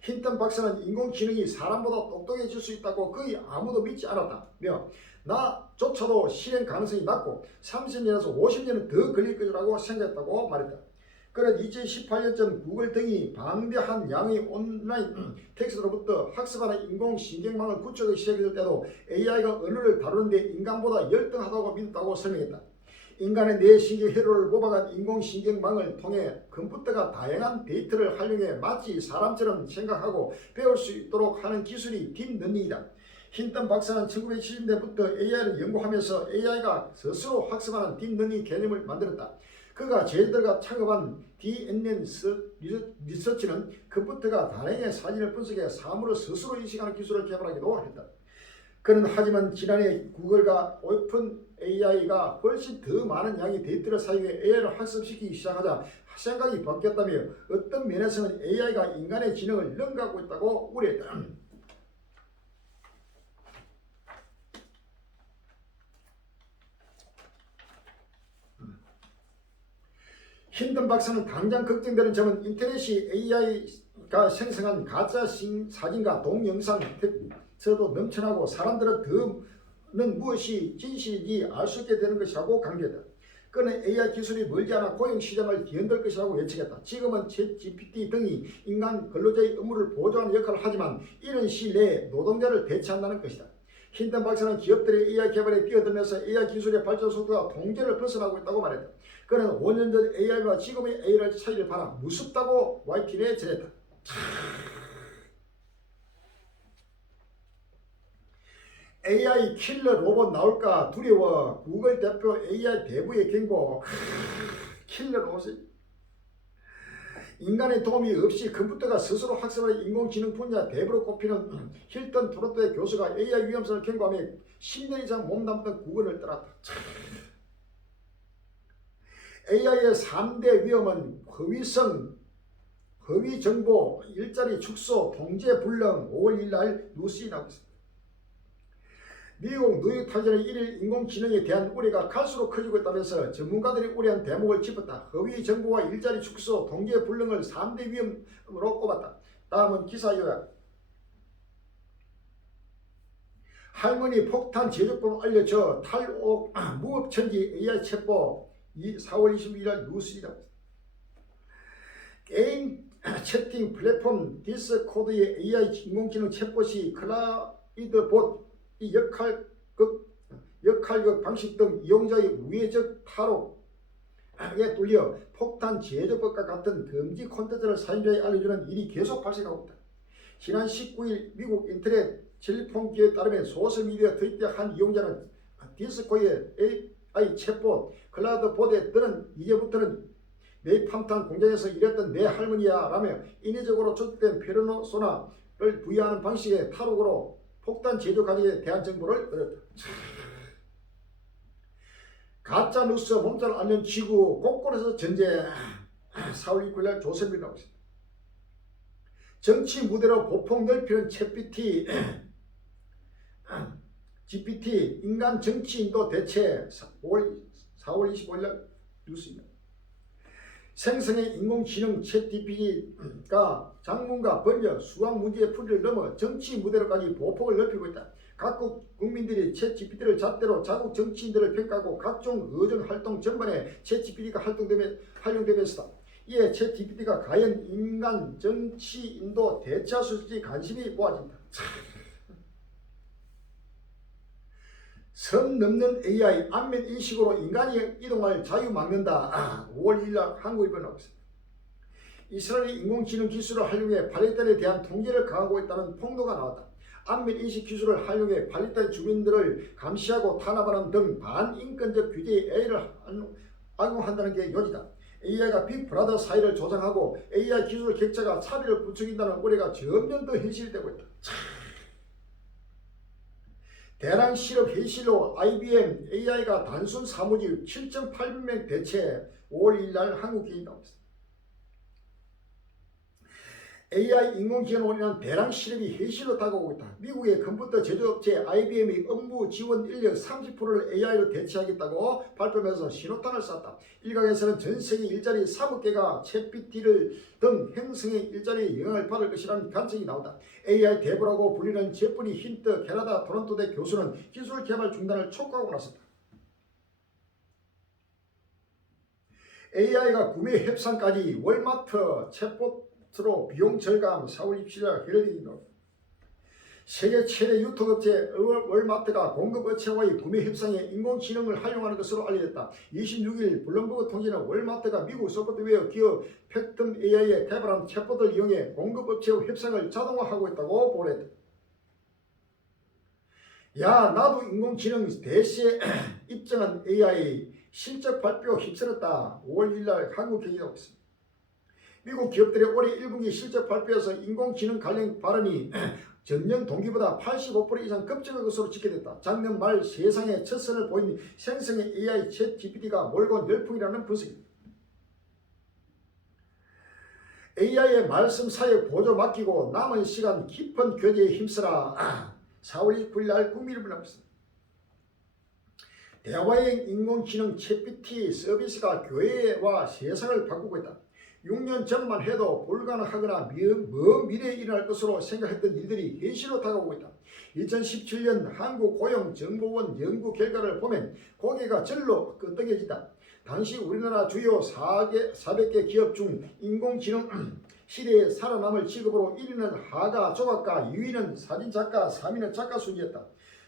힌턴 박사는 인공지능이 사람보다 똑똑해질 수 있다고 거의 아무도 믿지 않았다며 나조차도 실행 가능성이 낮고 30년에서 50년은 더 걸릴 것이라고 생각했다고 말했다. 그는 2018년쯤 구글 등이 방대한 양의 온라인 텍스트로부터 학습하는 인공신경망을 구축하기 시작했을 때도 AI가 언어를 다루는데 인간보다 열등하다고 믿었다고 설명했다. 인간의 뇌신경 회로를 모방한 인공신경망을 통해 컴퓨터가 다양한 데이터를 활용해 마치 사람처럼 생각하고 배울 수 있도록 하는 기술이 딥러닝이다. 힌턴 박사는 1970년대부터 AI를 연구하면서 AI가 스스로 학습하는 딥러닝 개념을 만들었다. 그가 제자들과 창업한 DNN 리서치는 컴퓨터가 다량의 사진을 분석해 사물을 스스로 인식하는 기술을 개발하기도 했다. 그는 하지만 지난해 구글과 오픈 AI가 훨씬 더 많은 양의 데이터를 사용해 AI를 학습시키기 시작하자 생각이 바뀌었다며 어떤 면에서는 AI가 인간의 지능을 능가하고 있다고 우려했다. 힌턴 박사는 당장 걱정되는 점은 인터넷이 AI가 생성한 가짜 사진과 동영상에서도 넘쳐나고 사람들은 더는 무엇이 진실인지 알 수 있게 되는 것이라고 강조했다. 그는 AI 기술이 멀지 않아 고용 시장을 뒤흔들 것이라고 예측했다. 지금은 챗GPT 등이 인간 근로자의 업무를 보조하는 역할을 하지만 이런 시일 내에 노동자를 대체한다는 것이다. 힌턴 박사는 기업들의 AI 개발에 뛰어들면서 AI 기술의 발전 속도가 통제를 벗어나고 있다고 말했다. 그는 5년 전 AI와 지금의 AI를 차이를 봐라 무섭다고 YTN에 전했다. AI 킬러 로봇 나올까 두려워. 구글 대표 AI 대부의 경고. 킬러 로봇이 인간의 도움이 없이 컴퓨터가 스스로 학습하는 인공지능 분야 대부로 꼽히는 힐턴 토론토의 교수가 AI 위험성을 경고하며 10년 이상 몸담던 구글을 떠났다. AI의 3대 위험은 허위성, 허위정보, 일자리 축소, 통제 불능. 5월 1일 날 뉴스에 나오고 있습니다. 미국 뉴욕타임즈는 1일 인공지능에 대한 우려가 갈수록 커지고 있다면서 전문가들이 우려한 대목을 짚었다. 허위정보와 일자리 축소, 통제 불능을 3대 위험으로 꼽았다. 다음은 기사 요약. 할머니 폭탄 제조법 알려져 탈옥 무업천지 AI 챗봇 4월 22일 뉴스이다. 게임 채팅 플랫폼 디스코드의 AI 인공지능 챗봇이 클라우드 봇 역할극 방식 등 이용자의 우회적 탈옥에 뚫려 폭탄 제조법과 같은 금지 콘텐츠를 사용자에 알려주는 일이 계속 발생하고 있다. 지난 19일 미국 인터넷 텔레폼 기에 따르면 소셜미디어 트위터 한 이용자는 디스코드의 AI 챗봇 클라우드 봇에 뜨는 이제부터는 네이팜탄 공장에서 일했던 내 할머니야 라며 인위적으로 조작된 페르소나를 부여하는 방식의 탈옥으로 폭탄 제조 가격에 대한 정보를 얻었다. 가짜 뉴스 몸살 앓는 지구 곳곳에서 전쟁. 4월 29일 조선일보 나오고 있습니다. 정치 무대로 보폭 넓히는 챗GPT GPT 인간 정치인도 대체 4월 25일 뉴스입니다. 생성의 인공지능 챗GPT가 작문과 번역, 수학 문제의 풀이를 넘어 정치 무대로까지 보폭을 넓히고 있다. 각국 국민들이 챗GPT를 잣대로 자국 정치인들을 평가하고 각종 의정 활동 전반에 챗GPT가 활용되면서다. 이에 챗GPT가 과연 인간 정치인도 대체할 수 있을지 관심이 모아진다. 선 넘는 AI 안면 인식으로 인간이 이동할 자유 막는다. 5월 2일 한국일보 나오고 있습니다. 이스라엘이 인공지능 기술을 활용해 팔레스타인에 대한 통제를 강화하고 있다는 폭로가 나왔다. 안면 인식 기술을 활용해 팔레스타인 주민들을 감시하고 탄압하는 등 반인권적 규제에 AI를 악용한다는 게 요지다. AI가 빅브라더 사이를 조장하고 AI 기술 격차가 차별을 부추긴다는 우려가 점점 더 현실되고 있다. 대량 실업 회의실로 IBM AI가 단순 사무직 7.8명 대체 5월 2일 날 한국기인이 나왔습니다. AI 인공지능으로 인한 대량 실업이 회의실로 다가오고 있다. 미국의 컴퓨터 제조업체 IBM이 업무 지원 인력 30%를 AI로 대체하겠다고 발표하면서 신호탄을 쐈다. 일각에서는 전 세계 일자리 3억 개가 챗GPT를 등 행성의 일자리에 영향을 받을 것이라는 관측이 나온다. AI 대부라고 불리는 제프리 힌트 캐나다 토론토대 교수는 기술 개발 중단을 촉구하고 나섰다. AI가 구매 협상까지 월마트 챗봇으로 비용 절감 4월 27일 헤럴딩이 세계 최대 유통업체 월마트가 공급업체와의 구매 협상에 인공지능을 활용하는 것으로 알려졌다. 26일 블룸버그 통신은 월마트가 미국 소프트웨어 기업 팩텀 AI에 개발한 챗봇을 이용해 공급업체와 협상을 자동화하고 있다고 보도했다. 야 나도 인공지능 대시에 입증한 AI 실적 발표 휩쓸었다. 5월 1일 한국경제가 나오고 있습니다. 미국 기업들의 올해 1분기 실적 발표에서 인공지능 관련 발언이 전년 동기보다 85% 이상 급증한 것으로 집계됐다. 작년 말 세상에 첫 선을 보인 생성의 AI 챗GPT가 몰고 열풍이라는 분석입니다. AI의 말씀 사역 보조 맡기고 남은 시간 깊은 교제에 힘쓰라. 4월 29일 날 국민일보 나왔습니다. 대화형 인공지능 챗GPT 서비스가 교회와 세상을 바꾸고 있다. 6년 전만 해도 불가능하거나 먼 미래에 일어날 것으로 생각했던 일들이 현실로 다가오고 있다. 2017년 한국고용정보원 연구 결과를 보면 고개가 절로 끄덕여진다. 당시 우리나라 주요 400개 기업 중 인공지능 시대에 살아남을 직업으로 1위는 화가 조각가, 2위는 사진작가, 3위는 작가 순이었다.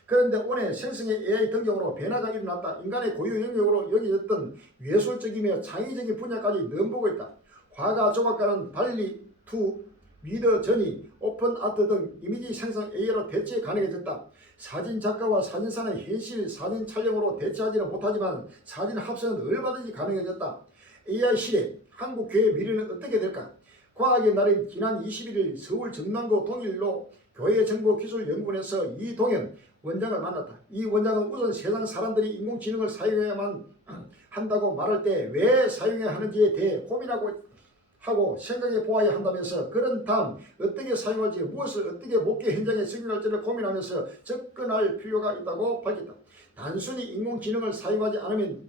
그런데 올해 생성의 AI 등장으로 변화가 일어났다. 인간의 고유 영역으로 여겨졌던 예술적이며 창의적인 분야까지 넘보고 있다. 화가 조각가는 발리 투 미더저니, 오픈 아트 등 이미지 생성 AI로 대체 가능해졌다. 사진 작가와 사진사는 현실 사진 촬영으로 대체하지는 못하지만 사진 합성은 얼마든지 가능해졌다. AI 시대 한국 교회의 미래는 어떻게 될까? 과학의 날인 지난 21일 서울 정남구 동일로 교회정보기술연구원에서 이동현 원장을 만났다. 이 원장은 우선 세상 사람들이 인공지능을 사용해야만 한다고 말할 때 왜 사용해야 하는지에 대해 고민하고 생각해 보아야 한다면서 그런 다음 어떻게 사용할지 무엇을 어떻게 목회 현장에 적용할지를 고민하면서 접근할 필요가 있다고 밝혔다. 단순히 인공지능을 사용하지 않으면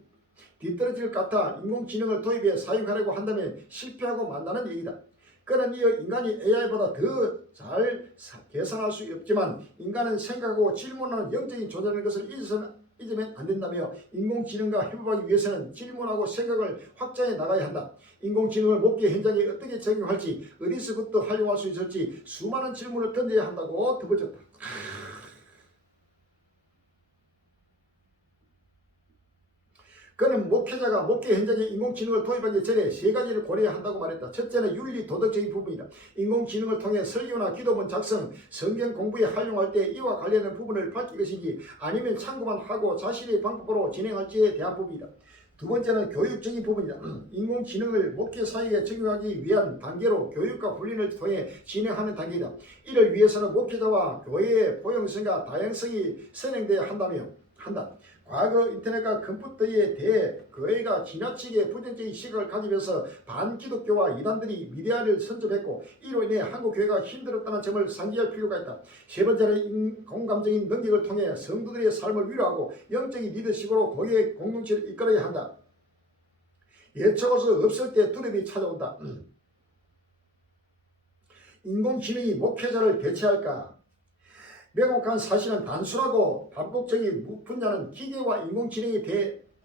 뒤떨어질 것 같아 인공지능을 도입해 사용하려고 한다면 실패하고 만다는 얘기다. 그는 이어 인간이 AI보다 더 잘 계산할 수 없지만 인간은 생각하고 질문하는 영적인 존재라는 것을 잊으면 안 된다며 인공지능과 협업하기 위해서는 질문하고 생각을 확장해 나가야 한다. 인공지능을 목회 현장에 어떻게 적용할지 어디서부터 활용할 수 있을지 수많은 질문을 던져야 한다고 덧붙였다. 그는 목회자가 목회 현장에 인공지능을 도입하기 전에 세 가지를 고려해야 한다고 말했다. 첫째는 윤리 도덕적인 부분이다. 인공지능을 통해 설교나 기도문 작성, 성경 공부에 활용할 때 이와 관련된 부분을 밝힐 것인지 아니면 참고만 하고 자신의 방법으로 진행할지에 대한 부분이다. 두 번째는 교육적인 부분이다. 인공지능을 목회 사역에 적용하기 위한 단계로 교육과 훈련을 통해 진행하는 단계이다. 이를 위해서는 목회자와 교회의 포용성과 다양성이 선행되어야 한다. 과거 인터넷과 컴퓨터에 대해 교회가 지나치게 부정적인 시각을 가지면서 반기독교와 이단들이 미디어를 선점했고 이로 인해 한국 교회가 힘들었다는 점을 상기할 필요가 있다. 세 번째는 공감적인 능력을 통해 성도들의 삶을 위로하고 영적인 리더십으로 교회의 공동체를 이끌어야 한다. 예측할 없을 때 두려움이 찾아온다. 인공지능이 목회자를 대체할까? 명확한 사실은 단순하고 반복적인 분야는 기계와 인공지능에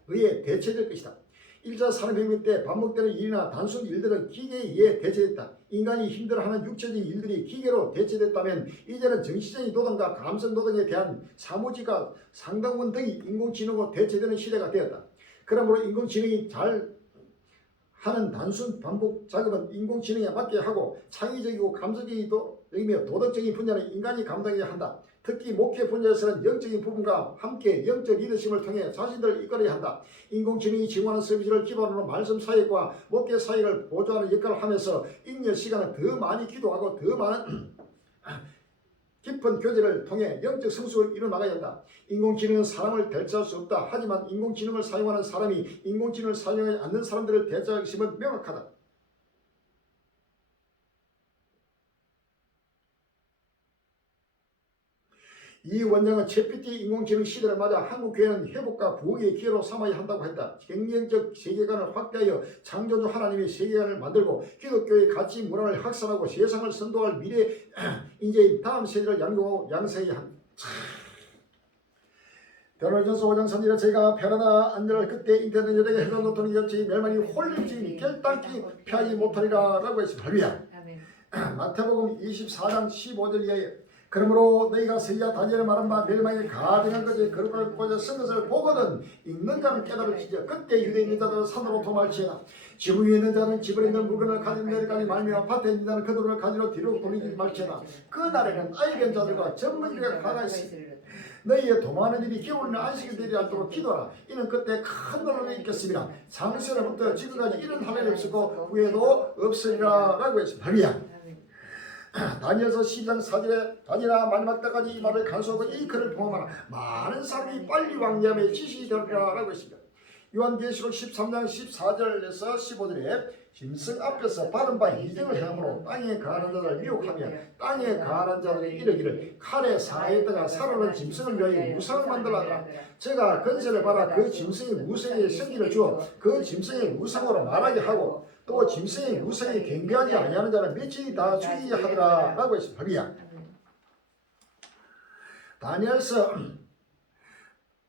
의해 대체될 것이다. 1차 산업혁명 때 반복되는 일이나 단순 일들은 기계에 의해 대체됐다. 인간이 힘들어하는 육체적인 일들이 기계로 대체됐다면 이제는 정신적인 노동과 감성 노동에 대한 사무직과 상담원 등이 인공지능으로 대체되는 시대가 되었다. 그러므로 인공지능이 잘 하는 단순 반복 작업은 인공지능에 맡게 하고 창의적이고 감성적이며 도덕적인 분야는 인간이 감당해야 한다. 특히 목회 분야에서는 영적인 부분과 함께 영적 리더십을 통해 자신들을 이끌어야 한다. 인공지능이 제공하는 서비스를 기반으로 말씀 사역과 목회 사역을 보조하는 역할을 하면서 잉여 시간은 더 많이 기도하고 더 많은 깊은 교제를 통해 영적 성숙을 이뤄나가야 한다. 인공지능은 사람을 대체할 수 없다. 하지만 인공지능을 사용하는 사람이 인공지능을 사용하지 않는 사람들을 대체할 것임은 명확하다. 이 원장은 챗GPT 인공지능 시대를 맞아 한국교회는 회복과 부흥의 기회로 삼아야 한다고 했다. 경쟁적 세계관을 확대하여 창조주 하나님의 세계관을 만들고 기독교의 가치 문화를 확산하고 세상을 선도할 미래 인재인 다음 세대를 양육하고 양성해야 한다. 베드로전서 5장 3절에 제가 편하다 안전할 그때 인터넷 여력에 해서 놓더니 여친이 멸망이 홀릴지니 결단기 피하지 못하리라 라고 했습니다. 할렐루야. 마태복음 24장 15절 이하에 그러므로 너희가 서기와 다니엘의 말한 바 멸망이 가증한 것이 거룩을 꽂아 쓴 것을 보거든 읽는 자는 깨달을지니라. 그때 유대에 있는 자들은 산으로 도망치나 지붕 위에 있는 자는 집에 있는 물건을 가지는 데까지 말미암아 밭에 있는 자는 그들을 가지러 뒤로 돌리지 말지나. 그 날에는 아이된 자들과 젊은이들의 화가 있으리라. 너희의 도망하는 일이 겨울이나 안식일 되지 않도록 기도하라. 이는 그때 큰 논란이 있겠습니다. 창세로부터 지금까지 이런 하늘이 없었고 후에도 없으리라 라고 했습니다. 할렐루야. 다니엘서 12장 4절에 다니엘아 마지막 때까지 이 말을 간수하고 이 글을 봉함하라. 많은 사람이 빨리 왕래함에 지식이 되리라 라고 했습니다. 요한계시록 13장 14절에서 15절에 짐승 앞에서 바른 바 이정을 행함으로 땅에 가는 자를 미혹하며 땅에 가는 자들이 이르기를 칼에 사했다가 살아난 짐승을 위하여 우상을 만들라더라. 제가 건세를 받아 그 짐승의 우상에 생기를 주어 그 짐승의 우상으로 말하게 하고 또 짐승의 우상에 경배하지 아니하는 자는 며칠이 다 죽이게 하더라 라고 했습니다. 할렐루야. 다니엘서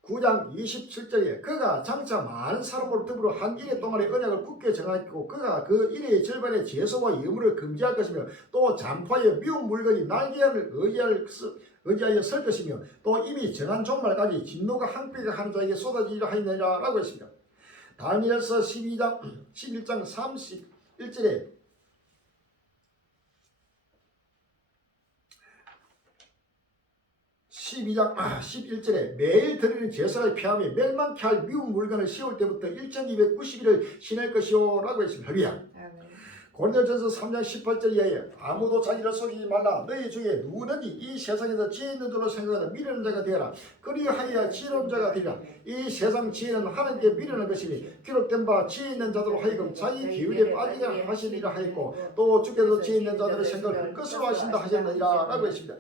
9장 27절에 그가 장차 많은 사람으로 더불어 한 이래 동안의 언약을 굳게 정하였고 그가 그 이래의 절반의 제소와 예물을 금지할 것이며 또 잔포하여 미운 물건이 날개를 의지하여 설 것이며 또 이미 정한 종말까지 진노가 항배가 하는 자에게 쏟아지리라 하였느니라 라고 했습니다. 다니엘서 11장 31절에 12장 11절에 매일 드리는 제사를 피하며 멸망케 할 미운 물건을 씌울 때부터 1290일을 지낼 것이오 라고 했습니다. 할렐루야. 고린도전서 3장 18절 이하에 아무도 자기를 속이지 말라. 너희 중에 누구든지 이 세상에서 지혜 있는 줄로 생각하는 미련한 자가 되어라. 그리하여 지혜로운 자가 되리라. 이 세상 지혜는 하나님께 미련한 것이니 기록된 바 지혜 있는 자들로 하여금 자기 기울에 빠지게 하시리라 하였고 또 주께서 지혜 있는 자들의 생각을 끝으로 하신다 하셨느니라 라고 했습니다.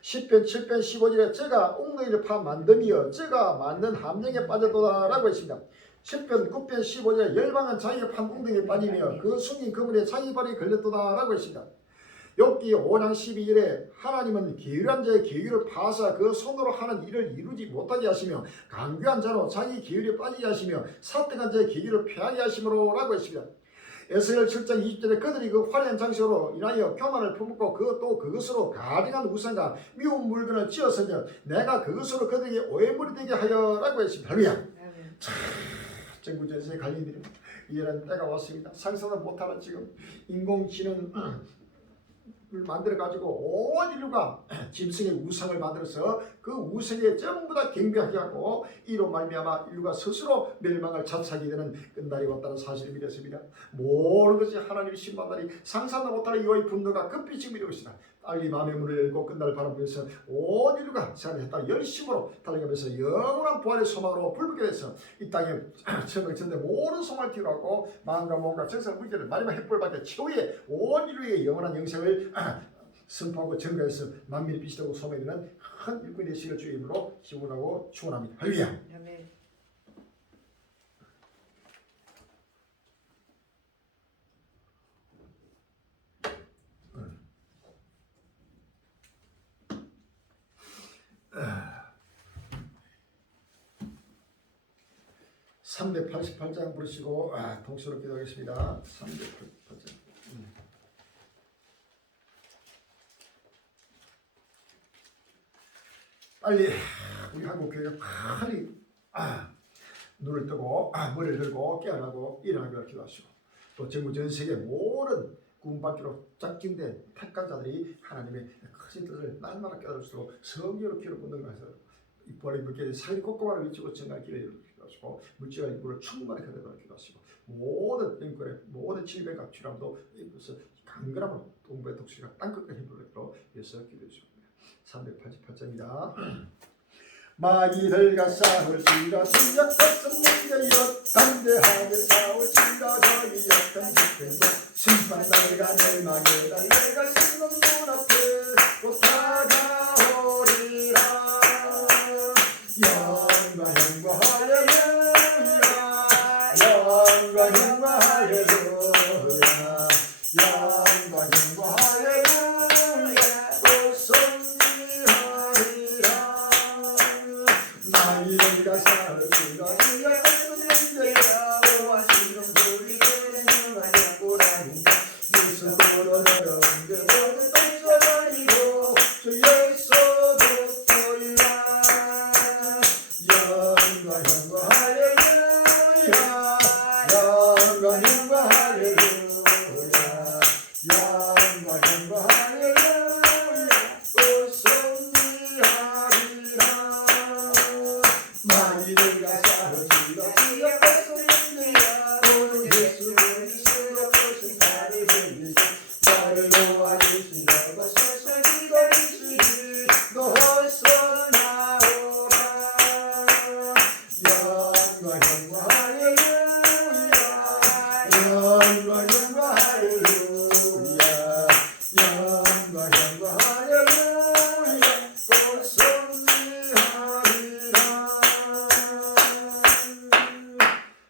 10편 7편 15절에 제가 웅덩이를 파 만듦이여 제가 만든 함정에 빠졌도다 라고 했습니다. 10편 9편 15절에 열방은 자기가 판 웅덩이에 빠지며 그 숨긴 그물에 자기 발이 걸렸도다 라고 했습니다. 욥기 5장 12절에 하나님은 기울한 자의 기울을 파사 그 손으로 하는 일을 이루지 못하게 하시며 강귀한 자로 자기 기울에 빠지게 하시며 사택한 자의 기울을 피하게 하심으로 라고 했습니다. 에스겔 7장 20절에 그들이 그 화려한 장식으로 인하여 교만을 품고 또 그것으로 가증한 우상과 미운 물건을 지었으며 내가 그것으로 그들에게 오해물이 되게 하여 라고 했습니다. 할렐루야. 정부전세에 관련된 이런 때가 왔습니다. 상상도 못하는 지금 인공지능 만들어 가지고 온 인류가 짐승의 우상을 만들어서 그 우상에 전부 다 경배하게 하고 이로 말미암아 인류가 스스로 멸망을 자초하게 되는 끝날이 왔다는 사실을 믿었습니다. 모든 것이 하나님의 심판날이 상상도 못하는 이의 분노가 급히 지금 이루고 있습니다. 빨리 마음의 문을 열고 끝날 바라보면서 온 인류가 세상에 따라 열심으로 달려가면서 영원한 부활의 소망으로 불붙게 돼서 이 땅에 천국천대 모든 소망을 뒤로하고 마음과 몸과 정성 물질을 마지막 햇불밖에 최후의 온 인류의 영원한 영생을 선포하고 증거해서 만민의 빛이 되고 소명이 되는 큰 일꾼이 되시길 주의 이름으로 기원하고 축원합니다. 할렐루야. 아멘. (388장) 부르시고 동시로 기도하겠습니다. 388장. 빨리 우리 한국 교회가 빨리 눈을 뜨고 머리를 들고 깨어나고 일어나기를 기도하시고 또 전국 전 세계 모든 구원받기로 짝진된 택한 자들이 하나님의 크신 뜻을 날마다 깨달을 수 있도록 성경으로 기록 본능하셔서 이 부활의 물결이 사회를 꼼꼼하게 미치고 정말 기도를 기도하시고 물질과 인구를 충만히 가져다가 기도하시고 모든 인권의 모든 질병과 질환도 이것을 강건함으로 동부의 독수리가 땅끝까지 힘을 내도록 위해서 기도해 주십니다. 388장입니다. 마귀들과 싸울지라 수약같은 문제여 담대하게 싸울지라 저희 약한 집행과 심판날과 멸망의 날 내가 심는 문 앞에 곧 다가오리라. 영광 할렐루야 영광 할렐루야 영광 할렐루야 마귀가 싸우리라 이약한 문제야 오하시는 소리 들리는 아니꾸라니 무슨 떨어져는데 모두 떨쳐버리고 주 예수부터이라. 영광 할렐루야 영광 할렐루야 영광 할렐루야 오성리하리라. 마귀들과 싸우지라 지역에서 힘내야 오는 예수 그리스도 오신 나를 흘리시 나를 도와주시려고 서서히 거리시니 너 어서 나오라. 영광 할렐루야 영광 할렐루야 영광 할렐루야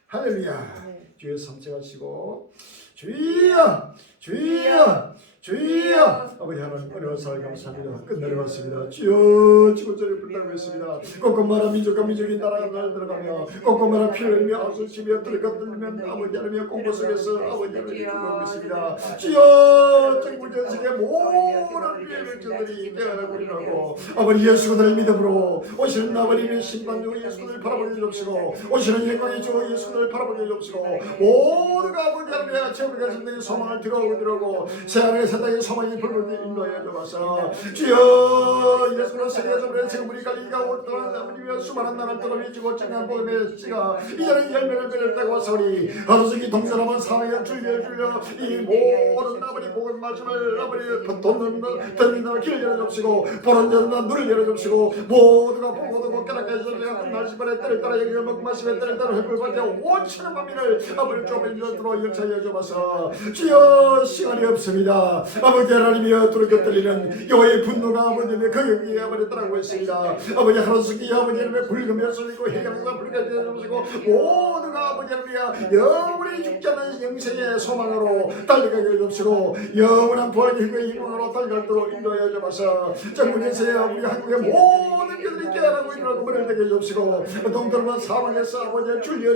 할렐루야. 네. 주여 삼체하시고 주여 주여 주여 아버지 하나님 은혜와 사랑 감사합니다. 끝내려갔습니다. 주여 지구전에 불나고 있습니다. 꼼꼼마라 민족과 민족이 나라가 날 들어가며 꼼꼼마라 피를 흘리며 아수치며 들어갔들면 아버지 하나님 공고 속에서 아버지 하나님 죽어가고 있습니다. 주여 전국전 세계 모든 피의 백성들이 깨어나고 일어나고 아버지 예수를 믿음으로 오시는 아버님의 심판주 예수를 바라보게 해주시고 오시는 영광의 주 예수를 바라보게 해주시고 모두가 아버지 하나님의 최후의 선생의 소망을 들어오고 새하늘의 세상의 소망이 불붙게 인도하여 주옵소서. 주여 예수로 세계에서 지금 우리가 이가 올 동안 아버님의 수많은 나라를 떠나미치고 정한 복음의 씨가 이제는 열매를 맺었다고 하소니 하루속이 동전하면 사랑에 줄여 이 모든 아버지 복음 말씀을 아버지 던진 나라 길을 열어줍시고 보는 자는 눈을 열어줍시고 모두가 보고 깨닫게 해주시고 날씨번에 때를 따라 여기를 먹고 마시며 때를 따라 회불받게 온천한 만민을 아버지 조금 열도록 역사해 주옵소서. 주여 시간이 없습니다. 아버지 하나님이여 두렵게 떨리는 여호와의 분노가 아버지의 거역이 아버지 따라오고 있습니다. 아버지 하루속이 아버지 하나님의 붉으며 쏠리고 해경과 불까지 되어주시고 모두가 아버지 하나님이여 영원히 죽지 않는 영생의 소망으로 달려가게 해주시고 영원한 부활의 희망으로 달려가도록 인도하여 주옵소서. 전국에서 우리 한국의 모든 교들이 깨어나고 일어나고 머리를 되게 해주시고 동들만 사망에서 아버지 줄여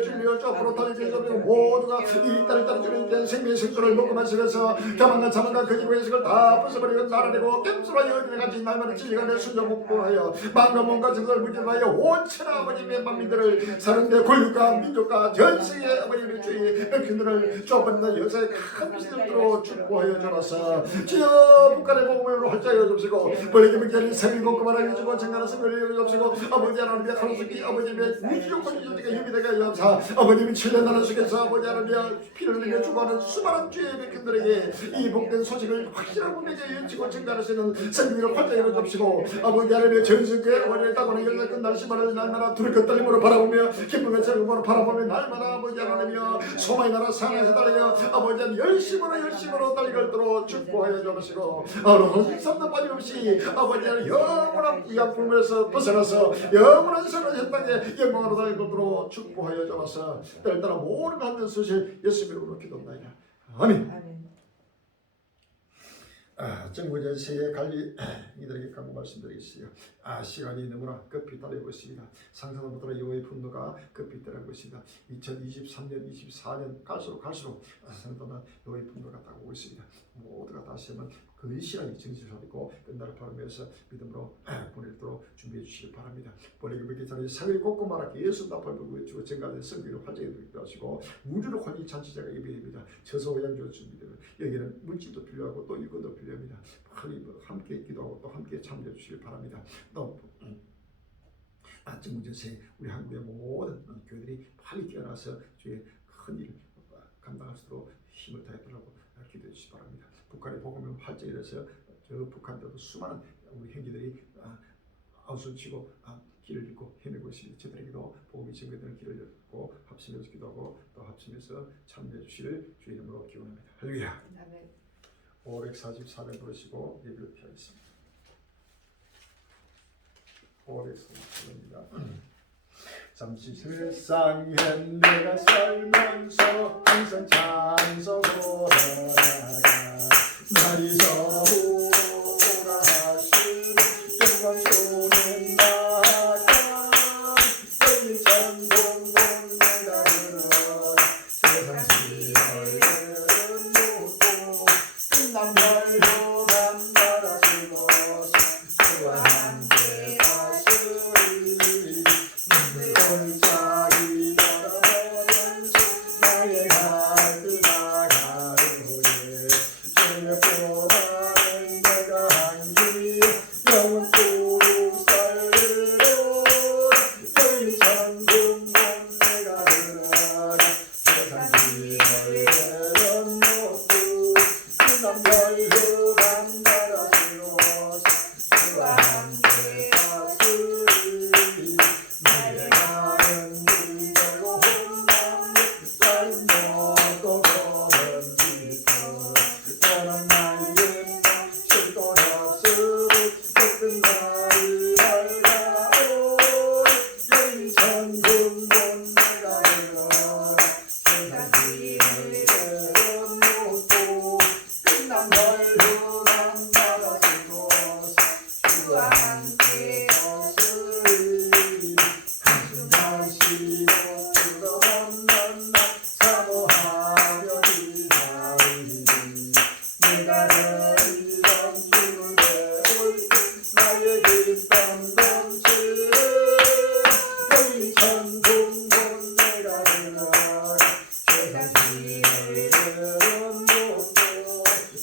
앞으로 달리게 해주시고 모두가 이 딸을 따르는 생명의 생수를 먹고 마시면서 자만과 자만과 거짓과 예식을 다 벗어버리고 나라내고 깸수라 여인을 같이 날마다 진리가 내 순종 복구하여 마음과 몸과 정신을 무진하여 온천하 아버지의 만민들을 사는데 권력과 민족과 전 세계 아버지의 주의 백성들을 좁은 역사의 큰 빛으로 축복하여 주옵소서. 주여 북한의 복음을 활자하여 주옵시고 벌리기 묵자리 생일 공급하라 주고 정가는 성을 이루어 주옵시고 아버지 하나님의 하루속히 아버지의 우주적 권위조직의 힘이 되게 하여 주옵소서. 아버님이 7년 나라 속에서 아버지 하나님의 피를 흘리며 죽어가는 수많은 주의 백성들에게 이 복된 소식을 확실하고 내게 외치고 증가할 수 있는 생명을 활자하여 주옵시고 아버지 하나님의 전승교회 어린이 따고는 열매 끝날 시간을 날마다 두렵고 떨림으로 바라보며 기쁨의 즐거움으로 바라보며 날마다 아버지 하나님이여 소망의 나라 상에서 달려 아버지 하나님 열심으로 달리도록 축복하여 주옵시고 오직 삶도 빠짐없이 아버지 하나님 영원한 위안 품에서 벗어나서 영원한 새로운 현장에 영광으로 달리도록 축복하여 주옵소서. 때를 따라 모든 하는 수실 예수님 이름으로 기도합니다. 아멘. 정부전 세계 관리 이들에게 강구 말씀드리겠어요. 시간이 너무나 급히 따르고 있습니다. 상상도 못하는 여호와의 분노가 급히 따르고 있습니다. 2023년, 24년 갈수록 상당한 여호와의 분노가 따르고 있습니다. 모두가 다시 한번 근실하게 정신을 차리고 끝날을 바라면서 믿음으로 보내도록 준비해 주시기 바랍니다. 보내기 뵙기 전에 사회를 꼽고 말하기 예수 나팔 불고 주고 증가된 성기를 활짝에 드리기도 하시고 우주를 혼인 잔치자가 예배됩니다. 저소양 주어 준비되면 여기는 물질도 필요하고 또 일꾼도 필요합니다. 함께 기도하고 또 함께 참여해 주시기 바랍니다. 또 정문전세 우리 한국의 모든 교회들이 빨리 깨어나서 주의 큰 일 감당할 수 있도록 힘을 다하도록 기도해 주시기 바랍니다. 북한의 복음을 활짝이 돼서 저 북한에도 수많은 우리 형제들이 아우성치고 길을 잃고 헤매고 있습니다. 저들에게도 복음이 증거되는 길을 열고 합심해서 기도하고 또 합심해서 참여해 주시를 주의 이름으로 기원합니다. 할렐루야. 544명 부르시고 예배를 피하겠습니다. 544명입니다. 잠시 세상에 내가 살면서 항상 찬송으로 나가 날이 저오라 하시는 영광 속에 나가 여기 전동문 내가 들어 세상 시절에는 놓고 끝난 별효감 나라시고 주와 함께 다스리 골짜기 걸어보면서 나의 갈길 나가루에 주의 보라는 내가 한기 영원토록 살리로다 여인 천국문 내가 들어가 세상 지혈 내려놓고 끝난 별효감 나라시고 주와 함께 다스리 나의 가는 길 결고 혼남 날 먹고 거는 기뻐 떠난 나에게 쉴곳 없으리 모든 날을 밝아오 여인 천국문 내가 들어가 세상 길을 내려놓고 끝난 별효감 나라시고 주와 함께 거스리 한숨 마시고 들어본단 날 사모하며 기다리니 내가 내리던 주를 배울 때 나의 기쁨 넘치는 여인 천국문 내가 들어가 세상 길을 내려놓고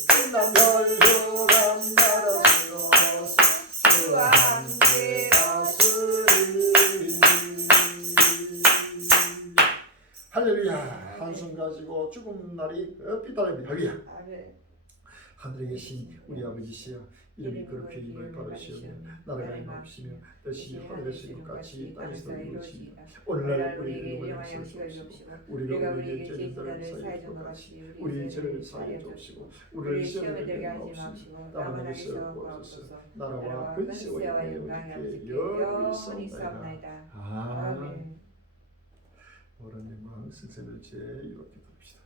끝난 별효감 나라시고 주와 함께 다스리 할렐루야. 한숨 가지고 죽음 날이 급히 따릅니다. 할렐루야. 하늘에 계신 우리 아버지시여 이름이 거룩히 힘을 받으시오며 나라가 임하옵시며 뜻이 하늘에서 이룬 같이 땅에서도 이루어지이다. 오늘날 우리에게 일용할 양식을 주옵시고 우리가 우리에게 죄진 자를 사하여 준 것 같이 우리 죄를 사하여 주옵시고 우리를 시험에 들게 하지 마옵시고 다만 악에서 구하옵소서. 나라와 근세와 영광이 아버지께 영원히 있사옵나이다. 아멘. 오랜 영광 승세를 제 이렇게 듭시다.